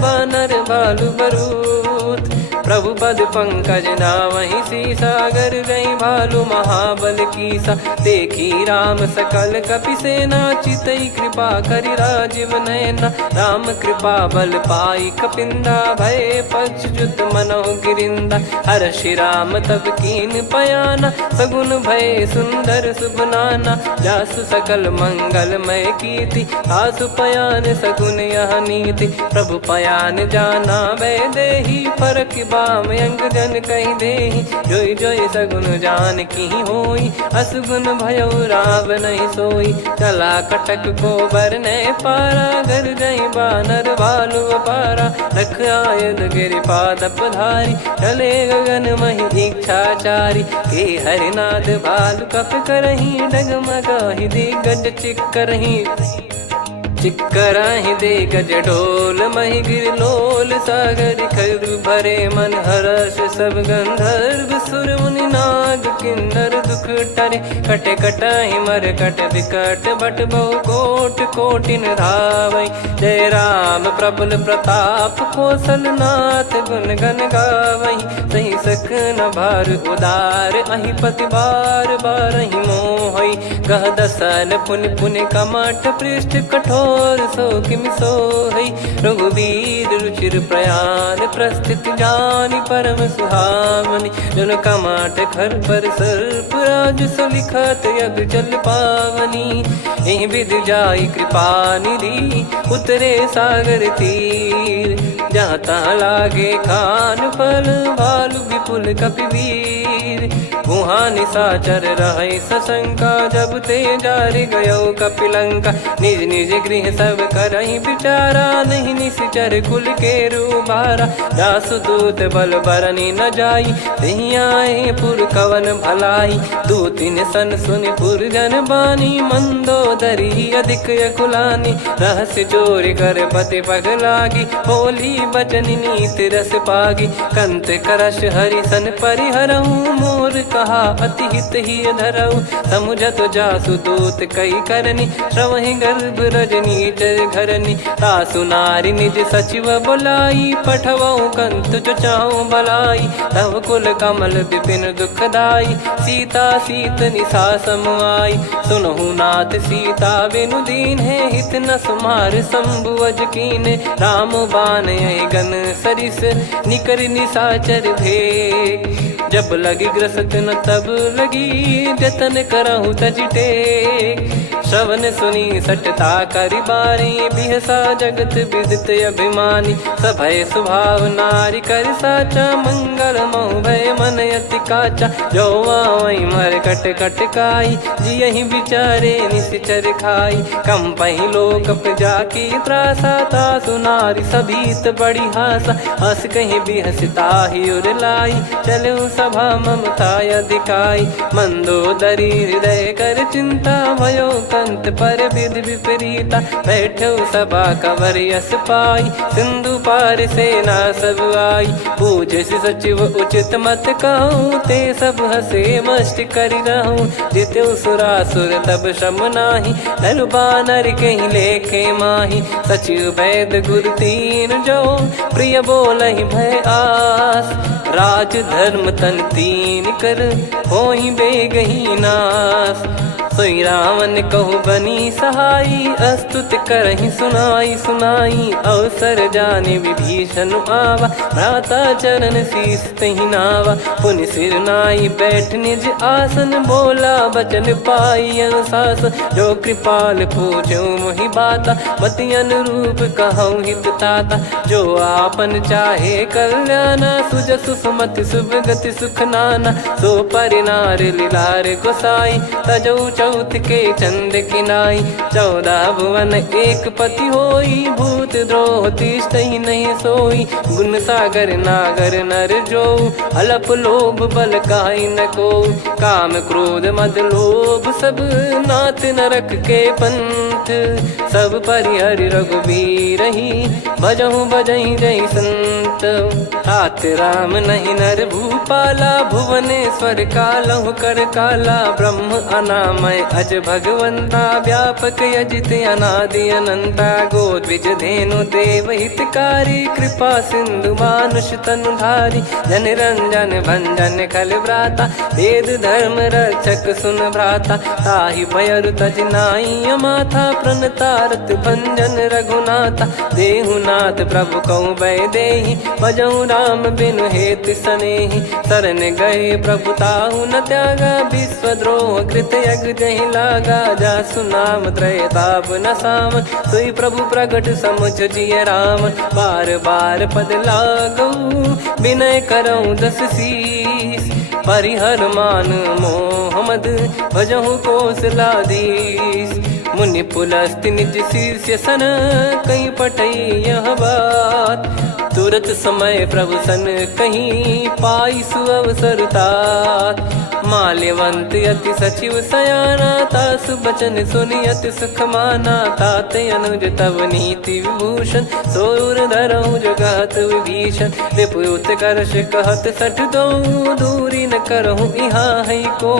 बानर बालु बरूथ। प्रभु पद पंकज नावहि सीसागर गई भालु महाबल कीसा। देखी राम सकल कपि सेना चितई कृपा करि राजीव नयना। राम कृपा बल पाई कपिंदा भय पक्षजुत मनो गिरिंदा। हर्षि राम तब कीन पयाना सगुन भय सुंदर शुभ नाना। जासु सकल मंगलमय कीर्ति आसु पयान सगुन यह नीति। प्रभु पयान जाना वै देहि फरक बाम अंग जन कहि देहि। जोई जोई सगुन जान की होई असगुन भयो राव नहीं सोई। चला कटक को बरने पारा घर गई बानर भालु अपारा। रख आयल गिरि पाद पधारी चले गगन महि इच्छाचारी। के हरिनाथ भालु कप करही डगमगाहि दिग्गज चिक्करही। चिक्कराहि दिग्गज डोल महि गिर लोल सागर खरु भरे मन हर्ष सब गंधर्व सुर मुनि नाग किन्नर दुख टरे। कटे कटाहि मर कट विकट बट बहु कोट कोटिन धावै। जय राम प्रबल प्रताप कौशल नाथ गुण गण गावै। सही सकन भार उदार अहि पति बार बारहि मोहै। गह दसन पुनि पुनि कमठ पृष्ठ कठोर सो किमि सोहै। रघुवीर रुचिर प्रयाण प्रस्थित जानि परम सुहावनि। जन कमाट खर पर सर्प राज सलिखत यग जल पावनी। एहि विध जाई कृपा निधि उतरे सागर तीर। जहाँ तहाँ लागे खान फल भालु विपुल कपिवीर। गुहा निशाचर रहै सशंका जब ते जारि गयो कपिलंका। निज निज गृह सब करहि विचारा नहीं निश्चर कुल के रूबारा। जासु दूत बल बरनी न जाई तेहि आए पुर कवन भलाई। दूतिन सन सुनि पुर जन बानी मंदोदरी अधिक अकुलानी। रहस्य चोरी कर पति पग लागी बोली बचन नीत रस पागी। कंत करश हरि सन परिहरहु मोर कहा अति हित ही धरऊ। समुझत जासु दूत कई करनी श्रवहि गर्भ रजनी चर घरनी। तासु नारी निज सचिव बुलाई पठवऊ कंत जो चाहूं भलाई। तव कुल कमल विपिन दुखदाई सीता सीत निशा समुआई। सुनहु नाथ सीता बिनु दीन है हित न सुमार शंभु अज कीने। राम बान यही गन सरिस निकर निशाचर भेग। जब लगी ग्रसत न तब लगी जतन करहु तज टेक। श्रवण सुनी सटता करि बारी बिहसा जगत विदित अभिमानी। सभय स्वभाव नारी कर साचा मंगल मोह भय मन अति काचा। जो आवई मर कट कट काई जियहि विचारे निश्चर खाई। कम पहि लोक प्रजा की त्रासा तासु नारी सभीत बड़ी हासा। हस कहीं बिहसता ही उर लाई चलो सभा ममता अधिकाई। मंदोदरी हृदय कर चिंता भयो कंत पर विध विपरीता। बैठो सभा कवर यस पाई सिंधु पार सेना सब आई। पूज सचिव उचित मत कहूँ ते सब हसे मस्त करि रहूं। जित्यु सुरासुर तब श्रम नाही धनु बानर कहीं लेखे माही। सचिव वैद गुरु तीन जो प्रिय बोलहि भय आस। राज धर्म तन तीन कर होहि बेगहि नाश। सोई रावण कहु बनी सहाई अस्तुत करहि सुनाई सुनाई। अवसर जाने विभीषण आवा भ्राता चरण शीस तहि नावा। पुनि सिर नाई बैठ निज आसन बोला बचन पाई अनुशासन। जो कृपाल पूछो मोहि बाता मति अनुरूप कहूँ हित ताता। जो आपन चाहे कल्याणा सुजसु सुमति शुभ गति सुख नाना। सो परिनार लीलार गोसाई तजौ चौथ के चंद किनाई 14 भुवन एक पति होई भूत द्रोह तीष्टहि नहीं सोई गुण सागर नागर नर जो अलप लोभ बल काई न को काम क्रोध मद लोभ सब नाथ नरक के पंथ सब परिहरि रघुबीर ही भजहु भजहि जय संत हाथ राम नहीं नर भूपाला भुवनेश्वर कालहु कर काला ब्रह्म अनामय अज भगवंता व्यापक यजित अनादि अनंता गोद्विज धेनु देव हितकारी कृपा सिंधु मानुष तनुधारी जन रंजन भंजन खल भ्राता वेद धर्म रक्षक सुन भ्राता ताहि भयरु तज नाई माथा प्रणतारत भंजन रघुनाथा देहुनाथ प्रभु कहु बै देहि भजहु राम बिनु हेत सनेहि शरण गए प्रभु ताहु न त्यागा विश्वद्रोह कृत यज्ञ जहि लागा जासु नाम त्रयताप न सामन सोई प्रभु प्रगट समुझ जिय रामन बार बार पद लागऊ विनय करऊँ दस शीस परिहर मान मोहम्मद भजहु कौशलाधीश मुनि पुलस्ति निज शीर्ष सन कहीं पटई यह बात तुरत समय प्रभु सन कहीं पाई सुअवसर तात माल्यवंत अति सचिव सयाना तासु बचन सुनियत सुख माना तात अनुज तव नीति विभूषण सोर धरहु जगत विभीषण विपुत करश कहत सठ दो दूरी न करहु यहाँ है को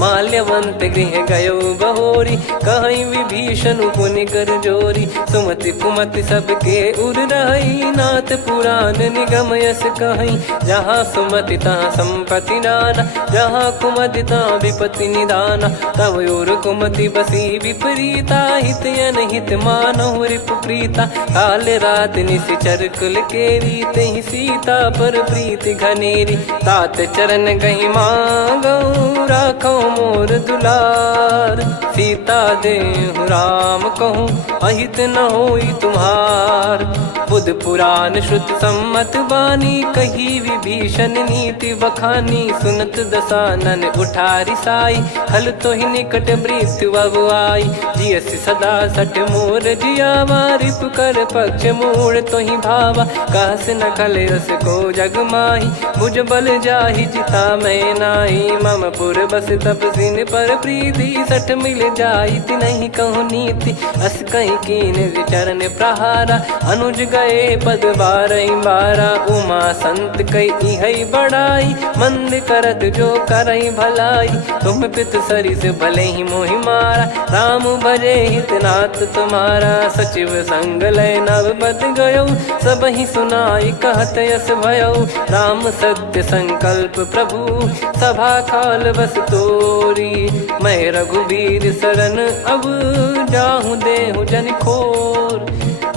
माल्यवंत गृह गयो बहोरी कहीं विभीषण पुनि कर जोरी सुमति कुमति सबके उर रही नाथ पुराण निगम यस कहीं जहाँ सुमति तहाँ संपत्ति नाना जहाँ कुमति तहाँ विपत्ति निदाना तव और कुमति बसी विपरीता हित अनहित मानहु रिपु प्रीता काल रात निशिचर कुल केरी तहि सीता पर प्रीति घनेरी तात चरण गही मांगऊ राखो मोर दुलार सीता देहु राम कहूँ अहित न होई तुम्हार बुध पुराण श्रुत सम्मत बानी कही विभीषण नीति बखानी सुनत दसानन उठारी साई खल तो ही निकट मृत्यु अब आई जियस सदा सठ मोर जियावा रिप कर पक्ष मूड़ तो ही भावा कहस न खल रस को जग माही भुज बल जाहि जिता मैं नाई मम पुर बस तप सिन पर प्रीति सठ मिल जाई नहीं कहूँ नीति अस कहीं कीन विचरण प्रहारा अनुज गए पद बारई बारा उमा संत कई है बड़ाई मंद करत जो करई भलाई तुम पित सरिस भले ही मोहि मारा राम भजे हितनाथ तुम्हारा सचिव संग लय नव बद गयो सब ही सुनाई कहत यस भयो राम सत्य संकल्प प्रभु सभा काल बस तोरी मैं रघुबीर शरण अब जाहू देहु जन खोर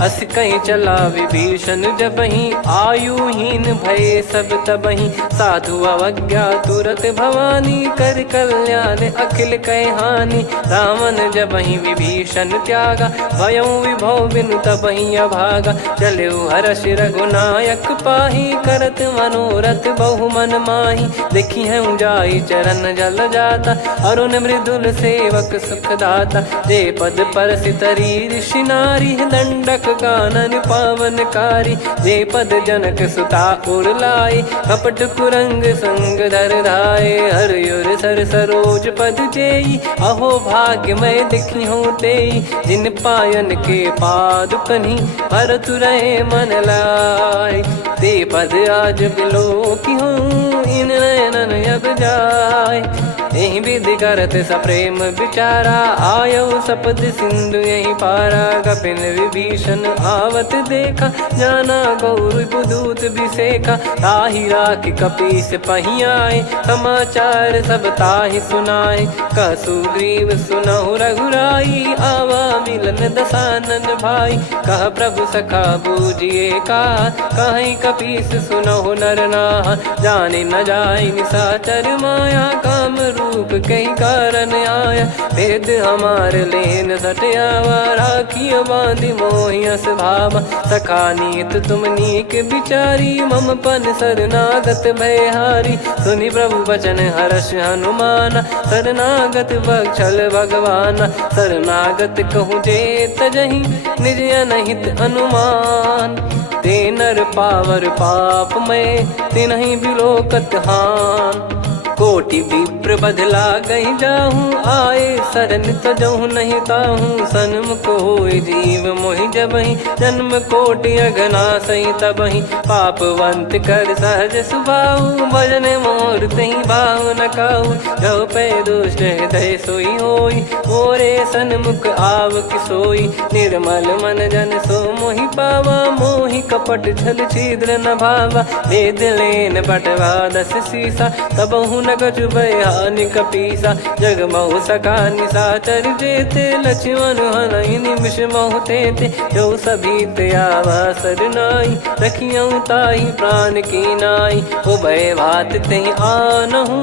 अस कहीं चला विभीषण जब ही आयुहीन भय सब तबही साधु अवज्ञा तुरत भवानी कर कल्याण अखिल कह हानि रावण जब ही विभीषण त्यागा भयउ विभव बिनु तबही अभागा चले हर्ष रघुनायक पाही करत मनोरथ बहु मन माही देखी है जाई चरण जल जाता अरुण मृदुल सेवक सुखदाता जे पद पर सितरी ऋषि नारी दंडक कानन पावनकारी जे पद जनक सुता उर लाए कपट कुरंग संग धर धाये हरियुर सर सरोज पद जेई अहो भाग्य मैं दिखी हूँ तेई जिन पायन के पादुकनी भरत रहे मन लाए ते पद आज बिलो की हूँ इन नयनन अब जाय यही विधि करत सप्रेम विचारा आयो सपद सिंधु यही पारा कपिन विभीषण आवत देखा जाना गौर बुदूत विसेखा ताहि राख कपीस पहियाए समाचार सब ताहि सुनाए कसु ग्रीव सुनहु रघुराई आवा मिलन दसानन भाई कह प्रभु सखा बूझिए का कहीं कपीस सुनहु नर नाहा जाने न जाय निशाचर माया काम रूप कई कारण आया, भेद हमार लेन सटयावा, राखिया बांधि मोहियस भावा, सखा नीत तुम नीक बिचारी, मम पन शरणागत भयहारी, सुनि प्रभु वचन हर्ष हनुमाना, शरणागत बक्षल भगवाना, शरणागत कहूँ जे तजहि निज अनहित अनुमान, ते नर पावर पाप में तिन्हि बिलोकत हान, कोटि विप्र बदला गई जाहूँ, आए शरण तजहु नहीं ताहूँ, सन्मुख होय जीव मोहि जबहि, जन्म कोटि अघना सही तबहि, पापवंत कर सहज सुभाऊ, भजन मोर तहि भाव न काहू, जो पै दुष्ट हृदय सोई होई, मोरे सन्मुख आव किसोई, निर्मल मन जन सो मोहि पावा, मोहि कपट छल छिद्र न भावा, भेद लेन बटवा दस सीसा, तबहु न कछु बयानि कपीसा, जग महु सका निशाचर जेते, लक्ष्मण हनहि निमिष महु तेते, जो सभी त्यावा सरनाई, रखियऊ ताहि प्राण की नाई, उभय भात तेहि आनहु,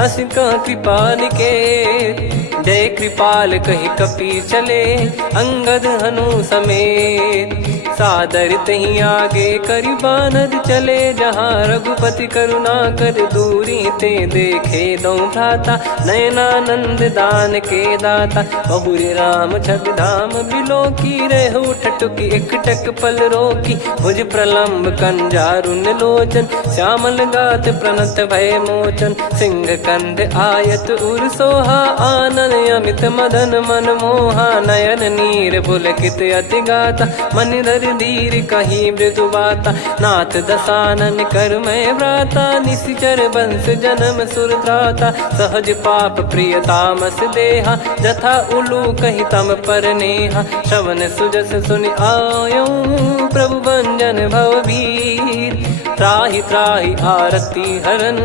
हस कह कृपाल के, जय कृपाल कहि कपी चले, अंगद हनु समेत, सादर तही आगे करि बानर चले, जहाँ रघुपति करुणा कर दूरी ते देखे दो भ्राता, नयनानंद दान के दाता, बहुरी राम छग धाम बिलो की, रेहु ठटुकी एकटक पल रोकी, भुज प्रलम्ब कंजारुन लोचन, श्यामल गात प्रणत भय मोचन, सिंह कंद आयत उर सोहा, आनन अमित मदन मन मोहा, नयन नीर पुलकित अति गाता, मन धर धीर कहीं मृदु बाता, नाथ दसानन कर मैं व्राता, निशिचर वंश जन्म सुरत्राता, सहज पाप प्रिय तामस देहा, जथा उलू कही तम पर नेहा, श्रवण सुजस सुनि आयो, प्रभु भंजन भवबीर, त्राहि त्राहि आरती हरन,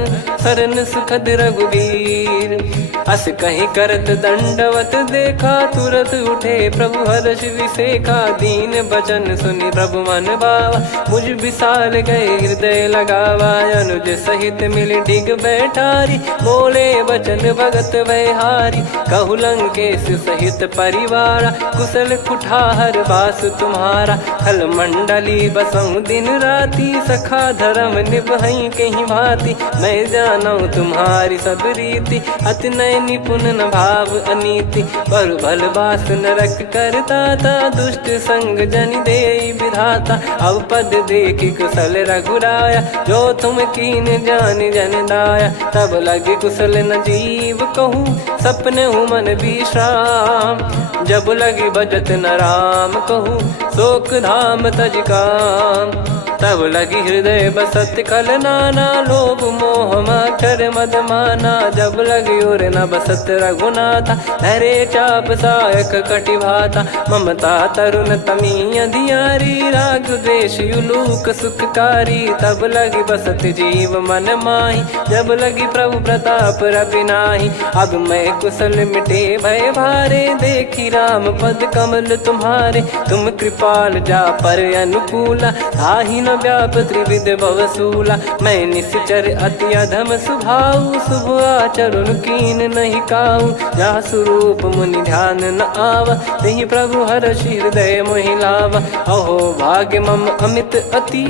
शरण सुखद रघुबीर, अस कहीं करत दंडवत देखा, तुरत उठे प्रभु हर्ष विसेखा, दीन बचन सुनि प्रभु मन भावा, मुझ विसार गए हृदय लगावा, अनुज सहित मिल डिग बैठारी, बोले बचन भगत वैहारी, कहु लंकेश सहित परिवारा, कुशल कुठार बास तुम्हारा, खल मंडली बसऊं दिन राती, सखा धर्म निभई कहीं भांति, मैं जानू तुम्हारी सब रीति, अति नय निपुण न भाव अनीति, पर भल बास नरक करताता, दुष्ट संग जन दे विधाता, अब पद देखि कुशल रघुराया, जो तुम कीन जान जन दाया, तब लगे कुशल न जीव कहूँ, सपने मन विश्राम, जब लगे भजत न राम कहूँ, शोक धाम तज काम, तब लगी हृदय बसत कल नाना, लोभ मोह मच्छर मद माना, जब लगी उर न बसत रघुनाथा, धरे चाप सायक कटि भाता, ममता तरुण तमी अधियारी, राग द्वेष युलूक सुखकारी, तब लगी बसत जीव मन माही, जब लगी प्रभु प्रताप रवि नाही, अब मैं कुशल मिटे भय भारे, देखी राम पद कमल तुम्हारे, तुम कृपाल जा पर अनुकूला, ताहि न व्याप त्रिविध भवसूला, मैं निश्चर अति अधम सुभाऊ, शुभ आचरण कीन नहीं काऊ, जा स्वरूप मुनि ध्यान न आवा, तहि प्रभु हर्षि हृदय मोहि लावा, अहो भाग्य मम अमित अति,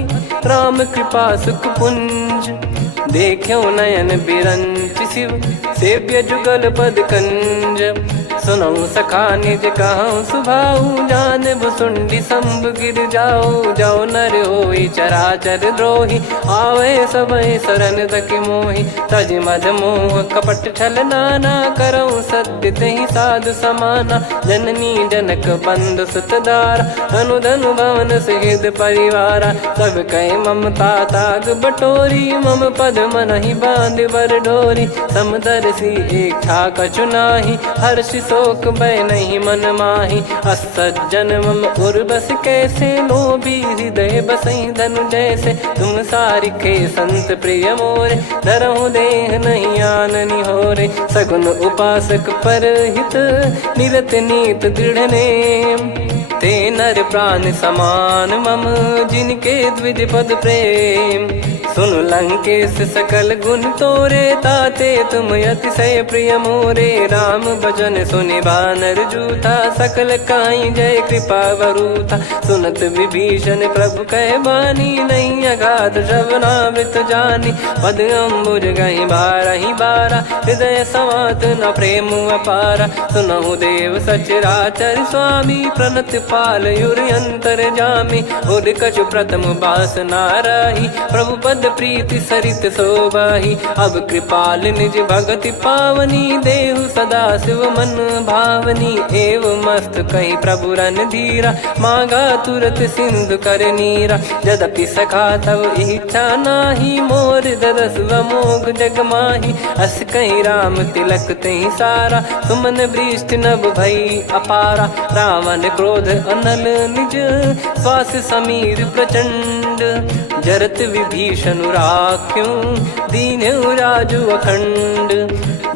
राम कृपा सुख पुंज, देख्यो नयन बिरंच शिव, सेव्य जुगल पद कंज, सुनऊ सखा निज कहूँ सुभाऊ, जान भुसुंडी शंभ गिर जाओ, जाओ नर होई चराचर द्रोही, आवे सबय शरण तक मोहि, तज मद मोह कपट छल नाना, करऊँ सत्य तहि साधु समाना, जननी जनक बंधु सुतदारा, धनु धनु भवन सहित परिवारा, सब कहे ममता ताग बटोरी, मम पद मनहि बांध बर डोरी, समदर्शी इच्छा कछु नाही, हर्षि शोक भय नहीं मन माही, असज्जन मम उर्वश कैसे, लोभी हृदय बसई धनु जैसे, तुम सारिखे संत प्रिय मोरे, धरहु देह नहीं आननि होरे, सगुन उपासक पर हित, निरत नीत दृढ़ नेम, ते नर प्राण समान मम, जिनके द्विज पद प्रेम, सुन लंकेश सकल गुण तोरे, ताते तुम अतिशय प्रिय मोरे। राम भजन सुनि बानर जूथा, सकल काई जय कृपा वरूथा। सुनत विभीषण प्रभु कह बानी, नहीं अगाध श्रवणामृत जानी। पद अम्बुज गहि बारहि बारा, हृदय समात न प्रेम अपारा। सुनहु देव सचराचर स्वामी, प्रणत पाल युरि अंतर जामी। उर कछु प्रथम बास नाराही, प्रभु पद प्रीति सरित शोभाही। अब कृपाल निज भगति पावनी, देहु सदा शिव मन भावनी। एव मस्त कही प्रभु रन धीरा, मांगा तुरत सिंधु कर नीरा। यद्यपि सखा तब इच्छा नाही, मोर दरस मोग जग माही। अस कही राम तिलक तही सारा, सुमन वृष्टि नभ भई अपारा। रावण क्रोध अनल निज, श्वास समीर प्रचंड। जरत विभीषण राख्यों, दीन्हु राजु अखंड।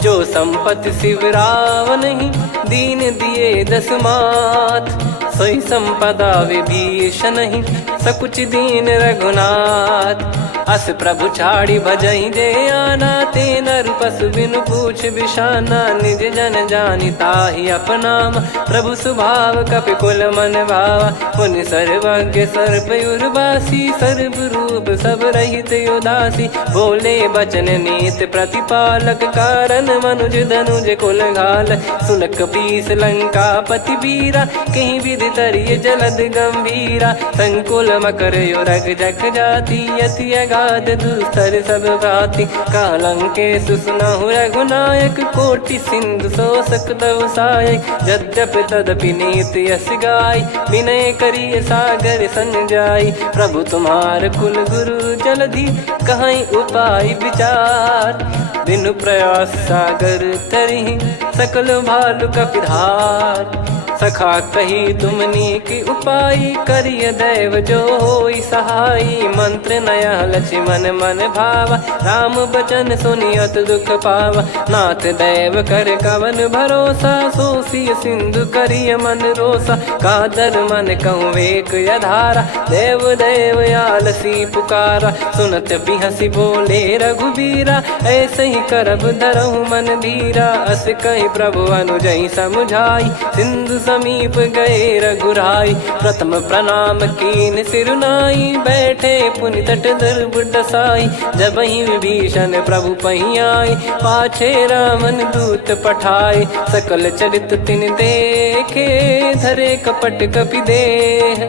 जो संपत्ति शिव रावण ही, दीन दिए दस मात। सोई संपदा विभीषण ही, सकुच दीन रघुनाथ। अस प्रभु छाड़ी भजहि जे आना, ते नर पशु बिनु पूछ बिशाना। निज जन जानि ताहि अपनाम, प्रभु स्वभाव कपि कुल मन भावा। मुनि सर्वज्ञ सर्वयुर्वासी, सर्व रूप सब रहित उदासी। बोले बचन नीत प्रतिपालक, कारण मनुज धनुज कुल घाल। सुन कपीस लंका पति बीरा, कहीं विधि तरिय जलद गंभीरा। संकुल मकर युरग जख जाति, यति अगाध दुस्तर सब भाति। कालंकेश सुनहु रघुनायक, कोटि सिंधु शोषक तव सहायक। यद्यपि तदपि नीति यस गाय, विनय करिय सागर सन जाई। प्रभु तुम्हार कुल गुरु जलधि, कहीं उपाय विचार। बिनु प्रयास सागर तरि, सकल भालु कपिधार। सखा कही तुमनी की उपाय, करिय दैव जो होई सहाई। मंत्र नया लक्ष्मण मन भावा, राम बचन सुनियत दुख पावा। नाथ दैव कर कवन भरोसा, सोसिय सिंधु करिय मन रोसा। कादर मन कहूँ एक यधारा, देव देव आलसी पुकारा। सुनत बिहसी बोले रघुबीरा, ऐसे ही करब धरहु मन धीरा। अस कही प्रभु अनुजई समुझाई, सिंधु समीप गए रघुराई। प्रथम प्रणाम कीन सिरुनाई, बैठे पुनि तट दर्भ डसाई। जब ही विभीषण प्रभु पही आए, पाछे रावण दूत पठाए। सकल चरित तिन देखे, धरे कपट कपि देह।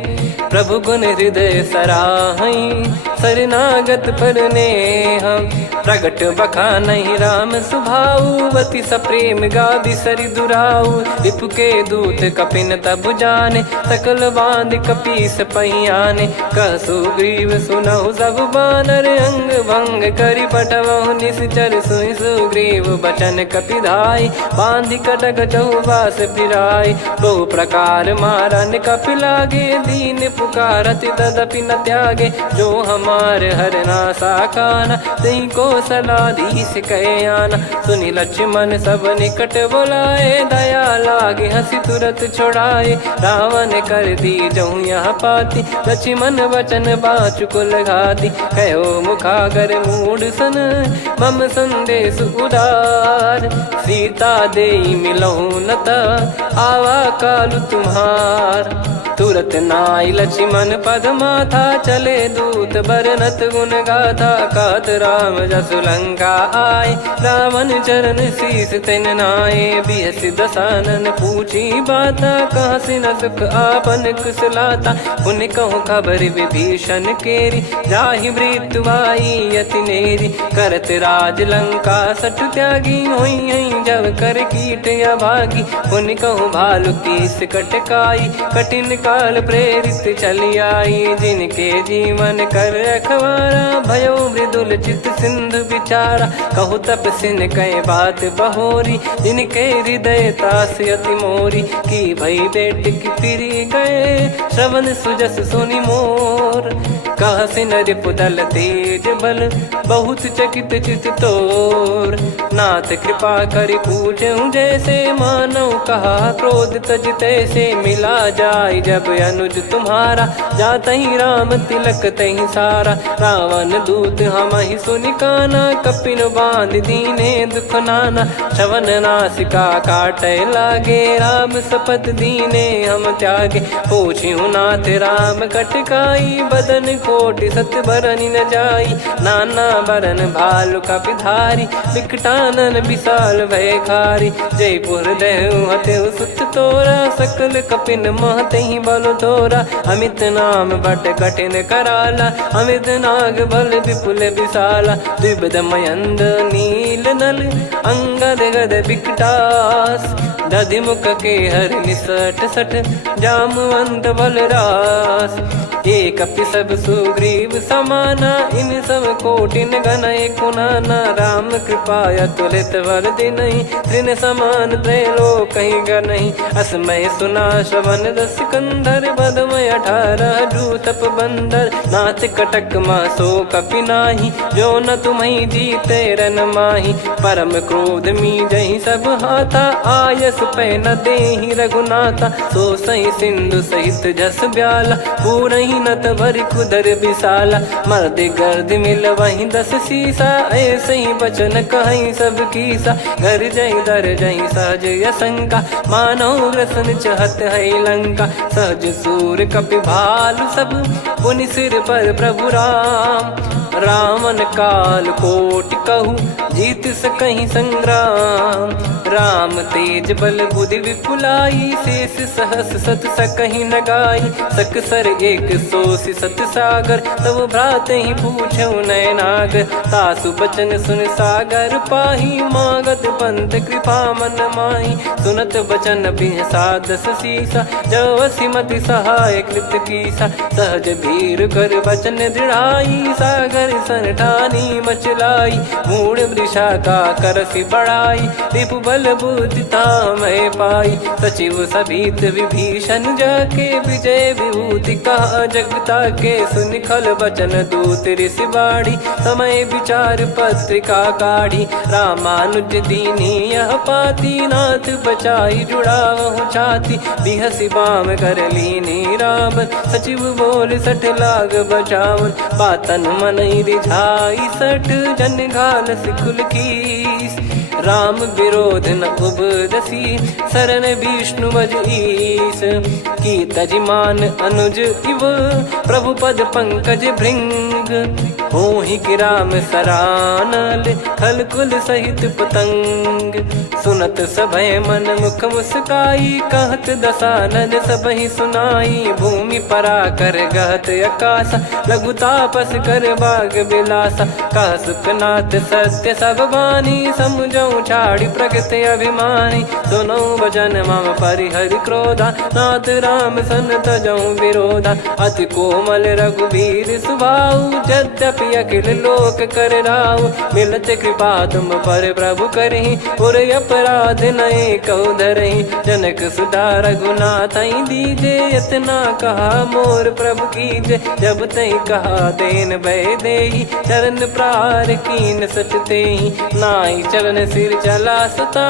प्रभु गुण हृदय सराहई, शरणागत पर नेह। प्रगट बखानहि राम सुभाऊ, अति सप्रेम गादि सरि दुराऊ। रिपु के दूत कपिन तब जाने, सकल बांध कपीस पहियाने। कह सुग्रीव सुनहु सब बानर, अंग भंग करि पटवहु निश्चर। सुनि सुग्रीव बचन कपिधाई, बांधि कटक चौबास फिराई। बहु प्रकार मारन कपि लागे, दीन पुकारत तदपि न त्यागे। जो हमार हरना साकाना, तही को सलाधीश कहे आना। सुनि लक्ष्मण सब निकट बुलाए, दया लागे हंसी तुरत छुड़ाए। रावण कर दी जहु यह पाती, लक्ष्मण वचन बाचु कुल घाती। कहो मुखागर मूढ़ सन, मम संदेश उदार। सीता देई मिलहु नता, आवा कालु तुम्हार। तुरत नाई लक्ष्मण पद माथा, चले दूत बरनत गुण गाथा। कहत राम जसु लंका आए, रावण चरण शीस तिन नाये। बिहस दसानन पूछी बाता, कहाँ से न सुख आपन कुशलाता। पुन कहूँ खबर विभीषण केरी, जाहि मृत्यु आई यति नेरी। करत राज लंका सठ त्यागी, होई जब कर कीट अभागी। पुन कहूँ भालु कीस कटकाई, कठिन काल प्रेरित चली आई। जिनके जीवन कर रखवारा, भयो मृदुल चित सिंधु विचारा। कहु तपसिन कह बात बहोरी, जिनके हृदय तास अति मोरी। की भई बेट की फिरी गए, श्रवण सुजस सुनि मोर। कहसि नरिपुदल तेज बल बहुत चकित चित तोर। नाथ कृपा करि पूछऊं जैसे मानव कहा क्रोध तज तैसे। मिला जाय जब अनुज तुम्हारा जातहि राम तिलक तहि सारा। रावण दूत हमहि सुनि काना कपिन बांध दीने दुख नाना। श्रवण नासिका काटे लागे राम सपत दीने हम त्यागे। पूछिहु नाथ राम कटकाई बदन कोटि सत बरनि न जाई। नाना बरन भालु कपिधारी विकटानन विशाल भयखारी। जयपुर देहु हतेउ सुत तोरा सकल कपिन महतहि बल तोरा। अमित नाम बट कठिन कराला अमित नाग बल विपुल विशाला। द्विविध मयंद नील नल अंगद गद विकटास। दधिमुख के हर निसठ सठ जामवंत बलरास। एक कपि सब सुग्रीव समाना इन सब कोटिन गणय कुनाना। राम कृपा अतुलित बल दिनहि तृण समान त्रैलोक कहीं गनहि। असमय सुना श्रवण रस कंधर बदमय 18 जूतप बंदर। नाथ कटक मासो कपि नाही जो न तुम्हि जीते रन माही। परम क्रोध मी जहि सब हाथा आयस पै न देहि रघुनाथा। सो सही सिंधु सहित जस ब्याला पूरहि नत भरि कुदर विशाला। मर्द गर्द मिल वही 10 सीसा ऐसे ही बचन कहीं सब कीसा। घर जय दर जय सहज यसंका मानो ग्रसन चहत है लंका। सहज सूर कपि भालु सब पुनि सिर पर प्रभु राम। रावण काल कोटि कहु जीत सकहि संग्राम। राम तेज बल बुद्धि विपुलाई शेष सहस सत सकहि न गाई। सकसर एक सोसि सत सागर तब भ्रात ही पूछऊ नयनागर। तासु बचन सुन सागर पाही मागत पंथ कृपा मन माही। सुनत बचन बिहसा 10 सीसा जवसि मति सहाय कृत कीसा। सहज भीर कर बचन दृढ़ाई सागर सन ठानी मचलाई। मूढ़ वृषा का करसि बढ़ाई रिपु बल बुद्धि तामय पाई। सचिव सभीत विभीषण जाके विजय विभूति कहा जगता के। सुनि खल बचन दूत ऋषि बाड़ी समय विचार पत्रिका काढ़ी। रामानुज दीनी यह पाती नाथ बचाई जुड़ावहु छाती। बिहसि बाम कर लीनी रावण सचिव बोल सठ लाग बचावन। बातन मनहि रिझाई सठ जन घाल सिकुल कीस। राम विरोध न उपदसी शरण विष्णु मज ईस। की तजिमान अनुज इव प्रभु पद पंकज भृंग। होहि कि राम सरानल खल कुल सहित पतंग। सुनत सभय मन मुख मुस्काई कहत दसानन सबहि सुनाई। भूमि परा कर गहत आकाशा लघु तापस कर बाग बिलासा। कह सुखनाथ सत्य सब बानी समझौ छाड़ी प्रकृति अभिमानी। सुनो वचन मम परिहरि क्रोधा नाथ राम सन तजौ विरोधा। अति कोमल रघुवीर सुभाऊ यद्यपि अखिल लोक कर राव। मिलत कृपा तुम पर प्रभु करहि पुर अपराध नए कहु धरहि। जनक सुधा रघुनाथ दीजे इतना कहा मोर प्रभु कीजे। जब तई कहा देन भय देहि चरण प्रार कीन सटतेहि। नाई चरण सिर चला सता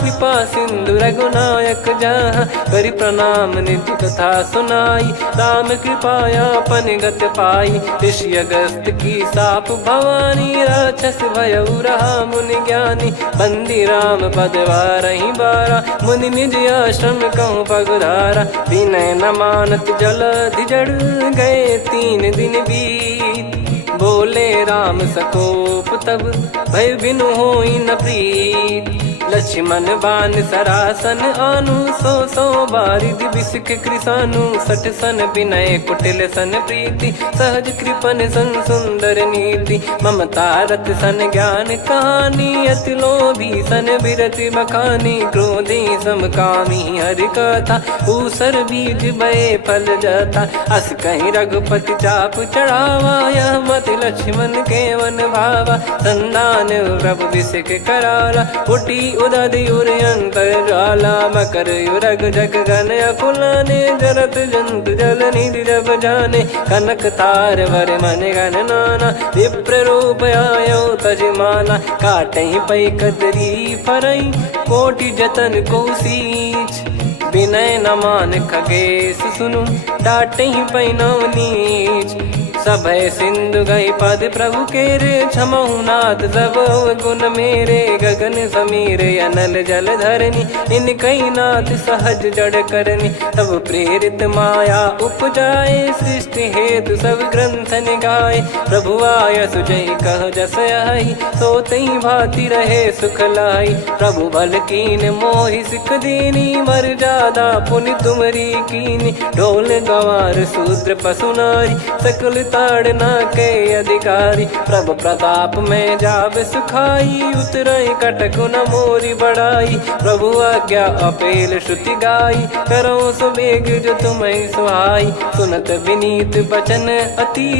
कृपा सिंधु रघुनायक जहाँ। करि प्रणाम निधि कथा सुनाई राम कृपाया पन गत पाई। ऋषि अगस्त की साप भवानी राक्षस भयउ रहा मुनि ज्ञानी। बंदी राम पदवारहि बारा मुनि निज आश्रम कहूँ पगुधारा। विनय न मानत जलधि जड़ गए 3 दिन बीत। बोले राम सकोप तब भय बिनु होई न प्रीत। लक्ष्मण बान सरासन आनु 100 बारिद बिसक कृसानु। 60 सन विनय कुटिल सन प्रीति सहज कृपन सन सुंदर नीति। ममता रत सन ज्ञान कहानी अति लोभी सन बिरति बखानी। क्रोधी समकामी हरि कथा ऊसर बीज भय फल जथा। अस कहीं रघुपति चाप चढ़ावा यह मति लक्ष्मण के वन भावा। संदान प्रभु बिसक कराला उठी उदधि उर अंतर ज्वाला मकर युरग जग गन अकुलाने जरत जंतु जल निधि जब जाने कनक तार वर मन गण नाना विप्र रूप आयो तजमाना काटे पै कदरी फरई कोटि जतन को सींच विनय न मान खगेश सुनु डाटे ही पैनव नीच सभय सिंधु गई पद प्रभु केरे क्षमहु नाथ सब गुण मेरे गगन समीर अनल जल धरनी इन कई नाथ सहज जड़ करनी तब प्रेरित माया उपजाए सृष्टि हेतु सब ग्रंथ निगाए प्रभु आय सुजय कह जस आई सो तई भांति रहे सुख लाई प्रभु बल कीन मोहि सिख दीनी मर जादा पुनि तुमरी कीनी ढोल गवार शूद्र पशु नारी सकल ताड़ना के अधिकारी प्रभु प्रताप में जाब सुखाई उतरई कटक न मोरी बढ़ाई प्रभु आज्ञा अपेल श्रुति गाई करो सुबेग जो तुम्हें सुहाई सुनत विनीत बचन अति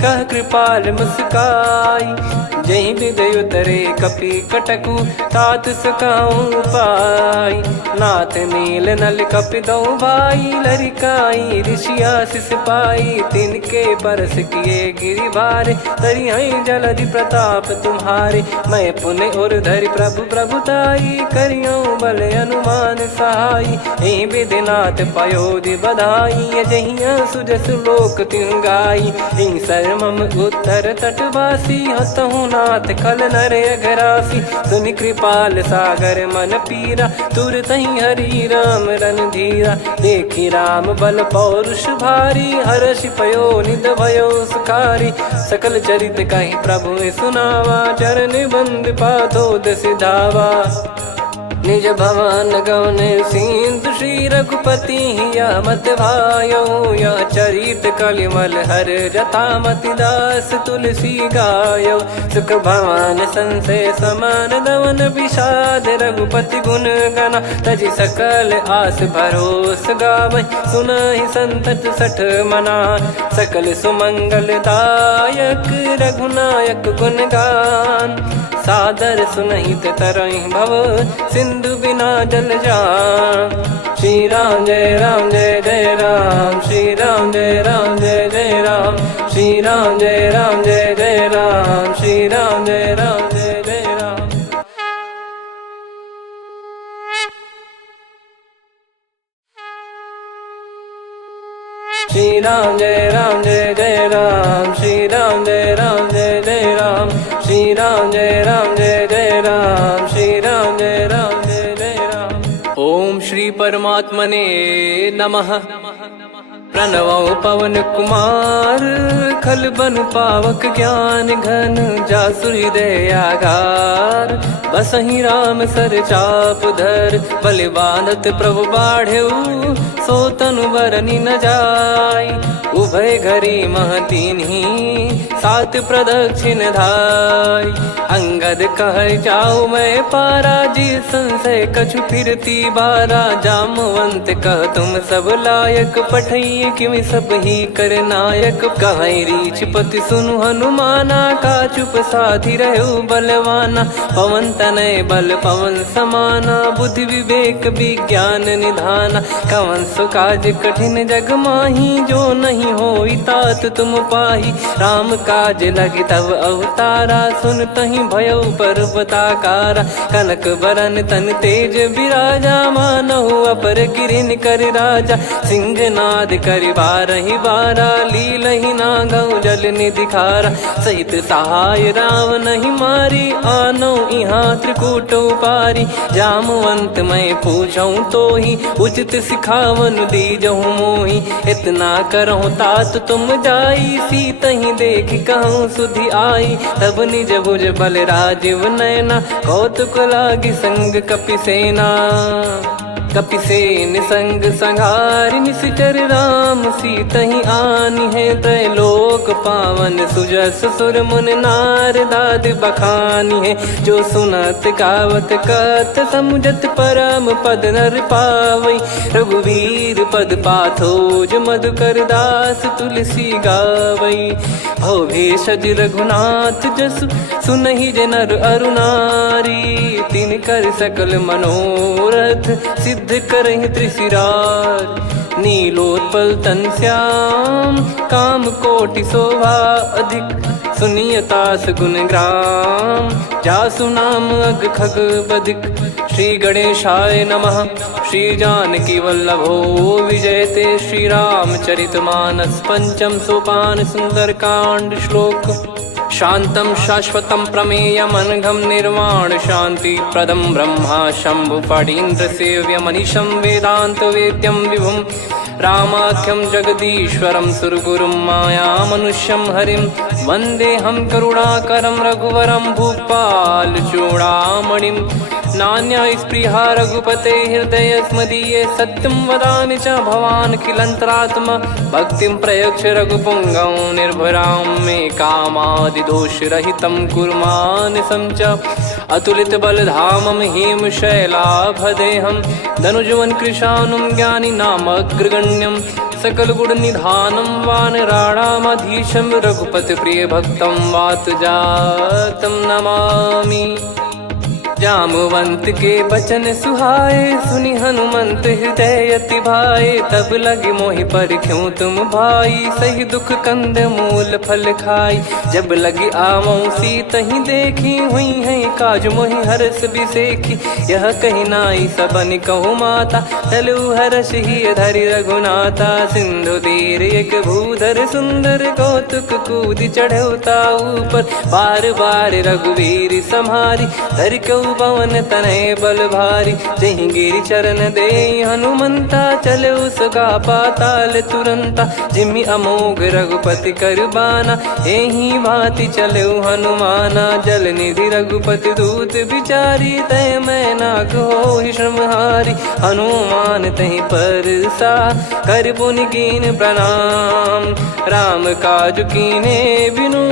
कह कृपाल मुस्काई जही विद उतरे कपि कटकु तात सकाऊं पाई नाथ नील नल कपि दो भाई लरिकाई ऋषि आशीष पाई तिनके परस किए गिरि भारे तरी हई जलधि प्रताप तुम्हारे मैं पुण्य और धरि प्रभु प्रभुताई करियो बल अनुमान सहाई यही विधिनाथ पयोधि बधाई जहिया सुजस लोक तिन गाई यही सरमम उत्तर तटवासी हतहु नाथ खल नर अघरासी सुनि कृपाल सागर मन पीरा तुरत ही हरि राम रन धीरा देखी राम बल पौरुष भारी हर्ष पयो निध भयो सुखारी सकल चरित कहीं प्रभु सुनावा चरण बंद पाथोद सिधावा निज भवन गौन सिंधु श्री रघुपति या मत भायो या चरित कलिमल हर जता मति दास तुलसी गायो सुख भवन संशय समान दवन विषाद रघुपति गुण गना तजि सकल आस भरोस गावै सुनहि संतत सठ मना सकल सुमंगल दायक रघुनायक गुण गान सादर सुनहित तरहि भव सिंधु बिना जल जान श्री राम जय राम श्री राम जय जय राम श्री राम जय जय राम श्री राम जय जय राम श्री राम जय जय राम श्री राम जय जय राम श्री राम जय जय राम श्री राम जय जय राम। ओम श्री परमात्मने नमः। प्रणवो पवन कुमार खल बन पावक ज्ञान घन जासु हृदय आगार बसहि राम सर चाप धर बलि बांधत प्रभु बाढ़ेऊ सो तनु बरनि न जाय उभय घरी महतीन्ही सात प्रदक्षिण धाय अंगद कह जाऊ मैं पारा जी संशय कछु फिरती बारा जामवंत कह तुम सब लायक पठई किमि सब ही कर नायक कह रीछ पति सुनु हनुमाना का चुप साधि रहु बलवाना पवन तनय बल पवन समाना बुद्धि विवेक विज्ञान निधाना कवन सो काज कठिन जग माही जो नहीं होई तात तुम पाही राम काज लगी तब अवतारा सुन तहि भयो पर्वताकारा कनक बरन तन तेज विराजा मानहु अपर गिरिन कर राजा सिंहनाद करि बारहि बारा लीलहि नागौ जल निधि खारा सहित सहाय राम नहीं मारी आनो इहाँ त्रिकूट उपारी जामवंत मैं पूछऊं तो ही उचित सिखावन दीजहु मोही इतना करहु तात तुम जाई सीतहि देख कहूँ सुधि आई तब निज भुज बल राजीव नैना कौतुक लागी संग कपि सेना कपि से निसंग संहारि निश्चर राम सीतहि आनी है। त्रैलोक पावन सुजस सुर मुन नार दाद बखानी है। जो सुनत गावत कथ समुझत परम पद नर पावई। रघुवीर पद पाथोज मधुकर दास तुलसी गावई। भव भेषज रघुनाथ जसु सुनहि जे नर अरु नारी। तिन कर सकल मनोरथ सिद्ध करहि त्रिशिरार। नीलोत्पल तन श्याम काम कोटि शोभा अधिक। सुनियतास गुण ग्राम जासु नाम अग खग बधिक। श्री गणेशाय नमः। श्री जानकी वल्लभो विजयते। श्री रामचरित मानस पंचम सोपान सुंदरकांड श्लोक। शांतं शाश्वतं प्रमेयमनघं निर्वाण शांति प्रदं ब्रह्मा शंभु फणीन्द्र सेव्य मनीषं वेदांत वेद्यं विभुं। रामाख्यं जगदीश्वरं सुरगुरुं माया मनुष्यं हरिं। वन्देऽहं करुणाकरं रघुवरं भूपाल चूडामणिं। नान्या स्पृहा रघुपते हृदय स्मदीये। सत्यं वदामि च भवान् खिलन्तरात्मा। भक्तिं प्रयच्छ रघुपुङ्गं निर्भरां मे कामादिदोषरहितं कुर्मानिसं च। अतुलित बलधामं हेमशैलाभदेहं। धनुजवन कृशानुं ज्ञानी नामग्रगण्यं। सकल गुण निधानं वानराणामधीशं। रघुपति प्रिय भक्तं वात जातं नमामि। जामवंत के बचन सुहाए सुनि हनुमंत हृदय अति भाए। तब लगे मोहि परख्यूं तुम भाई सही दुख कंद मूल फल खाई। जब लगे आवऊं सीतहि देखी हुई है काज मोहि हरस बिसेखी। यह कही नाई सबन कहु माता चलु हरष ही धरि रघुनाथा। सिंधु तीर एक भूधर सुंदर कौतुक कूद चढ़ौता ऊपर। बार बार रघुवीर सम्हारी धरि कऊ पवन तनय बल भारी। जहि गिरि चरण दे हनुमंता चले उसका पाताल तुरंता। जिमि अमोघ रघुपति कर बाना एहि भांति चले हनुमाना। जल निधि रघुपति दूत बिचारी तय मैं नाग होहि श्रमहारी। हनुमान तहि परसा कर पुनि कीन प्रणाम। राम काज कीने बिनु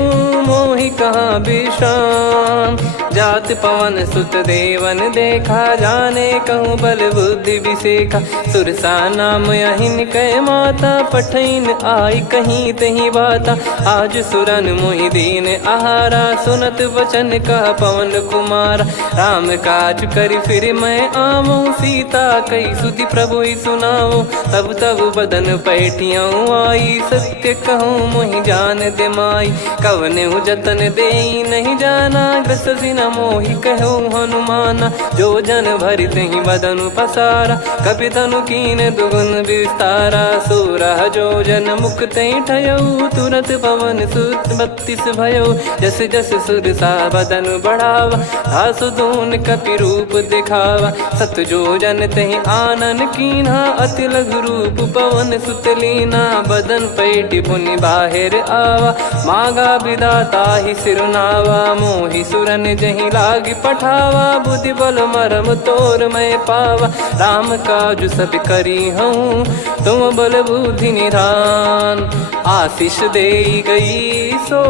मोहि कहाँ विश्राम। जात पवन सुत देवन देखा जाने कहूँ बल बुद्धि विसेखा। सुरसा नाम अहिन कै माता पठैन आई कहीं तही बाता। आज सुरन मोहि दीन आहारा सुनत वचन कह पवन कुमारा। राम काज करि फिर मैं आवऊं सीता कई सुधि प्रभु सुनाओ। तब तब बदन पैठियाँ आई सत्य कहूँ मोहि जान दे माई। कवने जतन दे नहीं जाना ग्रसि न मोहि कहो हनुमाना। जो जन भरि तहि बदनु पसारा कपि तनु कीन दुगुन विस्तारा। सोरह जो जन मुख तहि ठयऊ तुरत पवन सुत 32 भयऊ। जस जस सुरसा बदनु बढ़ावा धासु दून कपि रूप दिखावा। सत जो जन तहि आनन कीन्हा अति लघु रूप पवन सुत लीना। बदन पैटि पुनि बाहिर आवा मागा विधाता ही सिरुनावा। मोहि सुरन जहि लागी पठावा बुद्धि बल मरम तोर मैं पावा। राम काजु सब करी हूँ तुम बल बुद्धि निधान। आशीष दे गई सो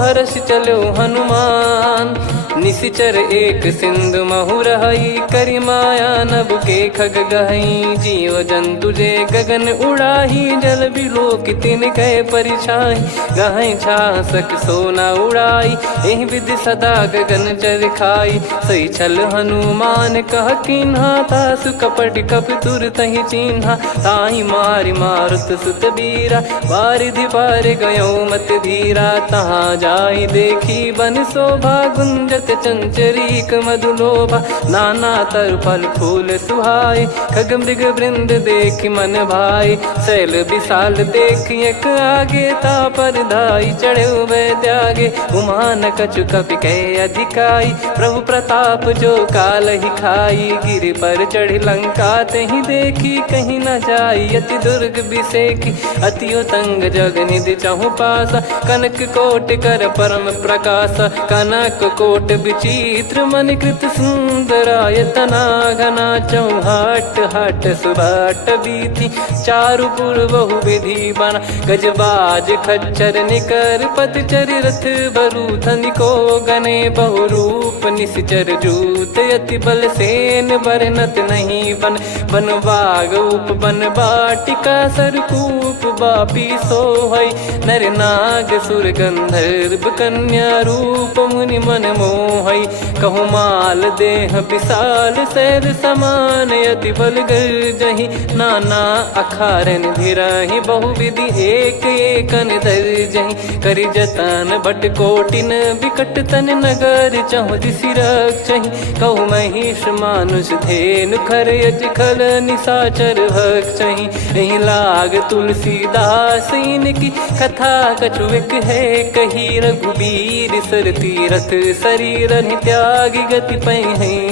हर्ष चलो हनुमान। निशिचर एक सिंधु महु रहई करि माया नभ के खग गहई। जीव जंतु जे गगन उड़ाही जल बिलो तिन कह परिछाई। गहई छासक सोना उड़ाई एहि विधि सदा गगन चर खाई। सही छल हनुमान कह किन्हा तासु कपट कप तुर तहि चिन्हा। ताहि मारि मारुत सुत बीरा वारिधि पार गयो मत धीरा। तहाँ जाई देखी बन शोभा गुंजत चंचरीक मधुलोभा। नाना तर फल फूल सुहाए खग मृग वृंद देख मन भाई। शैल विशाल देख एक आगे ता पर धाई चढ़े वै त्यागे। उमान कछु कपि कह अधिकारी गाई, प्रभु प्रताप जो काल ही खाई। गिर पर चढ़ी लंका ते ही देखी, कहीं न जाई अति दुर्ग बिसेखी। अति उतंग जग निधि चहु पासा, कनक कोट कर परम प्रकाश। कनक कोट विचित्र मनि कृत सुंदरायतना घना। चौहाट हाट सुबाट बीथी, चारु पुर बहु विधि बना। गजबाज खच्चर निकर पतचर रथ बरु धनिको गने। बहु रूप निश्चर जूत अति बल सेन बरनत नहीं बन। बन बाग उप बन बाटिका सरकूप बापी सोहई। नर नाग सुर गंधर्व कन्या रूप मुनि मन मोहई। कहु माल देह विशाल शैल समान, अति बल गर्जहि नाना अखारन भिरहि। बहु विधि एक एकन दर्जहि, करि जतन भट कोटिन विकट तन नगर। चहु दिसि रक्षहि, कहु महिष मानुष धेनु खर यज खल निशाचर भक्षहि। एहि लाग तुलसीदास इनकी कथा कछुक है कही। रघुबीर सर तीरथ शरीर त्यागी, गति पै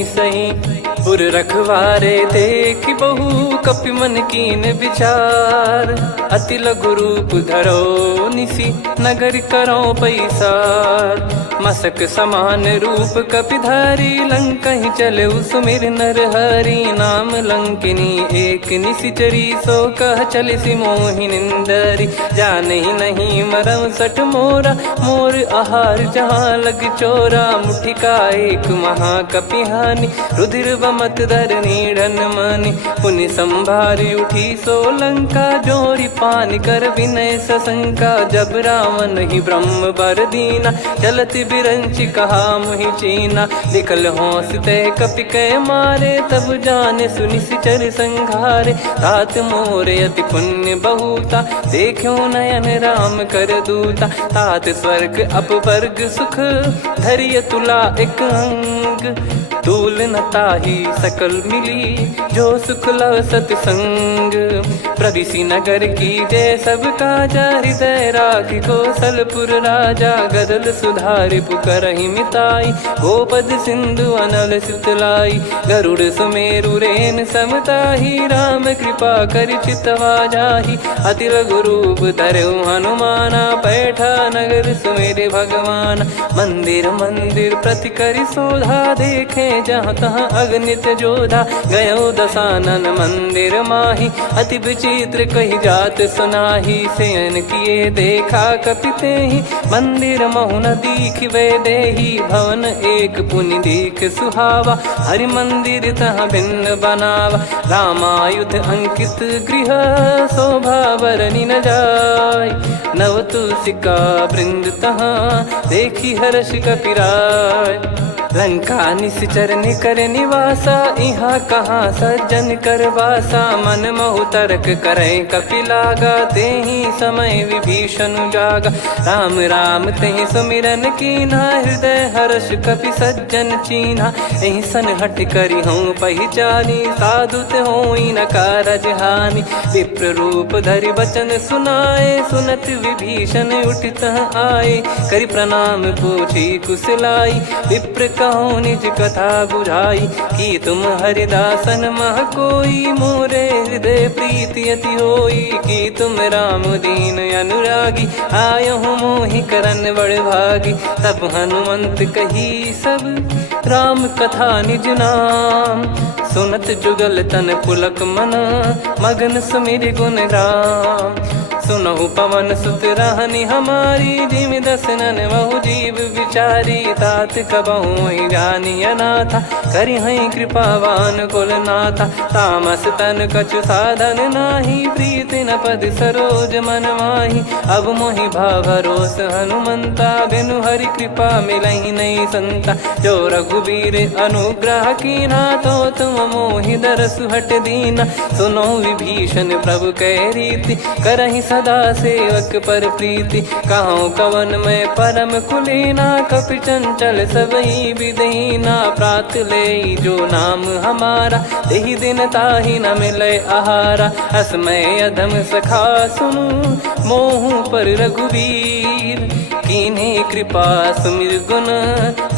सही। पुर रखवारे देखि बहु कपि मन कीन विचार। अति लघु रूप धरो निसि नगर करो पैसार। मसक समान रूप कपिधारी, लंकहि चले सुमिर नर हरि। नाम लंकिनी एक निशिचरी, सो कह चलिसि मोहि निंदरी। जानहि नहीं मरम सठ मोरा, मोर आहार जहाँ लग चोरा। मुठिका एक महाकपिहानि, रुधिर बमत धरनी ढन मानि। पुनि संभारी उठी सो लंका, जोरी पान कर विनय सशंका। जब रावण ही ब्रह्म बर दीना, चलति बिरंचि कहा मुहि चीना। निकल होंस तय कपि कै मारे, तब जाने सुनिश्चर संघारे। तात मोर अति पुण्य बहुता, देखो नयन राम कर दूता। तात स्वर्ग अपवर्ग सुख, धैर्य तुला एक अंग। तूल न ताहि सकल मिली, जो सुख लव सतसंग। प्रविशि नगर की जय सब काजा, हृदय राखि कौशलपुर राजा। गदल सुधारि पुकारहि मिताई, गोपद सिंधु अनल सितलाई। गरुड़ सुमेरु रेन समताहि, राम कृपा करि चितवा जाहि। अति लघु रूप धरऊ हनुमाना, पैठा नगर सुमेरे भगवान। मंदिर मंदिर प्रति करि शोधा, देखे जहाँ तहाँ अगणित जोधा। गयो दशानन मंदिर माही, अति विचित्र कही जात सुनाही। शयन किए देखा कपिते ही, मंदिर महु न दीख वे देही। भवन एक पुनि दीख सुहावा, हरि मंदिर तहाँ भिन्न बनावा। रामायुध अंकित गृह, शोभा बरनि न जाय। नव तुलसिका वृंद तहाँ, देखी हर्ष कपिराय। लंका निश्चर निकर निवासा, यहाँ कहाँ सज्जन कर वासा। मन महु तर्क करें कपिलागा, तेहि समय विभीषण जागा। राम राम तेहि सुमिरन कीन्हा, हृदय हर्ष कपि सज्जन चीन्हा। एहि सन हट करि हूँ पहिचानी, साधु ते होई न कारज हानि। विप्र रूप धरि बचन सुनाए, सुनत विभीषण उठित आए। करि प्रणाम पूछी कुशलाई, विप्र कहो निज कथा बुझाई। कि तुम हरिदासन मह कोई, मोरे हृदय प्रीति अति होई। कि तुम राम दीन अनुरागी, आयहु मोहि करन बड़ भागी। तब हनुमंत कही सब राम कथा निज नाम। सुनत जुगल तन पुलक मना, मगन सुमिर गुण राम। सुनहु पवन सुत रहनि हमारी, जिमि दसनन बहु जीव विचारी। तात कबहुँ जानिय नाथा, करिहै कृपावान कुल नाथा। तामस तन कछु साधन नाही, प्रीति न पद सरोज मन माही। अब मोहि भाव भरोस हनुमंता, बिनु हरि कृपा मिलहि नहीं संता। जो रघुबीर अनुग्रह कीन्हा, तो तुम मोहि दरसु हट दीना। सुनो विभीषण प्रभु कै रीति, करहि सदा सेवक पर प्रीति, कहूँ कवन में परम कुलीना, कपि चंचल सबई विदहीना, प्रात ले जो नाम हमारा, यही दिन ताहि न मिले आहारा, असमय अधम सखा सुनु, मोहु पर रघुवीर, कीन्हे कृपा सुमिर गुण,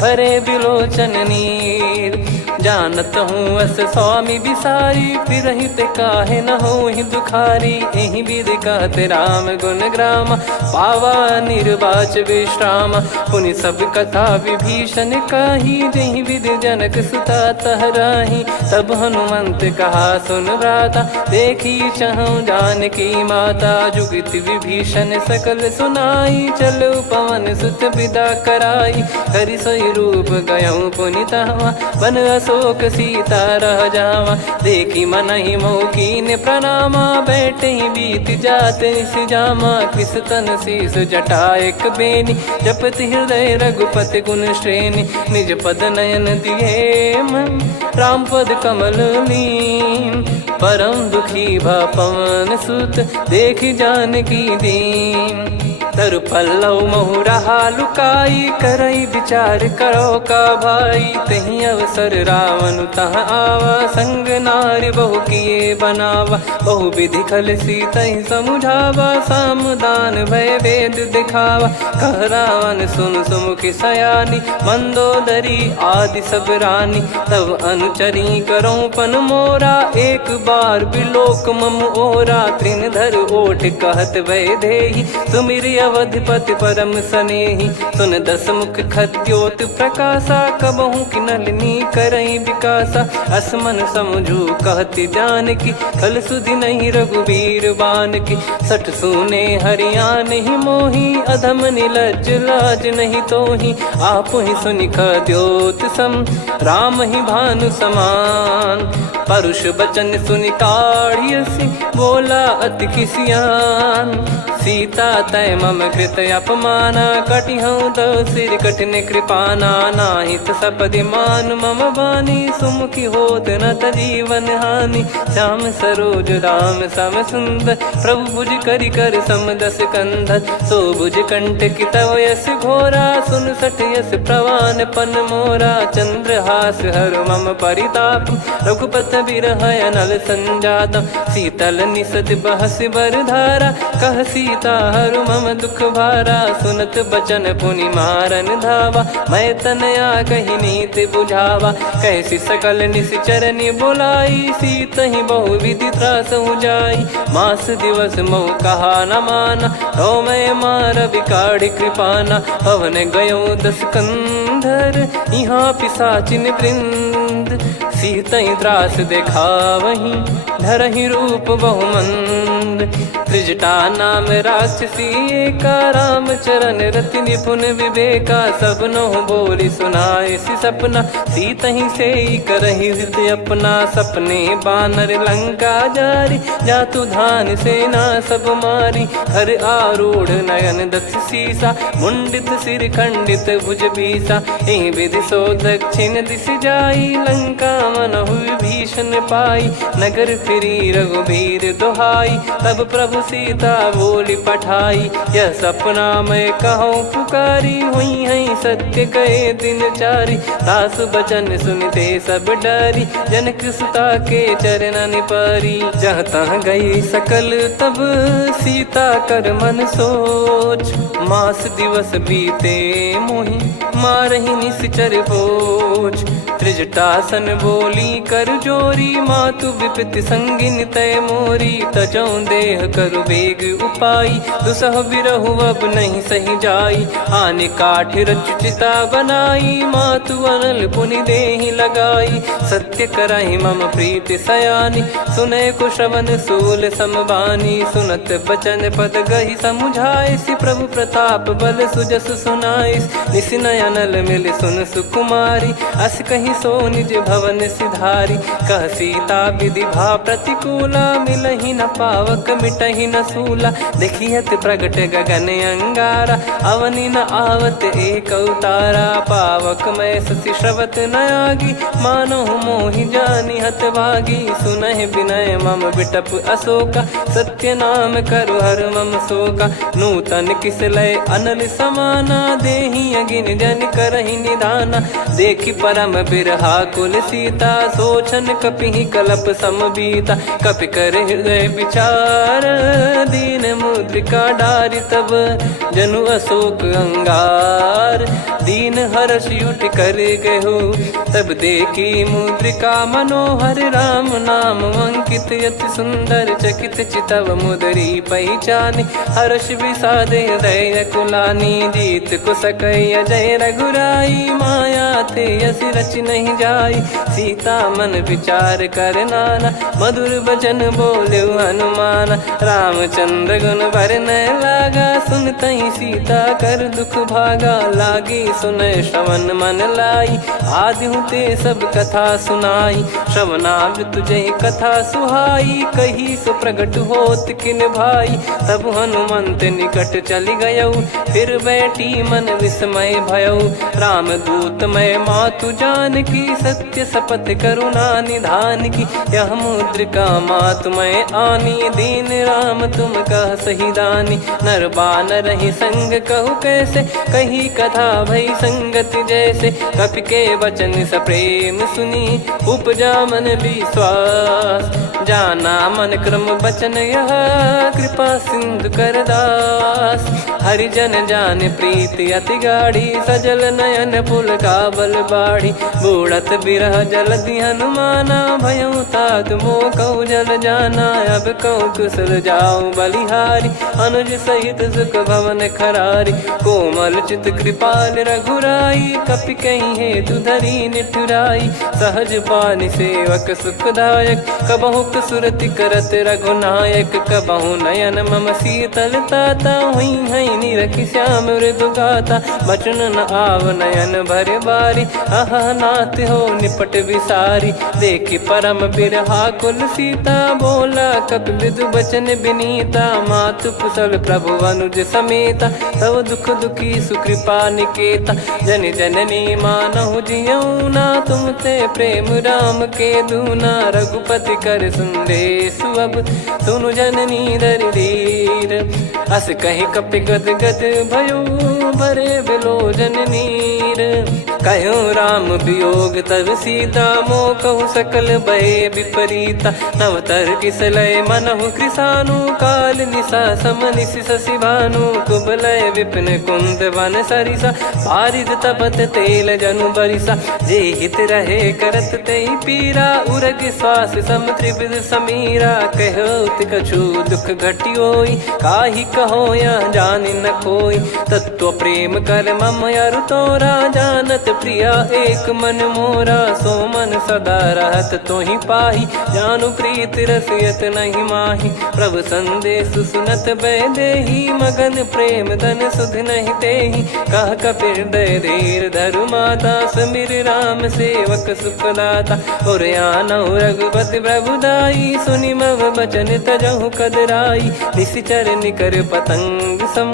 भरे बिलोचन नीर, जानत हूँ अस स्वामी बिसारी, फिरहित काहे न होहि दुखारी, एहि विधि कहते राम गुण ग्राम, पावा निर्वाच विश्राम, पुनि सब कथा विभीषण काही, जहि विधि जनक सुता तहराही, तब हनुमंत कहा सुन भ्राता, देखी चहु जानकी माता, जुगित विभीषण सकल सुनाई, चलो पवन सुत विदा कराई, हरि सोई रूप गयऊँ पुनि तहवा, बन अशोक सीता रह जावा, देखी मनहि मौकीन प्रणामा, बैठे ही बीत जात निस जामा, किस तन शीस जटा एक बेनी, जपति हृदय रघुपति गुण श्रेणी, निज पद नयन दिए मन, राम पद कमल लीन, परम दुखी भा पवन सुत, देखि जानकी दीन, तरु पल्लव महु रहा लुकाई, करई विचार करो का भाई, तही अवसर रावण तह आवा, संग नारी बहु किए बनावा, बहु विधि खल सीतहि समुझावा, सामदान भय वेद दिखावा, कह रावण सुन सुमुखि सयानी, मंदोदरी आदि सब रानी, तब अनुचरी करो पन मोरा, एक बार बिलोक मम ओरा, त्रिन धर ओठ कहत भय देहि, सुमिर अवधिपति परम सनेहि, सुन दस मुख खद्योत प्रकाशा, कबहु कि नलिनी करई विकासा, असमन समझू कहति जानकी, कल सुधि नहीं रघुबीर बान की, सठ सुने हरियान ही मोही, अधम निलज लाज नहीं तोही, आप ही सुनि खद्योत सम, राम ही भानु समान, परुष बचन सुनि काढ़ियसि, बोला अति किसियान, सीता तय मम कृत अपमाना, कटिहऊँ तो सिर कठिन कृपाना, नाहित सपदि मान मम बानी, सुमुखी होत न जीवन हानि, श्याम सरोज राम सम सुंदर, प्रभु भुज करि कर समदस कंधर, सो भुज कंठ की तव यस घोरा, सुन सठ यस प्रवान पन मोरा, चंद्रहास हर मम परिताप, रघुपत बिरह अनल संजातम, शीतल निसत बहस बर धारा, कह सीता हरु मम दुख भारा, सुनत बचन पुनि मारन धावा, मैं तनया कही नीति बुझावा, कैसी सकल निश्चरनि बुलाई, सीतहि बहु विधि त्रास जाई, मास दिवस मोह कहा न माना, तो मैं मार बिकाढ़ कृपाना, पवन गयो दस कंधर, यहाँ पिशाचिन वृंद, सीतहि त्रास देखावहीं, धरहि रूप बहुमंद, त्रिजटा नाम राक्षसी एका, राम चरण रति निपुण विवेका, सबनो बोली सुनाए सि सपना, सीतहि से करहि हृदय अपना, सपने बानर लंका जारी, जातु धान सेना सब मारी, हर आरूढ़ नयन दस सीसा, मुंडित सिर खंडित भुज बीसा, एहि विधि सो दक्षिण दिश जाई, लंका मनहु विभीषण पाई, नगर फिरी रघुबीर दुहाई, तब प्रभु सीता बोली पठाई, यह सपना मैं कहूँ पुकारी, हुई है सत्य कहे दिन चारी, दास बचन सुनते सब डरी, जनक सुता के चरण पारी, जहाँ तहाँ गई सकल तब सीता कर मन सोच, मास दिवस बीते मोहि मारहि निश्चर बोझ, त्रिजटासन बोली कर जोरी, मातु विपति संगिन तय मोरी, तजौ देह करु बेग उपाई, दुसह बिरहु अब नहीं सही जाई, आने काठ रचिता बनाई, मातु अनल पुनि देहि लगाई, सत्य कराई मम प्रीति सयानी, सुने को श्रवण सूल समबानी, सुनत बचन पद गहि समुझाए, सि प्रभु प्रताप बल सुजस सुनाइस, निस नयनल मिल सुन सुकुमारी, अस कहि नहीं सो निज भवन सिधारी। कह सीता विधि भा प्रतिकूला, मिलहि न पावक मिटहि न सूला। देखियत प्रगट गगन अंगारा, अवनि न आवत एक अवतारा। पावक मैं शशि श्रवत न आगी, मानो मोहि जानि हत भागी। सुनहि विनय मम बिटप अशोका, सत्य नाम करु हर मम शोका। नूतन किस लय अनल समाना, देहि अगिन जन करहि निधाना। देखि परम बिरहा कुल सीता, सोचन कपिहि कलप समबीता। कपि कर हृदय विचार, दीन मुद्रिका डारि तब। जनु अशोक अंगार, दीन हर्ष उठ कर गहु। तब देखी मुद्रिका मनोहर, राम नाम अंकित अति सुंदर। चकित चितव मुदरी पहचानी, हर्ष विषाद हृदय कुलानी। जीत को सकय जय रघुराई, माया थे यस रच नहीं जाई। सीता मन विचार कर नाना, मधुर बचन बोले हनुमान। रामचंद्र गुण बरनय लागा, सुनतहि सीता कर दुख भागा। लागी सुनय श्रवण मन लाई, आदिहु ते सब कथा सुनाई। श्रवणामृत जय कथा सुहाई, कही सो प्रगट होत किन भाई। तब हनुमंत निकट चली गयौ, फिर बैठी मन विस्मय भयौ। राम दूत मैं मातु जान की, सत्य शपथ करुणा निधान की। यह मुद्रिका मातु मैं आनी, दीन राम तुम कह सही दानी। नर बानर ही संग कहु कैसे, कही कथा भई संगति जैसे। कपि के वचन सप्रेम सुनी, उपजा मन विश्वास। जाना मन क्रम बचन यह, कृपा सिंधु कर दास। हरिजन जान प्रीति अति गाढ़ी, सजल नयन पुलकावल बाढ़ी। बूढ़त बिरह जलधि हनुमाना, भयउ तात मोह कहु जल जाना। अब कहु कुशल जाऊं बलिहारी, अनुज सहित सुख भवन खरारी। कोमल चित कृपाल रघुराई, कपि कहीं हेतु धरी निठुराई। सहज पानि सेवक सुखदायक, कबहु सुरति करत रघुनायक। कबहु नयन मम शीतल ताता, हुई है निरखि श्याम मृदु गाता। बचन न आव नयन भर बारी, अह नाथ हो निपट विसारी। देखि परम बिरहा कुल सीता, बोला कपि मृदु बचन विनीता। मातु कुशल प्रभु अनुज समेता, तव दुख दुखी सुकृपा निकेता। जन जननी मानहु जियऊ ना, तुम ते प्रेम राम के दूना। रघुपति कर संदेश अब, सुनु जननी दर धीर। अस कहि कपि गद गद भयो, भरे बिलोचन नीर। कहो राम वियोग तब सीता, मोह कहु सकल भय विपरीता। नवतर किसलय मनहु कृसानु, काल निशा समनिश शशि भानु। कुबलय विपिन कुंद वन सरिसा, पारिद तपत तेल जनु बरिसा। जे हित रहे करत तेहि पीरा, उरग श्वास सम त्रिविध समीरा। कहो कछु दुख घटियोई, काहि कहो या जानि न कोई। तत्व प्रेम कर मम अरु तोरा, जानत प्रिया एक मन मोरा। सो मन सदा रहत तोहि पाही, जानु प्रीत रसियत नहीं माही। प्रभु संदेश सुनत बैदेही, मगन प्रेम धन सुध नहीं तेहि। कह कपि हृदय धीर धरु माता, समिर राम सेवक सुखदाता। और आनहु रघुपति प्रभुदाई, सुनि मम बचन तजहु कदराई। निशिचर निकर पतंग सम,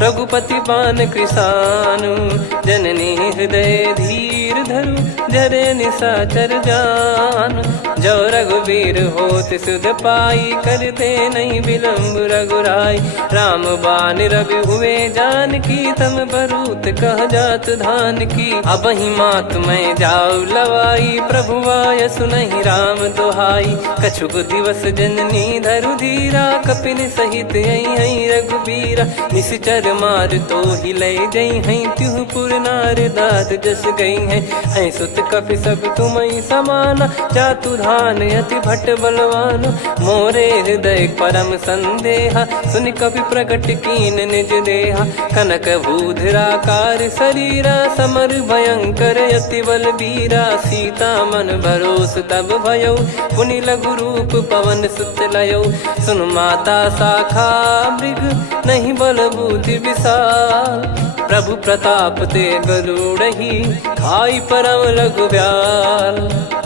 रघुपति पान कृसानु। जननी हृदय धीर धरु, जरे निशाचर जान। जो रघुवीर होत सुध पाई, करते नहीं विलंब रघुराई। राम बान रवि हुए जान की, तम बरूत कह जात धान की। अब ही मात मैं जाऊ लवाई, प्रभु आय सुनहि राम दोहाई। कछुक दिवस जननी धरु धीरा, कपिन सहित यही रघुबीरा। निश्चर मार तो ही ले जई हैं, त्युह पुर नार दाद जस गई हैं। सुत कपि सब तुमहि समाना, जातु धान अति भट बलवान। मोरे हृदय परम संदेहा, सुनि कपि प्रकट कीन निज देहा। कनक भूधराकार शरीरा, समर भयंकर अति बल बीरा। सीता मन भरोस तब भयौ, पुनि लघु रूप पवन सुत लयौ। सुन माता शाखा मृग, नहीं बल बुद्धि विशाल। प्रभु प्रताप ते गरुड़ ही खाई परम लघु ब्याल।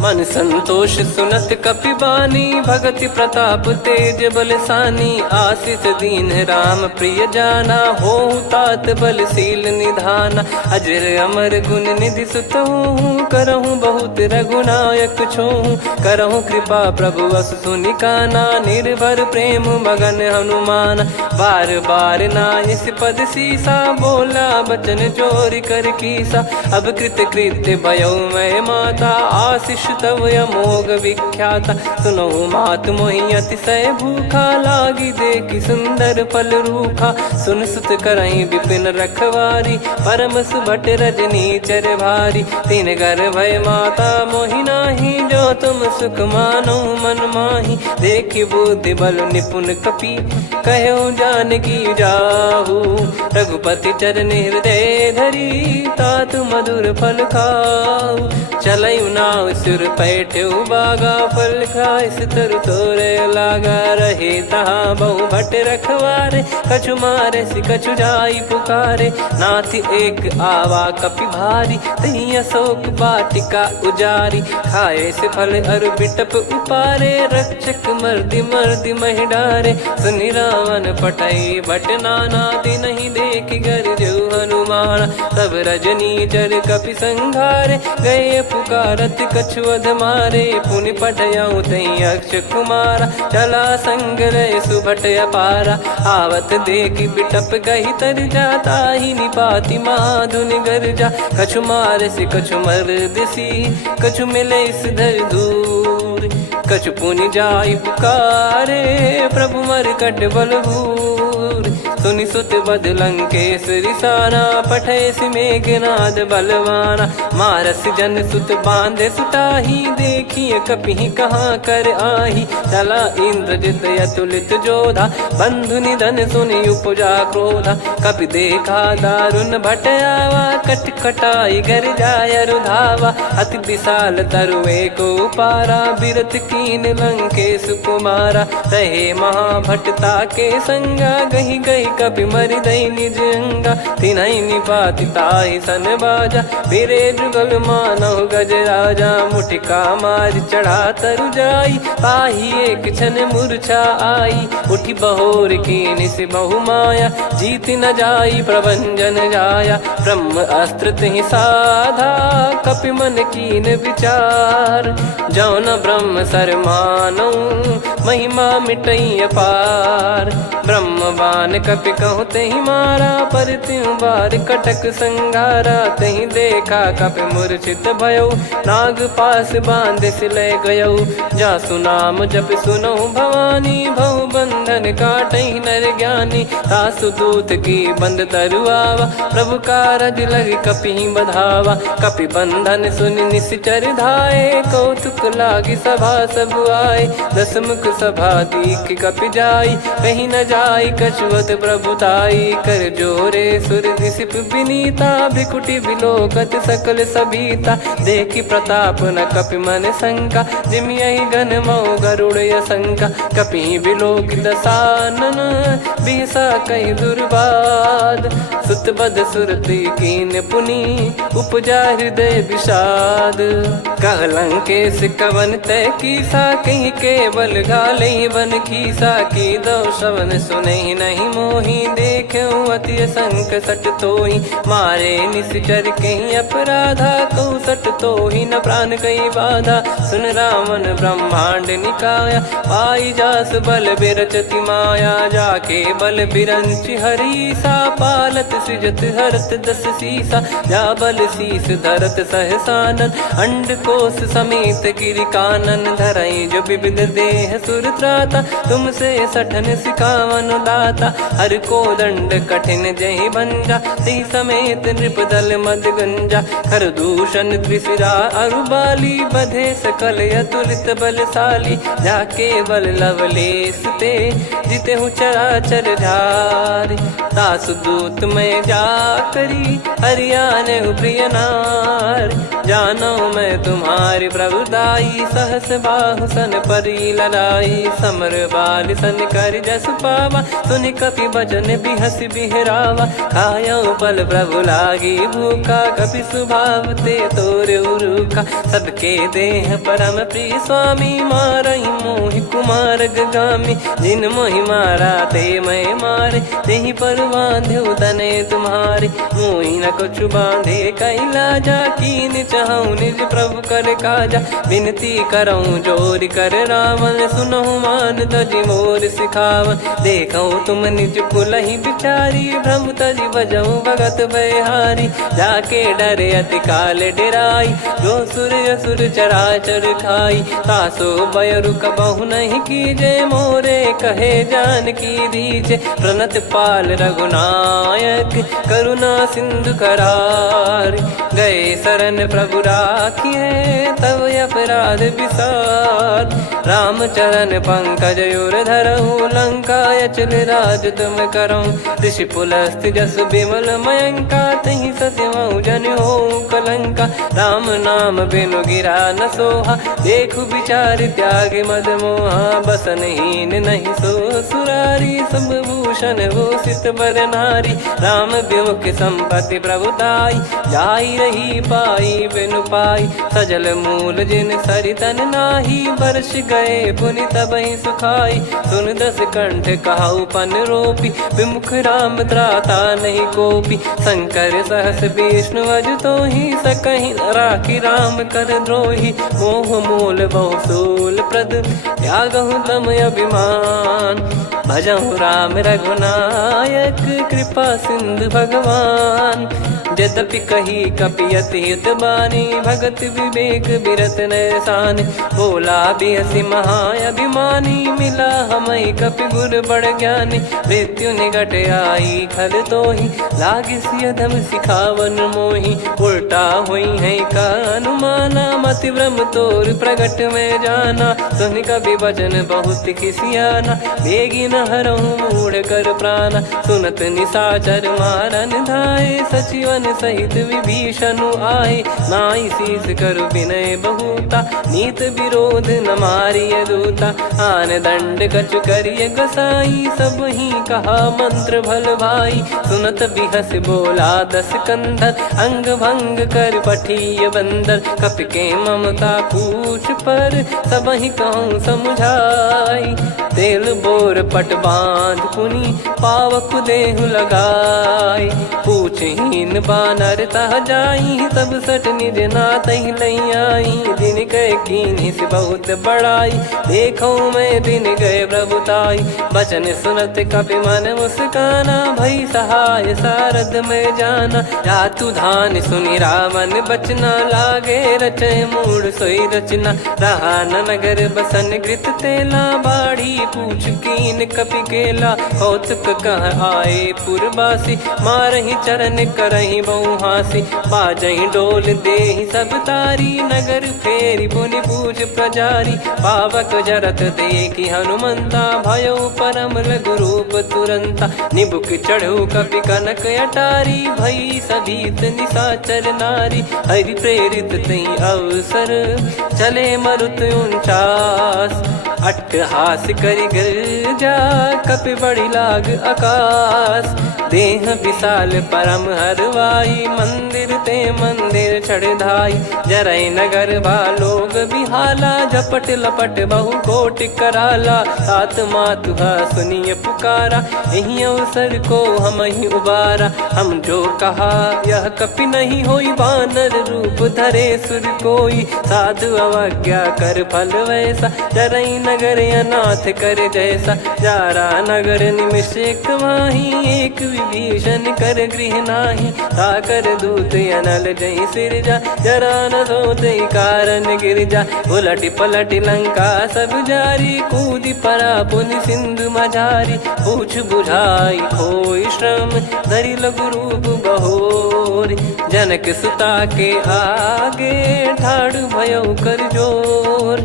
मन संतोष सुनत कपिबानी, भगति प्रताप तेज बलसानी। आशीष दीन राम प्रिय जाना, हो तात बलशील निधाना। अजर अमर गुण निधि सुत हूँ, करहूँ बहुत रघुनायक छोहूँ। करहूँ कृपा प्रभु अस सुनि काना, निर्भर प्रेम मगन हनुमान। बार बार नायस पद सीसा, बोला बचन जोर कर कीसा। अब कृत कृत्य भयो मैं माता, आशीष तव अमोघ विख्याता। सुनो मात मोहि अतिशय भूखा, लागी देखी सुंदर फल रूखा। सुन सुत करई विपिन रखवारी, परम सुभट रजनी चर भारी। तीन घर भय माता मोहि नाही, जो तुम सुख मानो मन माही। देखी बुद्धि बल निपुण कपि, कहो जानकी जाहू। रघुपति चरण हृदय धरी, तात मधुर फल खाऊ। चलऊ नाव सिर पैठ्यु बागा, फल खाय सितर तोरे लागा। रहे तहाँ बहु भट रखवारे, कछु मारे सि कछु जाई पुकारे। नाथ एक आवा कपि भारी, तही अशोक वाटिका उजारी। खाए से फल अरु बिटप उपारे, रक्षक मर्दि मर्दि महि डारे। सुनि रावण पटई भट नाना, तिनहि देख गर जो हनुमान। तब रजनी चर कपि संघारे, गए पुकारत कछु अध मारे। पुनि पटयऊ तई अक्ष कुमारा, चला संग रहे सुभट अपारा। आवत देखी बिटप गही तर जाता, ही निपाति माधुनि गर्जा। कछु मार से कछु मर्दिसी, कछु मिले इस धर दूर। कछु पुनि जाई पुकारे, प्रभु मरकट बलभूर। सुनि सुत बद लंकेश्वरी साना, पठैसि मेघनाद बलवाना। मारस जन सुत बांधे सुताही, देखिए कपिहि कहाँ कर आही। चला इंद्रजित अतुलित जोधा, बंधु निधन सुनि उपजा क्रोधा। कपि देखा दारुण भट आवा, कट कटाई घर जाय रुधावा। अति विशाल तरुए को पारा, बिरत कीन लंकेश कुमारा। रहे महाभटता के संगा, गही गही कपि मरि दई निज अंगा। तिन्हि निपाति ताहि सन बाजा, फिरे जुगल मानव गज राजा। मुटिका मार चढ़ा तरु जाई, पाही एक क्षण मूर्छा आई। उठी बहोर कीन से बहु माया, जीत न जाई प्रभंजन जाया। ब्रह्म अस्त्र तिहि साधा, कपि मन कीन विचार। जौ न ब्रह्म सर मानौ, महिमा मिटई अपार। ब्रह्म बान कपि कहु तहि मारा, पर त्यों बार कटक संगारा। तहि देखा कपि मूर्छित भयो, नाग पास बांध सिले गयो। जासु नाम जप सुनहु भवानी, भव बंधन काटहि नर ज्ञानी। तासु दूत की बंद तरुआवा, प्रभु कारज लग कपि बधावा। कपि बंधन सुनि निश्चर धाये, कौतुक लागी सभा सब आए। दसमुख सभा दीख कपि जाई, कहीं न जाई कछुअत प्रभुताई। कर जोरे सुर दिसिप विनीता, भिकुटी बिलोकत सकल सबीता। देखी प्रताप न कपि मन शंका, जिमियहि गन मऊ गरुड़ असंका। कपि बिलोक दसानन, बिहसा कहि दुर्बाद। सुत बद सुरति कीन पुनि, उपजा हृदय विषाद। कह लंकेश कवन तय कीसा, कहीं केवल घाले बन खीसा। की दो श्रवण सुनहि नहीं मोहि, देखऊँ अति संक सट तोहि। मारे निश्चर कहीं अपराधा, कहूँ सट तोहि न प्राण कहीं बाधा। सुन रावण ब्रह्मांड निकाया, पाई जास बल बिरचति माया। जाके बल बिरंचि हरीसा, पालत सृजत हरत दस सीसा। जा बल शीस धरत सहसानन, अंड कोश समेत गिरि कानन। धरई जो विविध देह सुर त्राता, तुमसे सठन सिखावन दाता। हर को दंड कठिन जहि भंजा, ती समेत नृप दल मद गंजा। खर दूषण त्रिशिरा अरु बाली, बधे सकल अतुलित बलशाली। जाके बल लवलेस ते, जिते हूँ चराचर झारी। तासु दूत में जा करी, हरियाने प्रिय नार। जानो मैं तुम्हारी प्रभुताई। सहस बाहु सन परी ललाई, समर बाल सन कर जस पावा। सुन कपि बचन बिहस बिहरावा, खायो पल प्रभु लागी भूखा। कपि स्वभाव ते तोरे उरुखा, सबके देह परम प्रिय स्वामी। मारई मोहि कुमार गगामी, जिन मोहि मारा ते मैं मारे। तेहि पर बांध्यो तने तुम्हारे, मोहि न कुछ बांधे कैला जा। कीन चाहूं निज प्रभु कर काजा, विनती करऊं जोर कर रावण। सुनहु मान तजि मोर सिखावन, देखऊं तुम निज कुलहि बिचारी। भ्रम तजि बजऊं भगत बहारी, जाके डरे अति काल डेराई। जो सुर असुर चराचर खाई, तासो बयरु कबहु नहीं कीजे। मोरे कहे जान की दीजे, प्रणत पाल रघुनायक करुणा सिंधु करार। गए शरण प्रभु राखिए, तब अपराध विसार। राम चरण पंकज उर धरऊ, लंका अचल राज तुम करऊं। ऋषि पुलस्त्य जस विमल मयंका, तहि सत्यमऊ जन हो कलंका। राम नाम बिनु गिरा न सोहा, देखु विचार त्याग मद मोहा। बसनहीन नहीं सो सुरारी, सब भूषण भूषित बर नारी। राम विमुख संपत्ति प्रभुताई, जाई रही पाई बिनु पाई। सजल मूल जिन सरितन नाही, वर्ष गए पुनि तबहि सुखाई। सुन दस कंठ कहाऊ पन रोपी, विमुख राम त्राता नहीं कोपी। शंकर सहस विष्णु अज तोहि, सकहि न राखी राम कर द्रोही। मोह मोल बहु सूल प्रद, त्यागहु तम अभिमान। भजहु राम रघुनायक, कृपा सिंधु भगवान। यद्यपि कही कपियत हित बानी, भगत विवेक बिरत नैसान। बोला बिहसी महाअभिमानी, मिला हमई कपि गुर बड़ ज्ञानी। मृत्यु निकट आई खल तोहि, लागे सियधम सिखावन मोहि। उल्टा हुई है का अनुमाना, मति भ्रम तोर प्रगट में जाना। सुन कवि वचन बहुत खिसियाना, बेगी न हरहु मूढ़ कर प्राणा। सुनत निशाचर मारन धाये, सचिवन सहित विभीषणु आए। नाई शीस करु विनय बहुता, नीत विरोध न मारिय दूता। आन दंड कछु करिय गसाई, सब ही कहा मंत्र भल भाई। सुनत बिहस बोला दस कंधर, अंग भंग कर पठिय बंदर। कपि के ममता पूछ पर, सब ही कहूँ समझाई। तेल बोर पट बांध पुनि, पावक देहु लगाई। पूछहीन बानर तह जाई, सब सट निज नातहि लई आई। दिन गए कीन्हि से बहुत बड़ाई, देखो मैं दिन गए प्रभुताई। बचन सुनत कपि मन मुस्काना, भई सहाय सारद में जाना। जातु धान सुनि रावण बचना, लागे रचय मूढ़ सोई रचना। रहा न नगर बसन कृत तेला, बाढ़ी पूछ कीन कपि केला। कौतुक कह आए पुरबासी, मारहि चरण करहि बहु हासी। बाजहि डोल देहि सब तारी, नगर फेरी पुनि पूज प्रजारी। पावक जरत देखि हनुमंता, भयो परम लघु रूप तुरंता। निबुक चढ़ऊ कपि कनक अटारी, भई सभीत निशाचर नारी। हरि प्रेरित तई अवसर, चले मरुत 49। अट्टहास करि गिरजा, कपि बड़ी लाग आकाश। देह विशाल परम हरवाई, मंदिर ते मंदिर चढ़धाई। जरई नगर भालोग बिहाला, झपट लपट बहु कोटि कराला। सात मातुहा सुनिय पुकारा, यही अवसर को हम ही उबारा। हम जो कहा यह कपि नहीं होई, वानर रूप धरे सुर कोई। साधु अवज्ञा कर फल वैसा, जरई नगर अनाथ कर जैसा। जारा नगर निमिष एक माही, एक विभीषण कर गृह नाही। ताकर दूत अनल जई सिरजा, जरा न सोते कारण गिरजा। उलट पलट लंका सब जारी, कूदी परा पुनि सिंधु मझारी। पूछ बुझाई खोई श्रम, धरि लघु रूप बहोरी। जनक सुता के आगे, ठाड़ भयो कर जोर।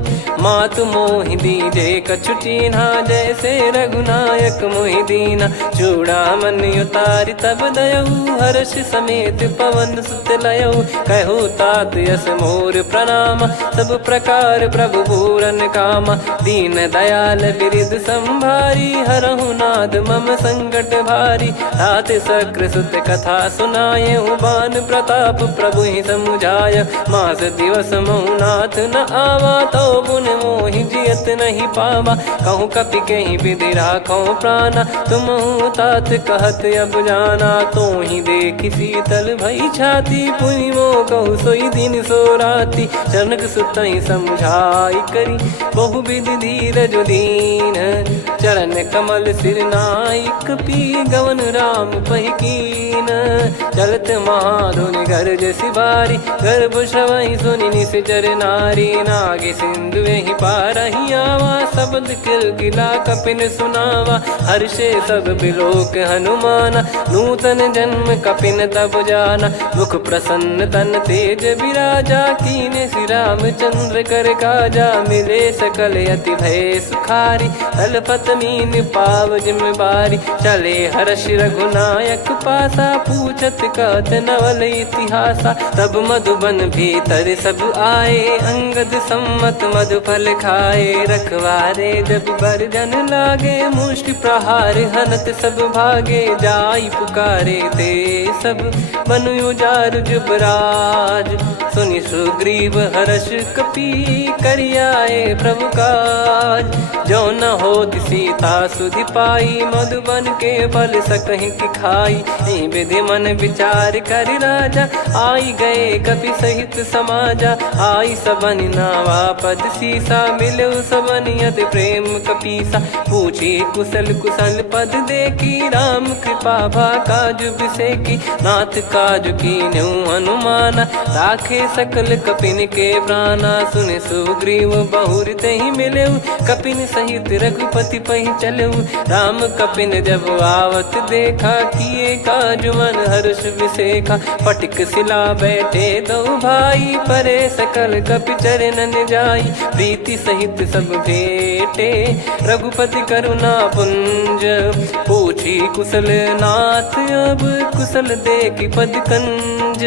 मातु मोहि दीजे कछु चीन्हा, जैसे रघुनायक मोहि दीना। चूड़ामन उतारि तब दयऊ, हर्ष समेत पवन सुत लयऊ। कहु तात यस मोर प्रणाम, सब प्रकार प्रभु पूरन कामा। दीन दयाल बिरिद संभारी, हरहु नाद मम संकट भारी। तात सक्र सुत कथा सुनाए, बान प्रताप प्रभु ही समुझाय। मास दिवस महु नाथ न आवा, तो पुन मोहि जियत नहीं पावा। कहूँ कपि कहीं विधि राखो प्राणा, तुम तात कहत अब जाना। तो ही देखी शीतल भई छाती, पुनि मो कहु सोई दिन सो राती। जनक सुत ही समझाई करी, बहु विधि धीरज दीन। चरण कमल सिर नाई, कपि गवन राम पहिकीन। चलत महाधुनि गरज सिबारी, गर्भ श्रवहि सुनि निश्चर नारी। नागे सिंधु ही पारहि आवा, शब्द किलकिला कपिन सुनावा। हर्षे सब बिलोक हनुमाना, नूतन जन्म कपिन तब जाना। मुख प्रसन्न तन तेज विराजा, कीने श्री रामचंद्र कर काजा। मिले सकल अति भय सुखारी, तलपत मीन पाव जिम्मेवारी। चले हर्ष रघुनायक पासा, पूछत कहत नवल इतिहासा। तब मधुबन भीतर सब आए, अंगद सम्मत मधुफल खाए। रखवारे जब बरजन लागे, मुष्टि प्रहार हनत सब भागे। जाई पुकारे ते सब बन उजार जुबराज। सुनि सुग्रीव हर्ष कपि, करियाए प्रभु काज। जो न होत सीता सुधि पाई, मधुबन के फल सकहि की खाई। विधि मन विचार कर राजा, आई गए कपि सहित समाजा। आई सबन नावा पद सीसा, मिलो सबन यत प्रेम कपीसा। पूछी कुशल कुशल पद देखी, राम कृपा भा काजु बिसेकी। नाथ काजु कीन्हु हनुमाना, राखे सकल कपिन के प्राणा। सुन सुग्रीव बहुर तहि मिलेऊ, कपिन सहित रघुपति पहि चलेऊ। राम कपिन जब आवत देखा, किए काजु मन हर्ष विसेखा। फटिक सिला बैठे दो भाई, परे सकल कपि चरणन जाई। प्रीति सहित सब भेटे, रघुपति करुणा पुंज। पूछी कुशल नाथ अब, कुशल देखि पद कंज।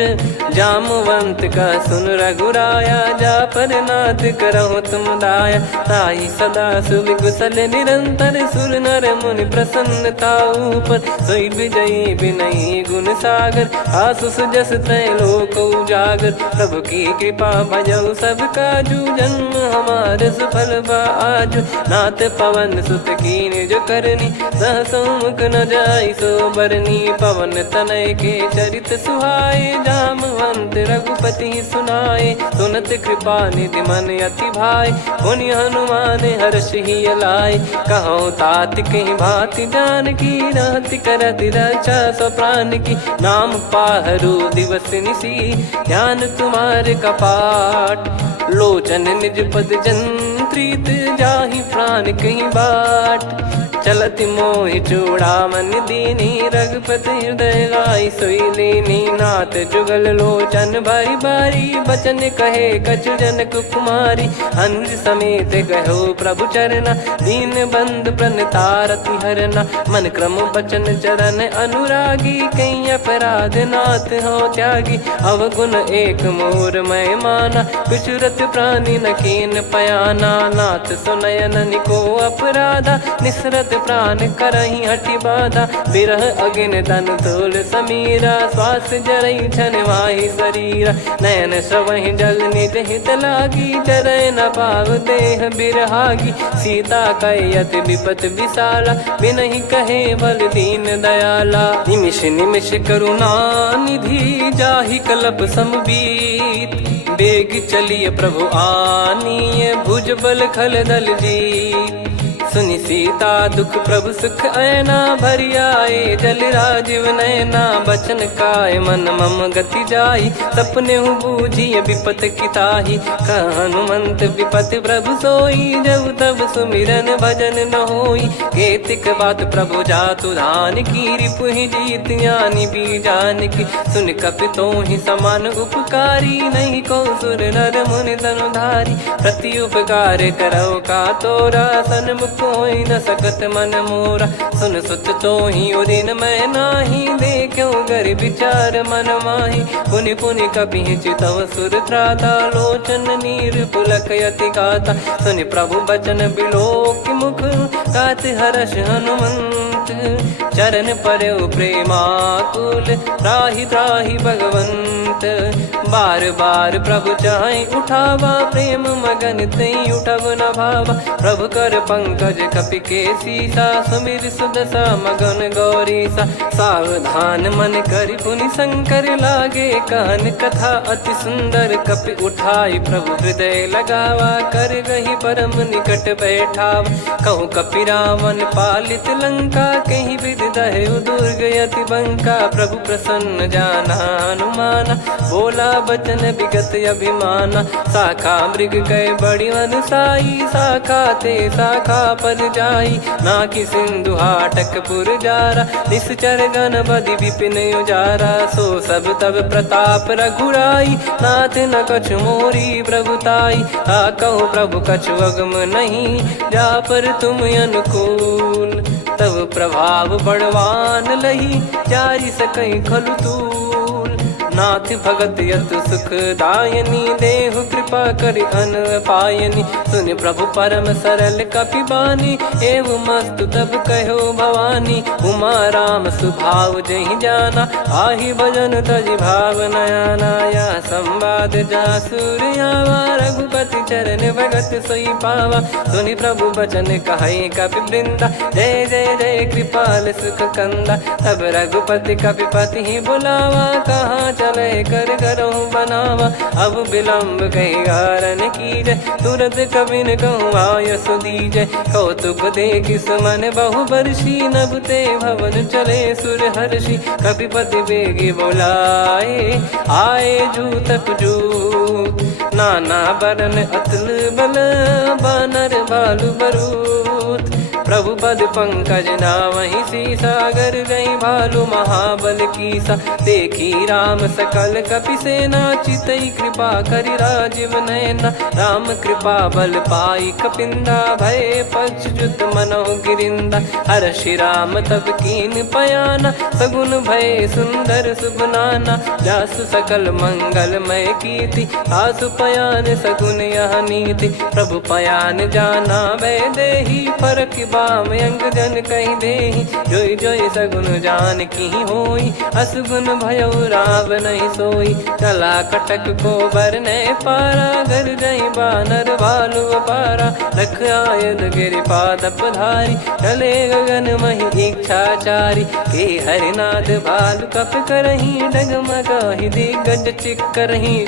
जामवंत का सुन रघुराया, जा पर नाथ करहु तुम दाया। ताई सदा सुविकुशल निरंतर, सुर नर मुनि प्रसन्नता ऊपर। सोई विजयी विनयी गुण सागर, आसुस जस तय लोक उजागर। प्रभु की कृपा भजऊ सब काजू, जन्म हमार सफल बा आजु। नाथ पवन सुत कीन जो करनी, सहसो मुख न जाई सो बरनी। पवन तनय के चरित सुहाए, जामवंत रघुपति सुनाए। सुनत कृपा निधि मन अति भाई, पुनि हनुमान हर्ष ही अलाय। कहो तात कहीं भांति जान की, रहति करति रक्षा सो प्राण की। नाम पाहरु दिवस निसी, ध्यान तुम्हारे कपाट। लोचन निज पद जंत्रित, जाहि प्राण कहीं बाट। चलति मोहि चूड़ामन दीनी, रघुपति हृदय लाई सोई लीनी। नाथ जुगल लोचन बारी बारी, बचन कहे कछु जनक कुमारी। अनुज समेत कहो प्रभु चरना, दीन बंद प्रणतारति हरना। मन क्रम बचन चरण अनुरागी, कहीं अपराध नाथ हो त्यागी। अवगुण एक मोर मैं माना, विचुरत प्राणी न कीन पयाना। नाथ सुनयन निको अपराधा, निसरत प्राण करहि हटि बाधा। बिरह अगिन तन तोल समीरा, श्वास जरई छन वाहि शरीरा। नयन श्रवहि जल निज हित लागी, चरय न पाव देह बिरहागी। सीता कयत विपत विशाला, बिनहि कहे बल दीन दयाला। निमिष निमिष करुणा निधि, जाहि कलप समबीत। बेग चलिय प्रभु आनीय, भुज बल खल दल जीत। सुनि सीता दुख प्रभु सुख ऐना, भरि आए जल राजीव नैना। बचन काय मन मम गति जाई, सपने हूँ बूझिय विपत किताही। हनुमंत विपत प्रभु सोई, जब तब सुमिरन भजन न होई। केतिक बात प्रभु जातु धान की, रिपुहि जीत यानी बीजान की। सुन कपि तो ही समान उपकारी, नहीं को सुर नर मुनि तनुधारी। प्रति उपकार करौ का तोरा, सन्मुख होई न सकत मन मोरा। सुन सुत तो ही उदिन मैं नाही, देखो गर विचार मन माही। पुनि पुनि कपि चितव सुर त्राता, लोचन नीर पुलक यति गाता। सुनि प्रभु बचन बिलोक मुख, गात हर्ष हनुमंत। चरण परौ प्रेमाकुल, त्राहि त्राहि भगवंत। बार बार प्रभु चाहि उठावा, प्रेम मगन तई उठब न भावा। प्रभु कर पंकज कपि के सीसा, सुमिर सुदशा मगन गौरीसा। सावधान मन करि पुनि शंकर लागे, कहन कथा अति सुंदर। कपि उठाई प्रभु हृदय लगावा, कर गही परम निकट बैठावा। कहूँ कपि रावण पालित लंका, कहीं विधि दहु दुर्ग यति बंका। प्रभु प्रसन्न जाना हनुमाना, बोला बचन विगत अभिमाना। शाखा मृग कह बड़ी अनुसाई, शाखा ते शाखा पर जाई। नाकि सिंधु हाटक पुर जारा, निश्चर गण बदि विपिन उजारा। सो सब तब प्रताप रघुराई, नाथ न कछु मोरी प्रभुताई। कहो प्रभु कछु अगम नहीं, जा पर तुम अनुकूल। तब प्रभाव बड़वान लही, जारी सकई खलु तूल। नाथ भगत यत सुख दायनी, देहु कृपा करि अन पायनी। सुनि प्रभु परम सरल कपि बानी, एव मस्तु तब कहो भवानी। उमा राम सुभाव जहि जाना, आहि भजन तजि भाव नयाना। या संवाद जासुर आवा, रघुपति चरण भगत सोई पावा। सुनि प्रभु बचन कहै कपि वृंदा, जय जय जय कृपाल सुख कंदा। तब रघुपति कपि पति ही बुलावा, कहाँ चले कर करहु बनावा। अब विलम्ब कही कारण कीजय, तुरत कबिन कहूँ आयस दीजय। कौतुक देखि सुमन बहु बरसी, नभ ते भवन चले सुर हर्षि। कपिपति बेगी बोलाए, आए जूतक जूत। नाना बरन अतुल बल, बानर बालु बरूत। प्रभु पद पंकज नावहि सीसा, गर गई भालु महाबल कीसा। देखी राम सकल कपि सेना, चितई कृपा करि राजीव नयना। राम कृपा बल पाई कपिंदा, भय पक्षजुत मनोह गिरिंदा। हर्षि राम तब कीन पयाना, सगुन भय सुंदर सुगुनाना। जासु सकल मंगलमय कीर्ति, आसु पयान सगुन यह नीति। प्रभु पयान जाना वै देहि, परख बाम अंग जन कहि देहि। जोई जोई सगुन जान की होई, असगुन भयो राव नहीं सोई। चला कटक को बरने पारा, घर जई बानर भालु अपारा। लख आयल गिरि पाद पधारी, चले गगन महि इच्छाचारी। के हरिनाथ भालु कप करही, डगमगाहि दिग्गज चिक्करही।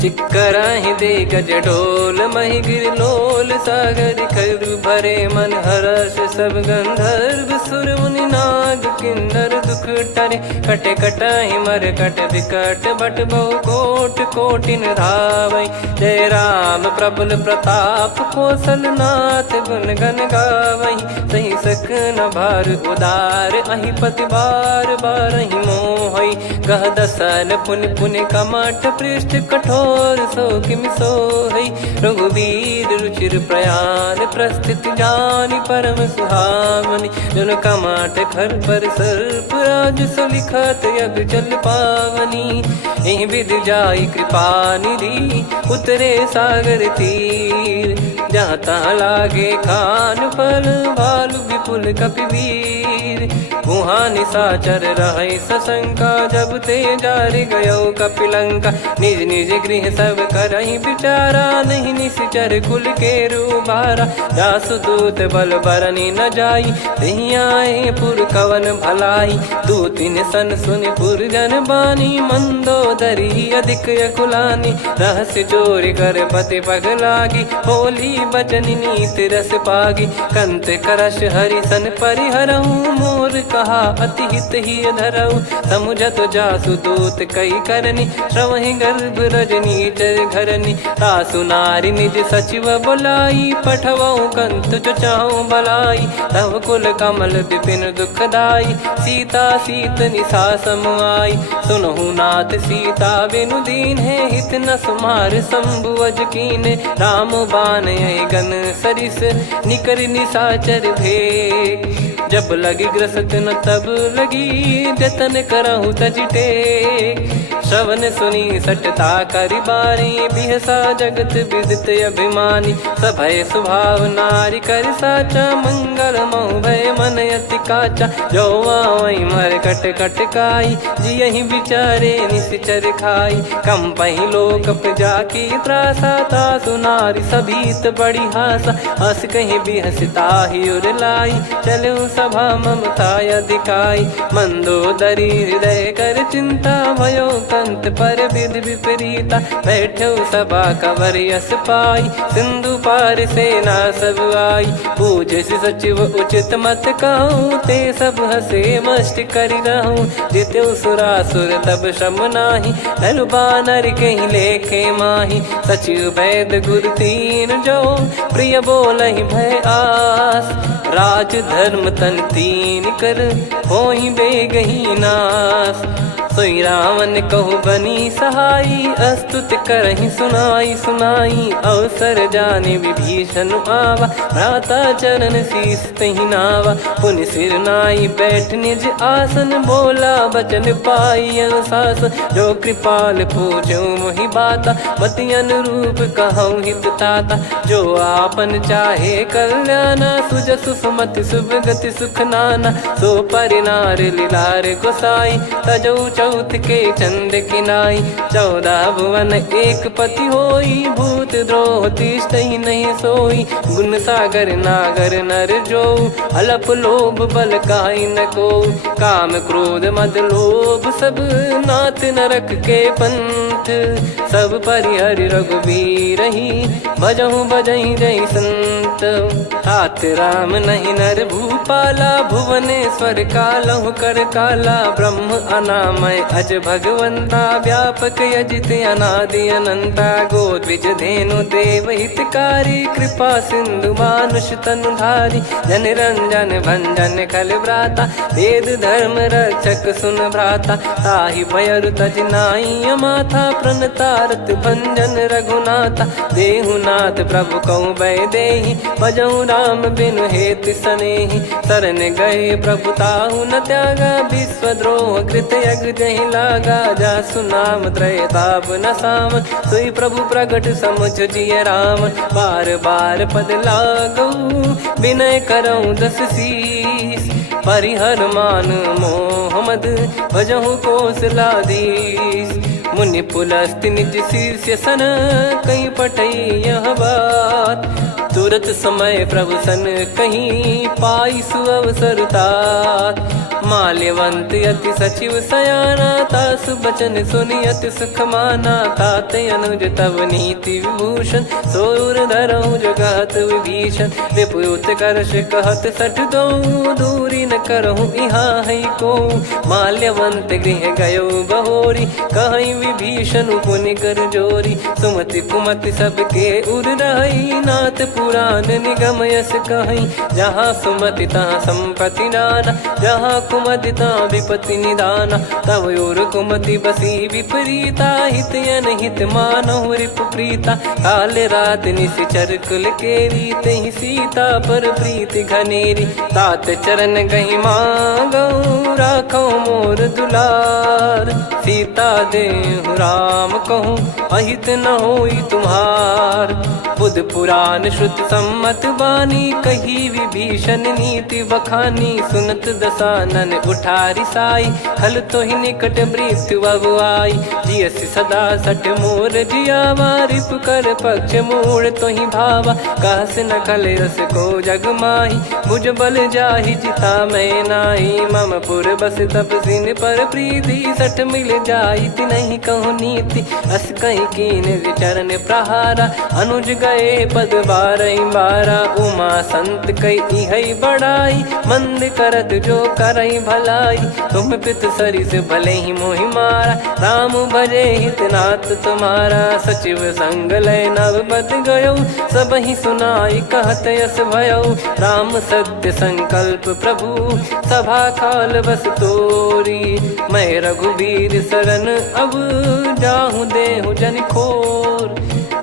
चिक्कराहि दिग्गज डोल, महि गिर लोल। सागर करु भरे मन हर्ष, सब गंधर्व सुर मुनि नाग किन्नर दुख टरे। कटे कटाहि मर कट विकट, बट बहु कोट कोटिन धावै। जय राम प्रबल प्रताप, कौशल नाथ गुण गन गावै। सही सकन भार उदार, अहि पति बार बारहि मोहै। गह दसन पुनि पुनि कमठ, पृष्ठ कठोर सो किम सोहै। रघुवीर रुचिर प्रयाण, प्रस्थित जानि परम सुहावनी। जन कमाट खर पर सर्प, राज सलिखत यग चल पावनी। एहि विधि जाई कृपा निधि, उतरे सागर तीर। जहाँ तहाँ लागे खान फल, भालु विपुल कपि वीर। वहाँ निशाचर रहै सशंका, जब ते जारि गयो कपिलंका। निज निज गृह सब करहि विचारा, नहीं निश्चर कुल के रूबारा। जासु दूत बल बरनि न जाई, तेहि आए पुर कवन भलाई। दूतिन सन सुनि पुर जन बानी, मंदोदरी अधिक अकुलानी। रहस्य चोरी कर पति पग लागी, होली बचन नीत रस पागी। कंत करश हरि सन परिहरऊ मोर कहा अति हित ही धरऊ। समुझत जासु दूत कई करनी श्रवहि गर्भ रजनी चर घरनी। तासु नारी निज सचिव बुलाई पठवऊ कंत जो चाहूं बलाई। तव कुल कमल विपिन दुखदाई सीता सीत निशा समाई। सुनहु नाथ सीता बिनु दीन है हित न सुमार शंभु अज कीने। राम बान गन सरिस निकर निशाचर भेग। जब लगी ग्रसत न तब लगी जतन करहु तज टेक। श्रवण सुनी सटता करि बारी बिहसा जगत विदित अभिमानी। सभय स्वभाव नारी कर साचा मंगल मऊ भय मन अति काचा। जो आवई मर कट कट काई जियहि विचारे निश्चर खाई। कम पही लोक जाकी त्रासा तासु नारी सभीत बड़ी हासा। हस कहीं बिहसता ही उर लाई चलऊ सभा ममता अधिकाई। मंदोदरी हृदय कर चिंता भयो कंत पर विधि विपरीता। बैठो सभा कवर यस पाई सिंधु पार सेना सब आई। पूज सचिव उचित मत कहूँ ते सब हसे मस्त करि रहूं। जित्यु सुरासुर तब श्रम नाही धनु बानर कहीं लेखे माही। सचिव वैद गुरु तीन जो प्रिय बोलहि भय आस। राज धर्म तन तीन कर होई बेगही नास। सोई रावण कहु बनी सहाई अस्तुत करहि सुनाई सुनाई। अवसर जाने विभीषण आवा भ्राता चरण शीस तहि नावा। पुनि सिर नाई बैठ निज आसन बोला बचन पाई अनुशासन। जो कृपाल पूछो मोहि बाता मति अनुरूप कहूँ हित ताता। जो आपन चाहे कल्याणा सुजसु सुमति शुभ गति सुख नाना। सो परिनार लीलार गोसाई तजौ चौथ के चंद किनाई। 14 भुवन एक पति होई भूत द्रोह तिष्ठहि नहीं सोई। गुण सागर नागर नर जो अलप लोभ बल काई न को। काम क्रोध मद लोभ सब नाथ नरक के पंथ। सब परिहरि रघुबीर ही भजहु भजहि जय संत। तात राम नहीं नर भूपाला भुवनेश्वर कालहु कर काला। ब्रह्म अनामय अज भगवंता व्यापक यजित अनादि अनंता। गोद्विज धेनु देव हितकारी कृपा सिंधु मानुष तनुधारी। जन रंजन भंजन खल भ्राता वेद धर्म रक्षक सुन भ्राता। ताहि भयरु तज नाई माथा प्रणतारत भंजन रघुनाथा। देहुनाथ प्रभु कहु भय देहि भजहु राम बिनु हेति सनेहि। शरण गए प्रभु ताहु न त्यागा विश्वद्रोह कृत यज्ञ जहि लागा। जासु नाम त्रयताप न सावन सोई प्रभु प्रगट समुझ जिय रामन। बार बार पद लागऊ विनय करऊँ 10 शीस। परिहर मान मोह मद भजहु कौशलाधीश। मुनि पुलस्त्य निज शीर्ष सन कहीं पटई यह बात। तुरत समय प्रभु सन कहीं पाई सुअवसर तात। माल्यवंत अति सचिव सयाना तासु बचन सुनि अति सुख माना। तात अनुज तव नीति विभूषण सोर धरहु जगत विभीषण। विपुत करश कहत सठ दो दूरी न करहु यहाँ है को। माल्यवंत गृह गयो बहोरी कहीं विभीषण पुनि कर जोरी। सुमति कुमति सबके उर रही नाथ पुराण निगम यस कहीं। जहाँ सुमति तहाँ संपत्ति नाना जहाँ कुमति तहाँ विपत्ति निदाना। तव और कुमति बसी विपरीता हित अनहित मानहु रिपु प्रीता। काल रात निशिचर कुल केरी तहि सीता पर प्रीति घनेरी। तात चरण गहि मांगऊ राखो मोर दुलार। सीता देहु राम कहूँ अहित न होई तुम्हार। बुध पुराण श्रुत सम्मत बानी कही विभीषण नीति बखानी। सुनत दसानन उठारी साई खल तो ही निकट मृत्यु अब आई। जियसि सदा सठ मोर जियावा रिप कर पक्ष मूड़ तो ही भावा। कहस न खल रस को जग माही भुज बल जाहि जिता मैं नाई। मम पुर बस तप सिन पर प्रीति सठ मिल जाई ति नहीं कहूँ नीति। अस कहीं कही कीन चरण प्रहारा। अनुज गए पद बारई बारा, उमा संत कई हई बड़ाई। मंद करत जो करई भलाई, तुम पित सरिस भले ही मोहि मारा। राम भजे हितनाथ तुम्हारा, सचिव संग लय नव बद गयो। सब ही सुनाई कहत यस भयो, राम सत्य संकल्प प्रभु। सभा काल बस तोरी, मैं रघुबीर शरण अब जाहूँ देहु जन खोर।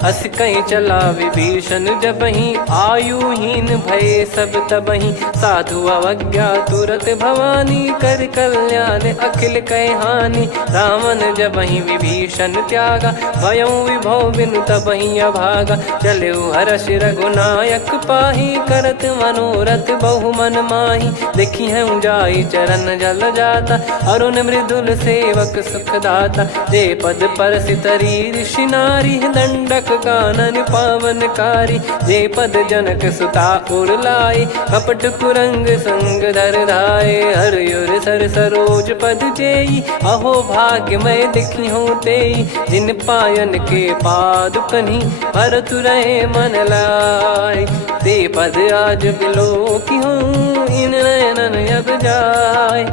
अस कहीं चला विभीषण जबहि, आयुहीन भय सब तबहि। साधु अवज्ञा तुरत भवानी, कर कल्याण अखिल कह हानि। रावण जबहि विभीषण त्यागा, भयउ विभव बिनु तबहि अभागा। चलऊ हर्ष रघुनायक पाहि, करत मनोरथ बहु मन माहि। देखी हूँ जाई चरण जल जाता, अरुण मृदुल सेवक सुखदाता। जे पद परसि तरी ऋषि नारी, दंडक कानन पावनकारी। जे पद जनक सुता उर लाए, कपट कुरंग संग धर धाये। हरियुर सर सरोज पद जेई, अहो भाग्य मैं दिखी हूँ तेई। जिन पायन के पादुकनि, भरत रहे मन लाय। ते पद आज बिलो की हूँ, इन नयनन अब जाय।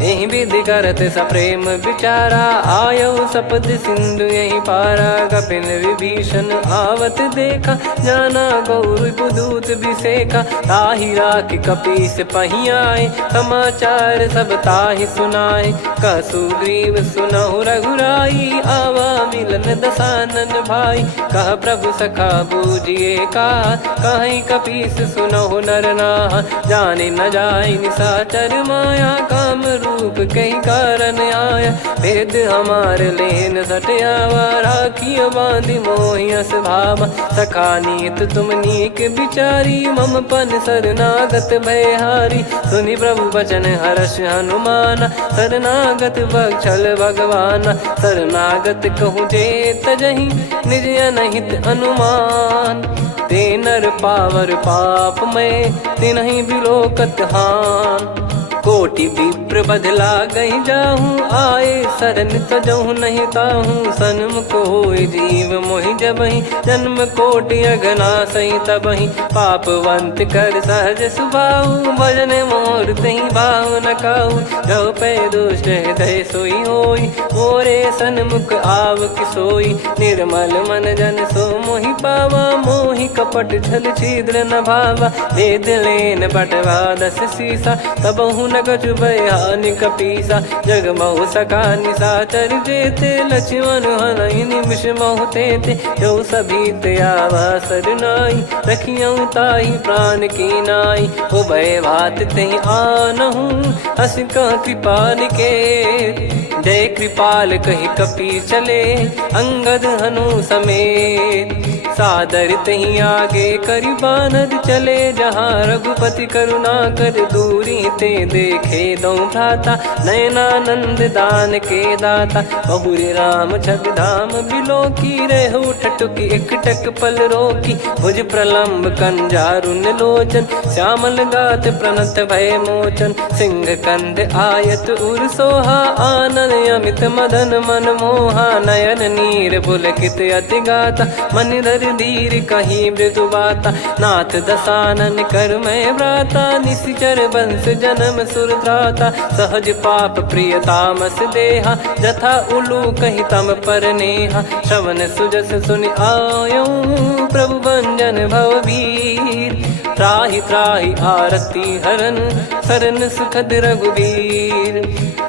यही विधि करत सप्रेम विचारा, आयऊ सपद सिंधु यही पारा। कपिन विभीषण आवत देखा, जाना गौर बुदूत बिसेखा। ताहि राखि कपीस पही आए, समाचार सब ताहि सुनाए। कह सुग्रीव सुनहु रघुराई, आवा मिलन दसानन भाई। कह प्रभु सखा बूझिए का, कहीं कपीस सुनहु नर नाहा। जाने न जाय निशाचर माया, काम रूप कई कारण आया। भेद हमार लेन सटयावा, राखिय बांधि मोहियस भावा। सखा नीत तुम नीक बिचारी, मम पन शरणागत भयहारी। सुनि प्रभु वचन हर्ष हनुमाना, शरणागत बक्षल भगवाना। शरणागत कहूँ जे तजहि, निज अनहित अनुमान। ते नर पावर पाप में, तिन्हि बिलोकत हान। कोटि विप्र बदला गई जाहूँ, आए शरण तजहु नहीं ताहूँ। सन्मुख होय जीव मोहि जबहि, जन्म कोटि अगना सही तबहि। पापवंत कर सहज सुभाऊ, भजन मोर तहि भाव न काऊ। जो पै दुष्ट हृदय सोई होई, मोरे सन्मुख आव किसोई। निर्मल मन जन सो मोहि पावा, मोहि कपट छल छिद्र न भावा। वेद लेन बटवा दस सीसा, तबहु न कछु भयानि कपीसा। जग महु सका निशाचर जेते, लक्ष्मण हनहि निमिष महु तेते। जो सभी ते आवा सरनाई, रखियऊ ताहि प्राण की नाई। उभय भात तेहि आनहु, हस कह कृपाल के। जय कृपाल कहि कपी चले, अंगद हनु समेत। सादर तही आगे करि बानर चले, जहाँ रघुपति करुणा कर दूरी ते देखे दो भ्राता। नयनानंद दान के दाता, बहुरी राम छवि धाम बिलो की। रहु ठटुकी एकटक पल रोकी, भुज प्रलम्ब कंजारुन लोचन। श्यामल गात प्रणत भय मोचन, सिंह कंद आयत उर सोहा। आनन अमित मदन मन मोहा, नयन नीर पुलकित अति गाता। मन धर धीर कहीं मृदु बाता, नाथ दसानन कर मैं व्राता। निश्चर वंश जन्म सुरत्राता, सहज पाप प्रिय तामस देहा। जथा उलू कही तम पर नेहा, श्रवण सुजस सुनि आयो। प्रभु भंजन भववीर, त्राहि त्राहि आरती हरन। शरण सुखद रघुबीर,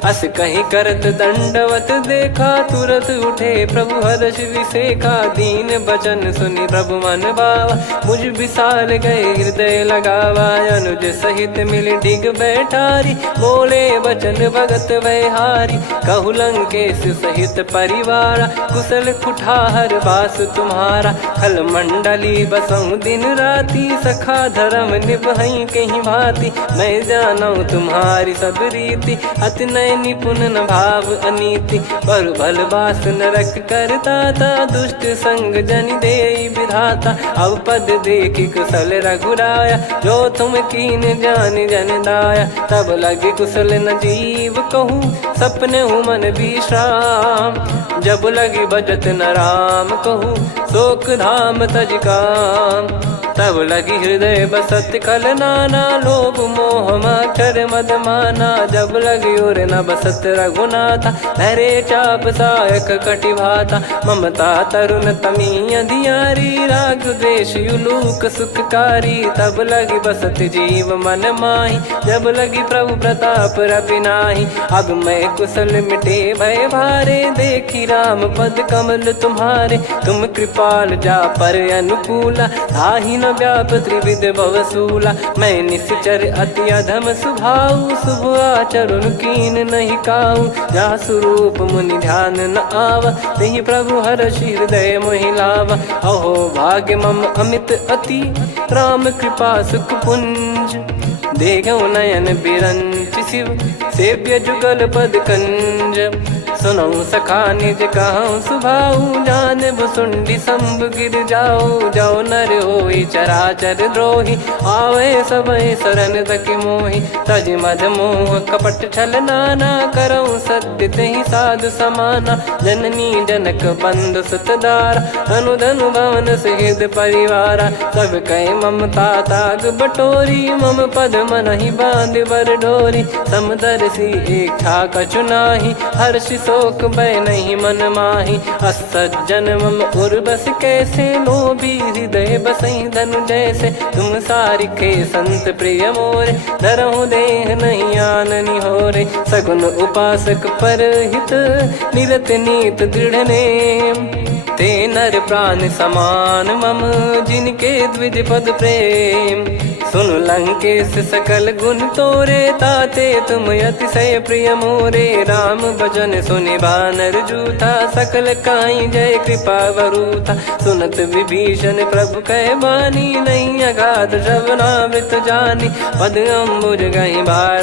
अस कहीं करत दंडवत देखा। तुरत उठे प्रभु हर्ष विसेखा, दीन बचन सुनि प्रभु मन भावा। मुझ विशाल गए हृदय लगावा, अनुज सहित मिल डिग बैठारी। बोले बचन भगत वैहारी, कहु लंकेश सहित परिवारा। कुशल कुठार बास तुम्हारा, खल मंडली बसऊं दिन राती। सखा धर्म निभई कहीं भांति, मैं जानऊ तुम्हारी सब रीति। अति नय मैं निपुण न भाव अनीति, पर भल बास नरक करता था, दुष्ट संग जन दे विधाता। अब पद देखी कुशल रघुराया, जो तुम कीन जान जन दाया। तब लगे कुशल न जीव कहूँ, सपने हूँ मन विश्राम। जब लगी भजत न राम कहूँ, शोक धाम तज काम। तब लगी हृदय बसत खल नाना, लोभ मोह मच्छर मद माना। जब लगी उर न बसत रघुनाथा, धरे चाप सायक कटि भाता। ममता तरुण तमी अधियारी, राग द्वेष युलूक सुखकारी। तब लगी बसत जीव मन माही, जब लगी प्रभु प्रताप रवि नाही। अब मैं कुशल मिटे भय भारे, देखी राम पद कमल तुम्हारे। तुम कृपाल जा पर अनुकूला, ताहि न व्याप त्रिविध भवसूला। मैं निश्चर अति अधम सुभाऊ, शुभ आचरण कीन नहीं काऊ। जा स्वरूप मुनि ध्यान न आवा, तेहि प्रभु हर्षि हृदय मोहि लावा। अहो भाग्य मम अमित अति, राम कृपा सुख पुंज। देखो नयन बिरंच शिव, सेव्य जुगल पद कंज। सुनऊ सखा निज कहूँ सुभाऊ, जान भुसुंडी संभ गिर जाओ। जाओ नर होई चराचर द्रोही, आवे सबय शरण तक मोहि। तज मद मोह कपट छल नाना, करऊँ सत्य तेहि साधु समाना। जननी जनक बंधु सुतदारा, अनुधनु भवन सहित परिवारा। सब कहे ममता ताग बटोरी, मम पद मनहि बांध बर डोरी। समदर्शी इच्छा कछु नाही, हर्षि शोक भय नहीं मन माही। असज्जन मम उर्वश कैसे, लोभी हृदय बसई धनु जैसे। तुम सारिखे संत प्रिय मोरे, धरहु देह नहीं आननि होरे। सगुन उपासक पर हित, निरत नीत दृढ़ नेम। ते नर प्राण समान मम, जिनके द्विज पद प्रेम। सुन लंकेश सकल गुण तोरे, ताते तुम अतिशय प्रिय मोरे। राम भजन सुनि बानर जूथा, सकल काई जय कृपा वरूथा। सुनत विभीषण प्रभु कह बानी, नहीं अगाध श्रवणामृत जानी। पद अम्बुज गहि बार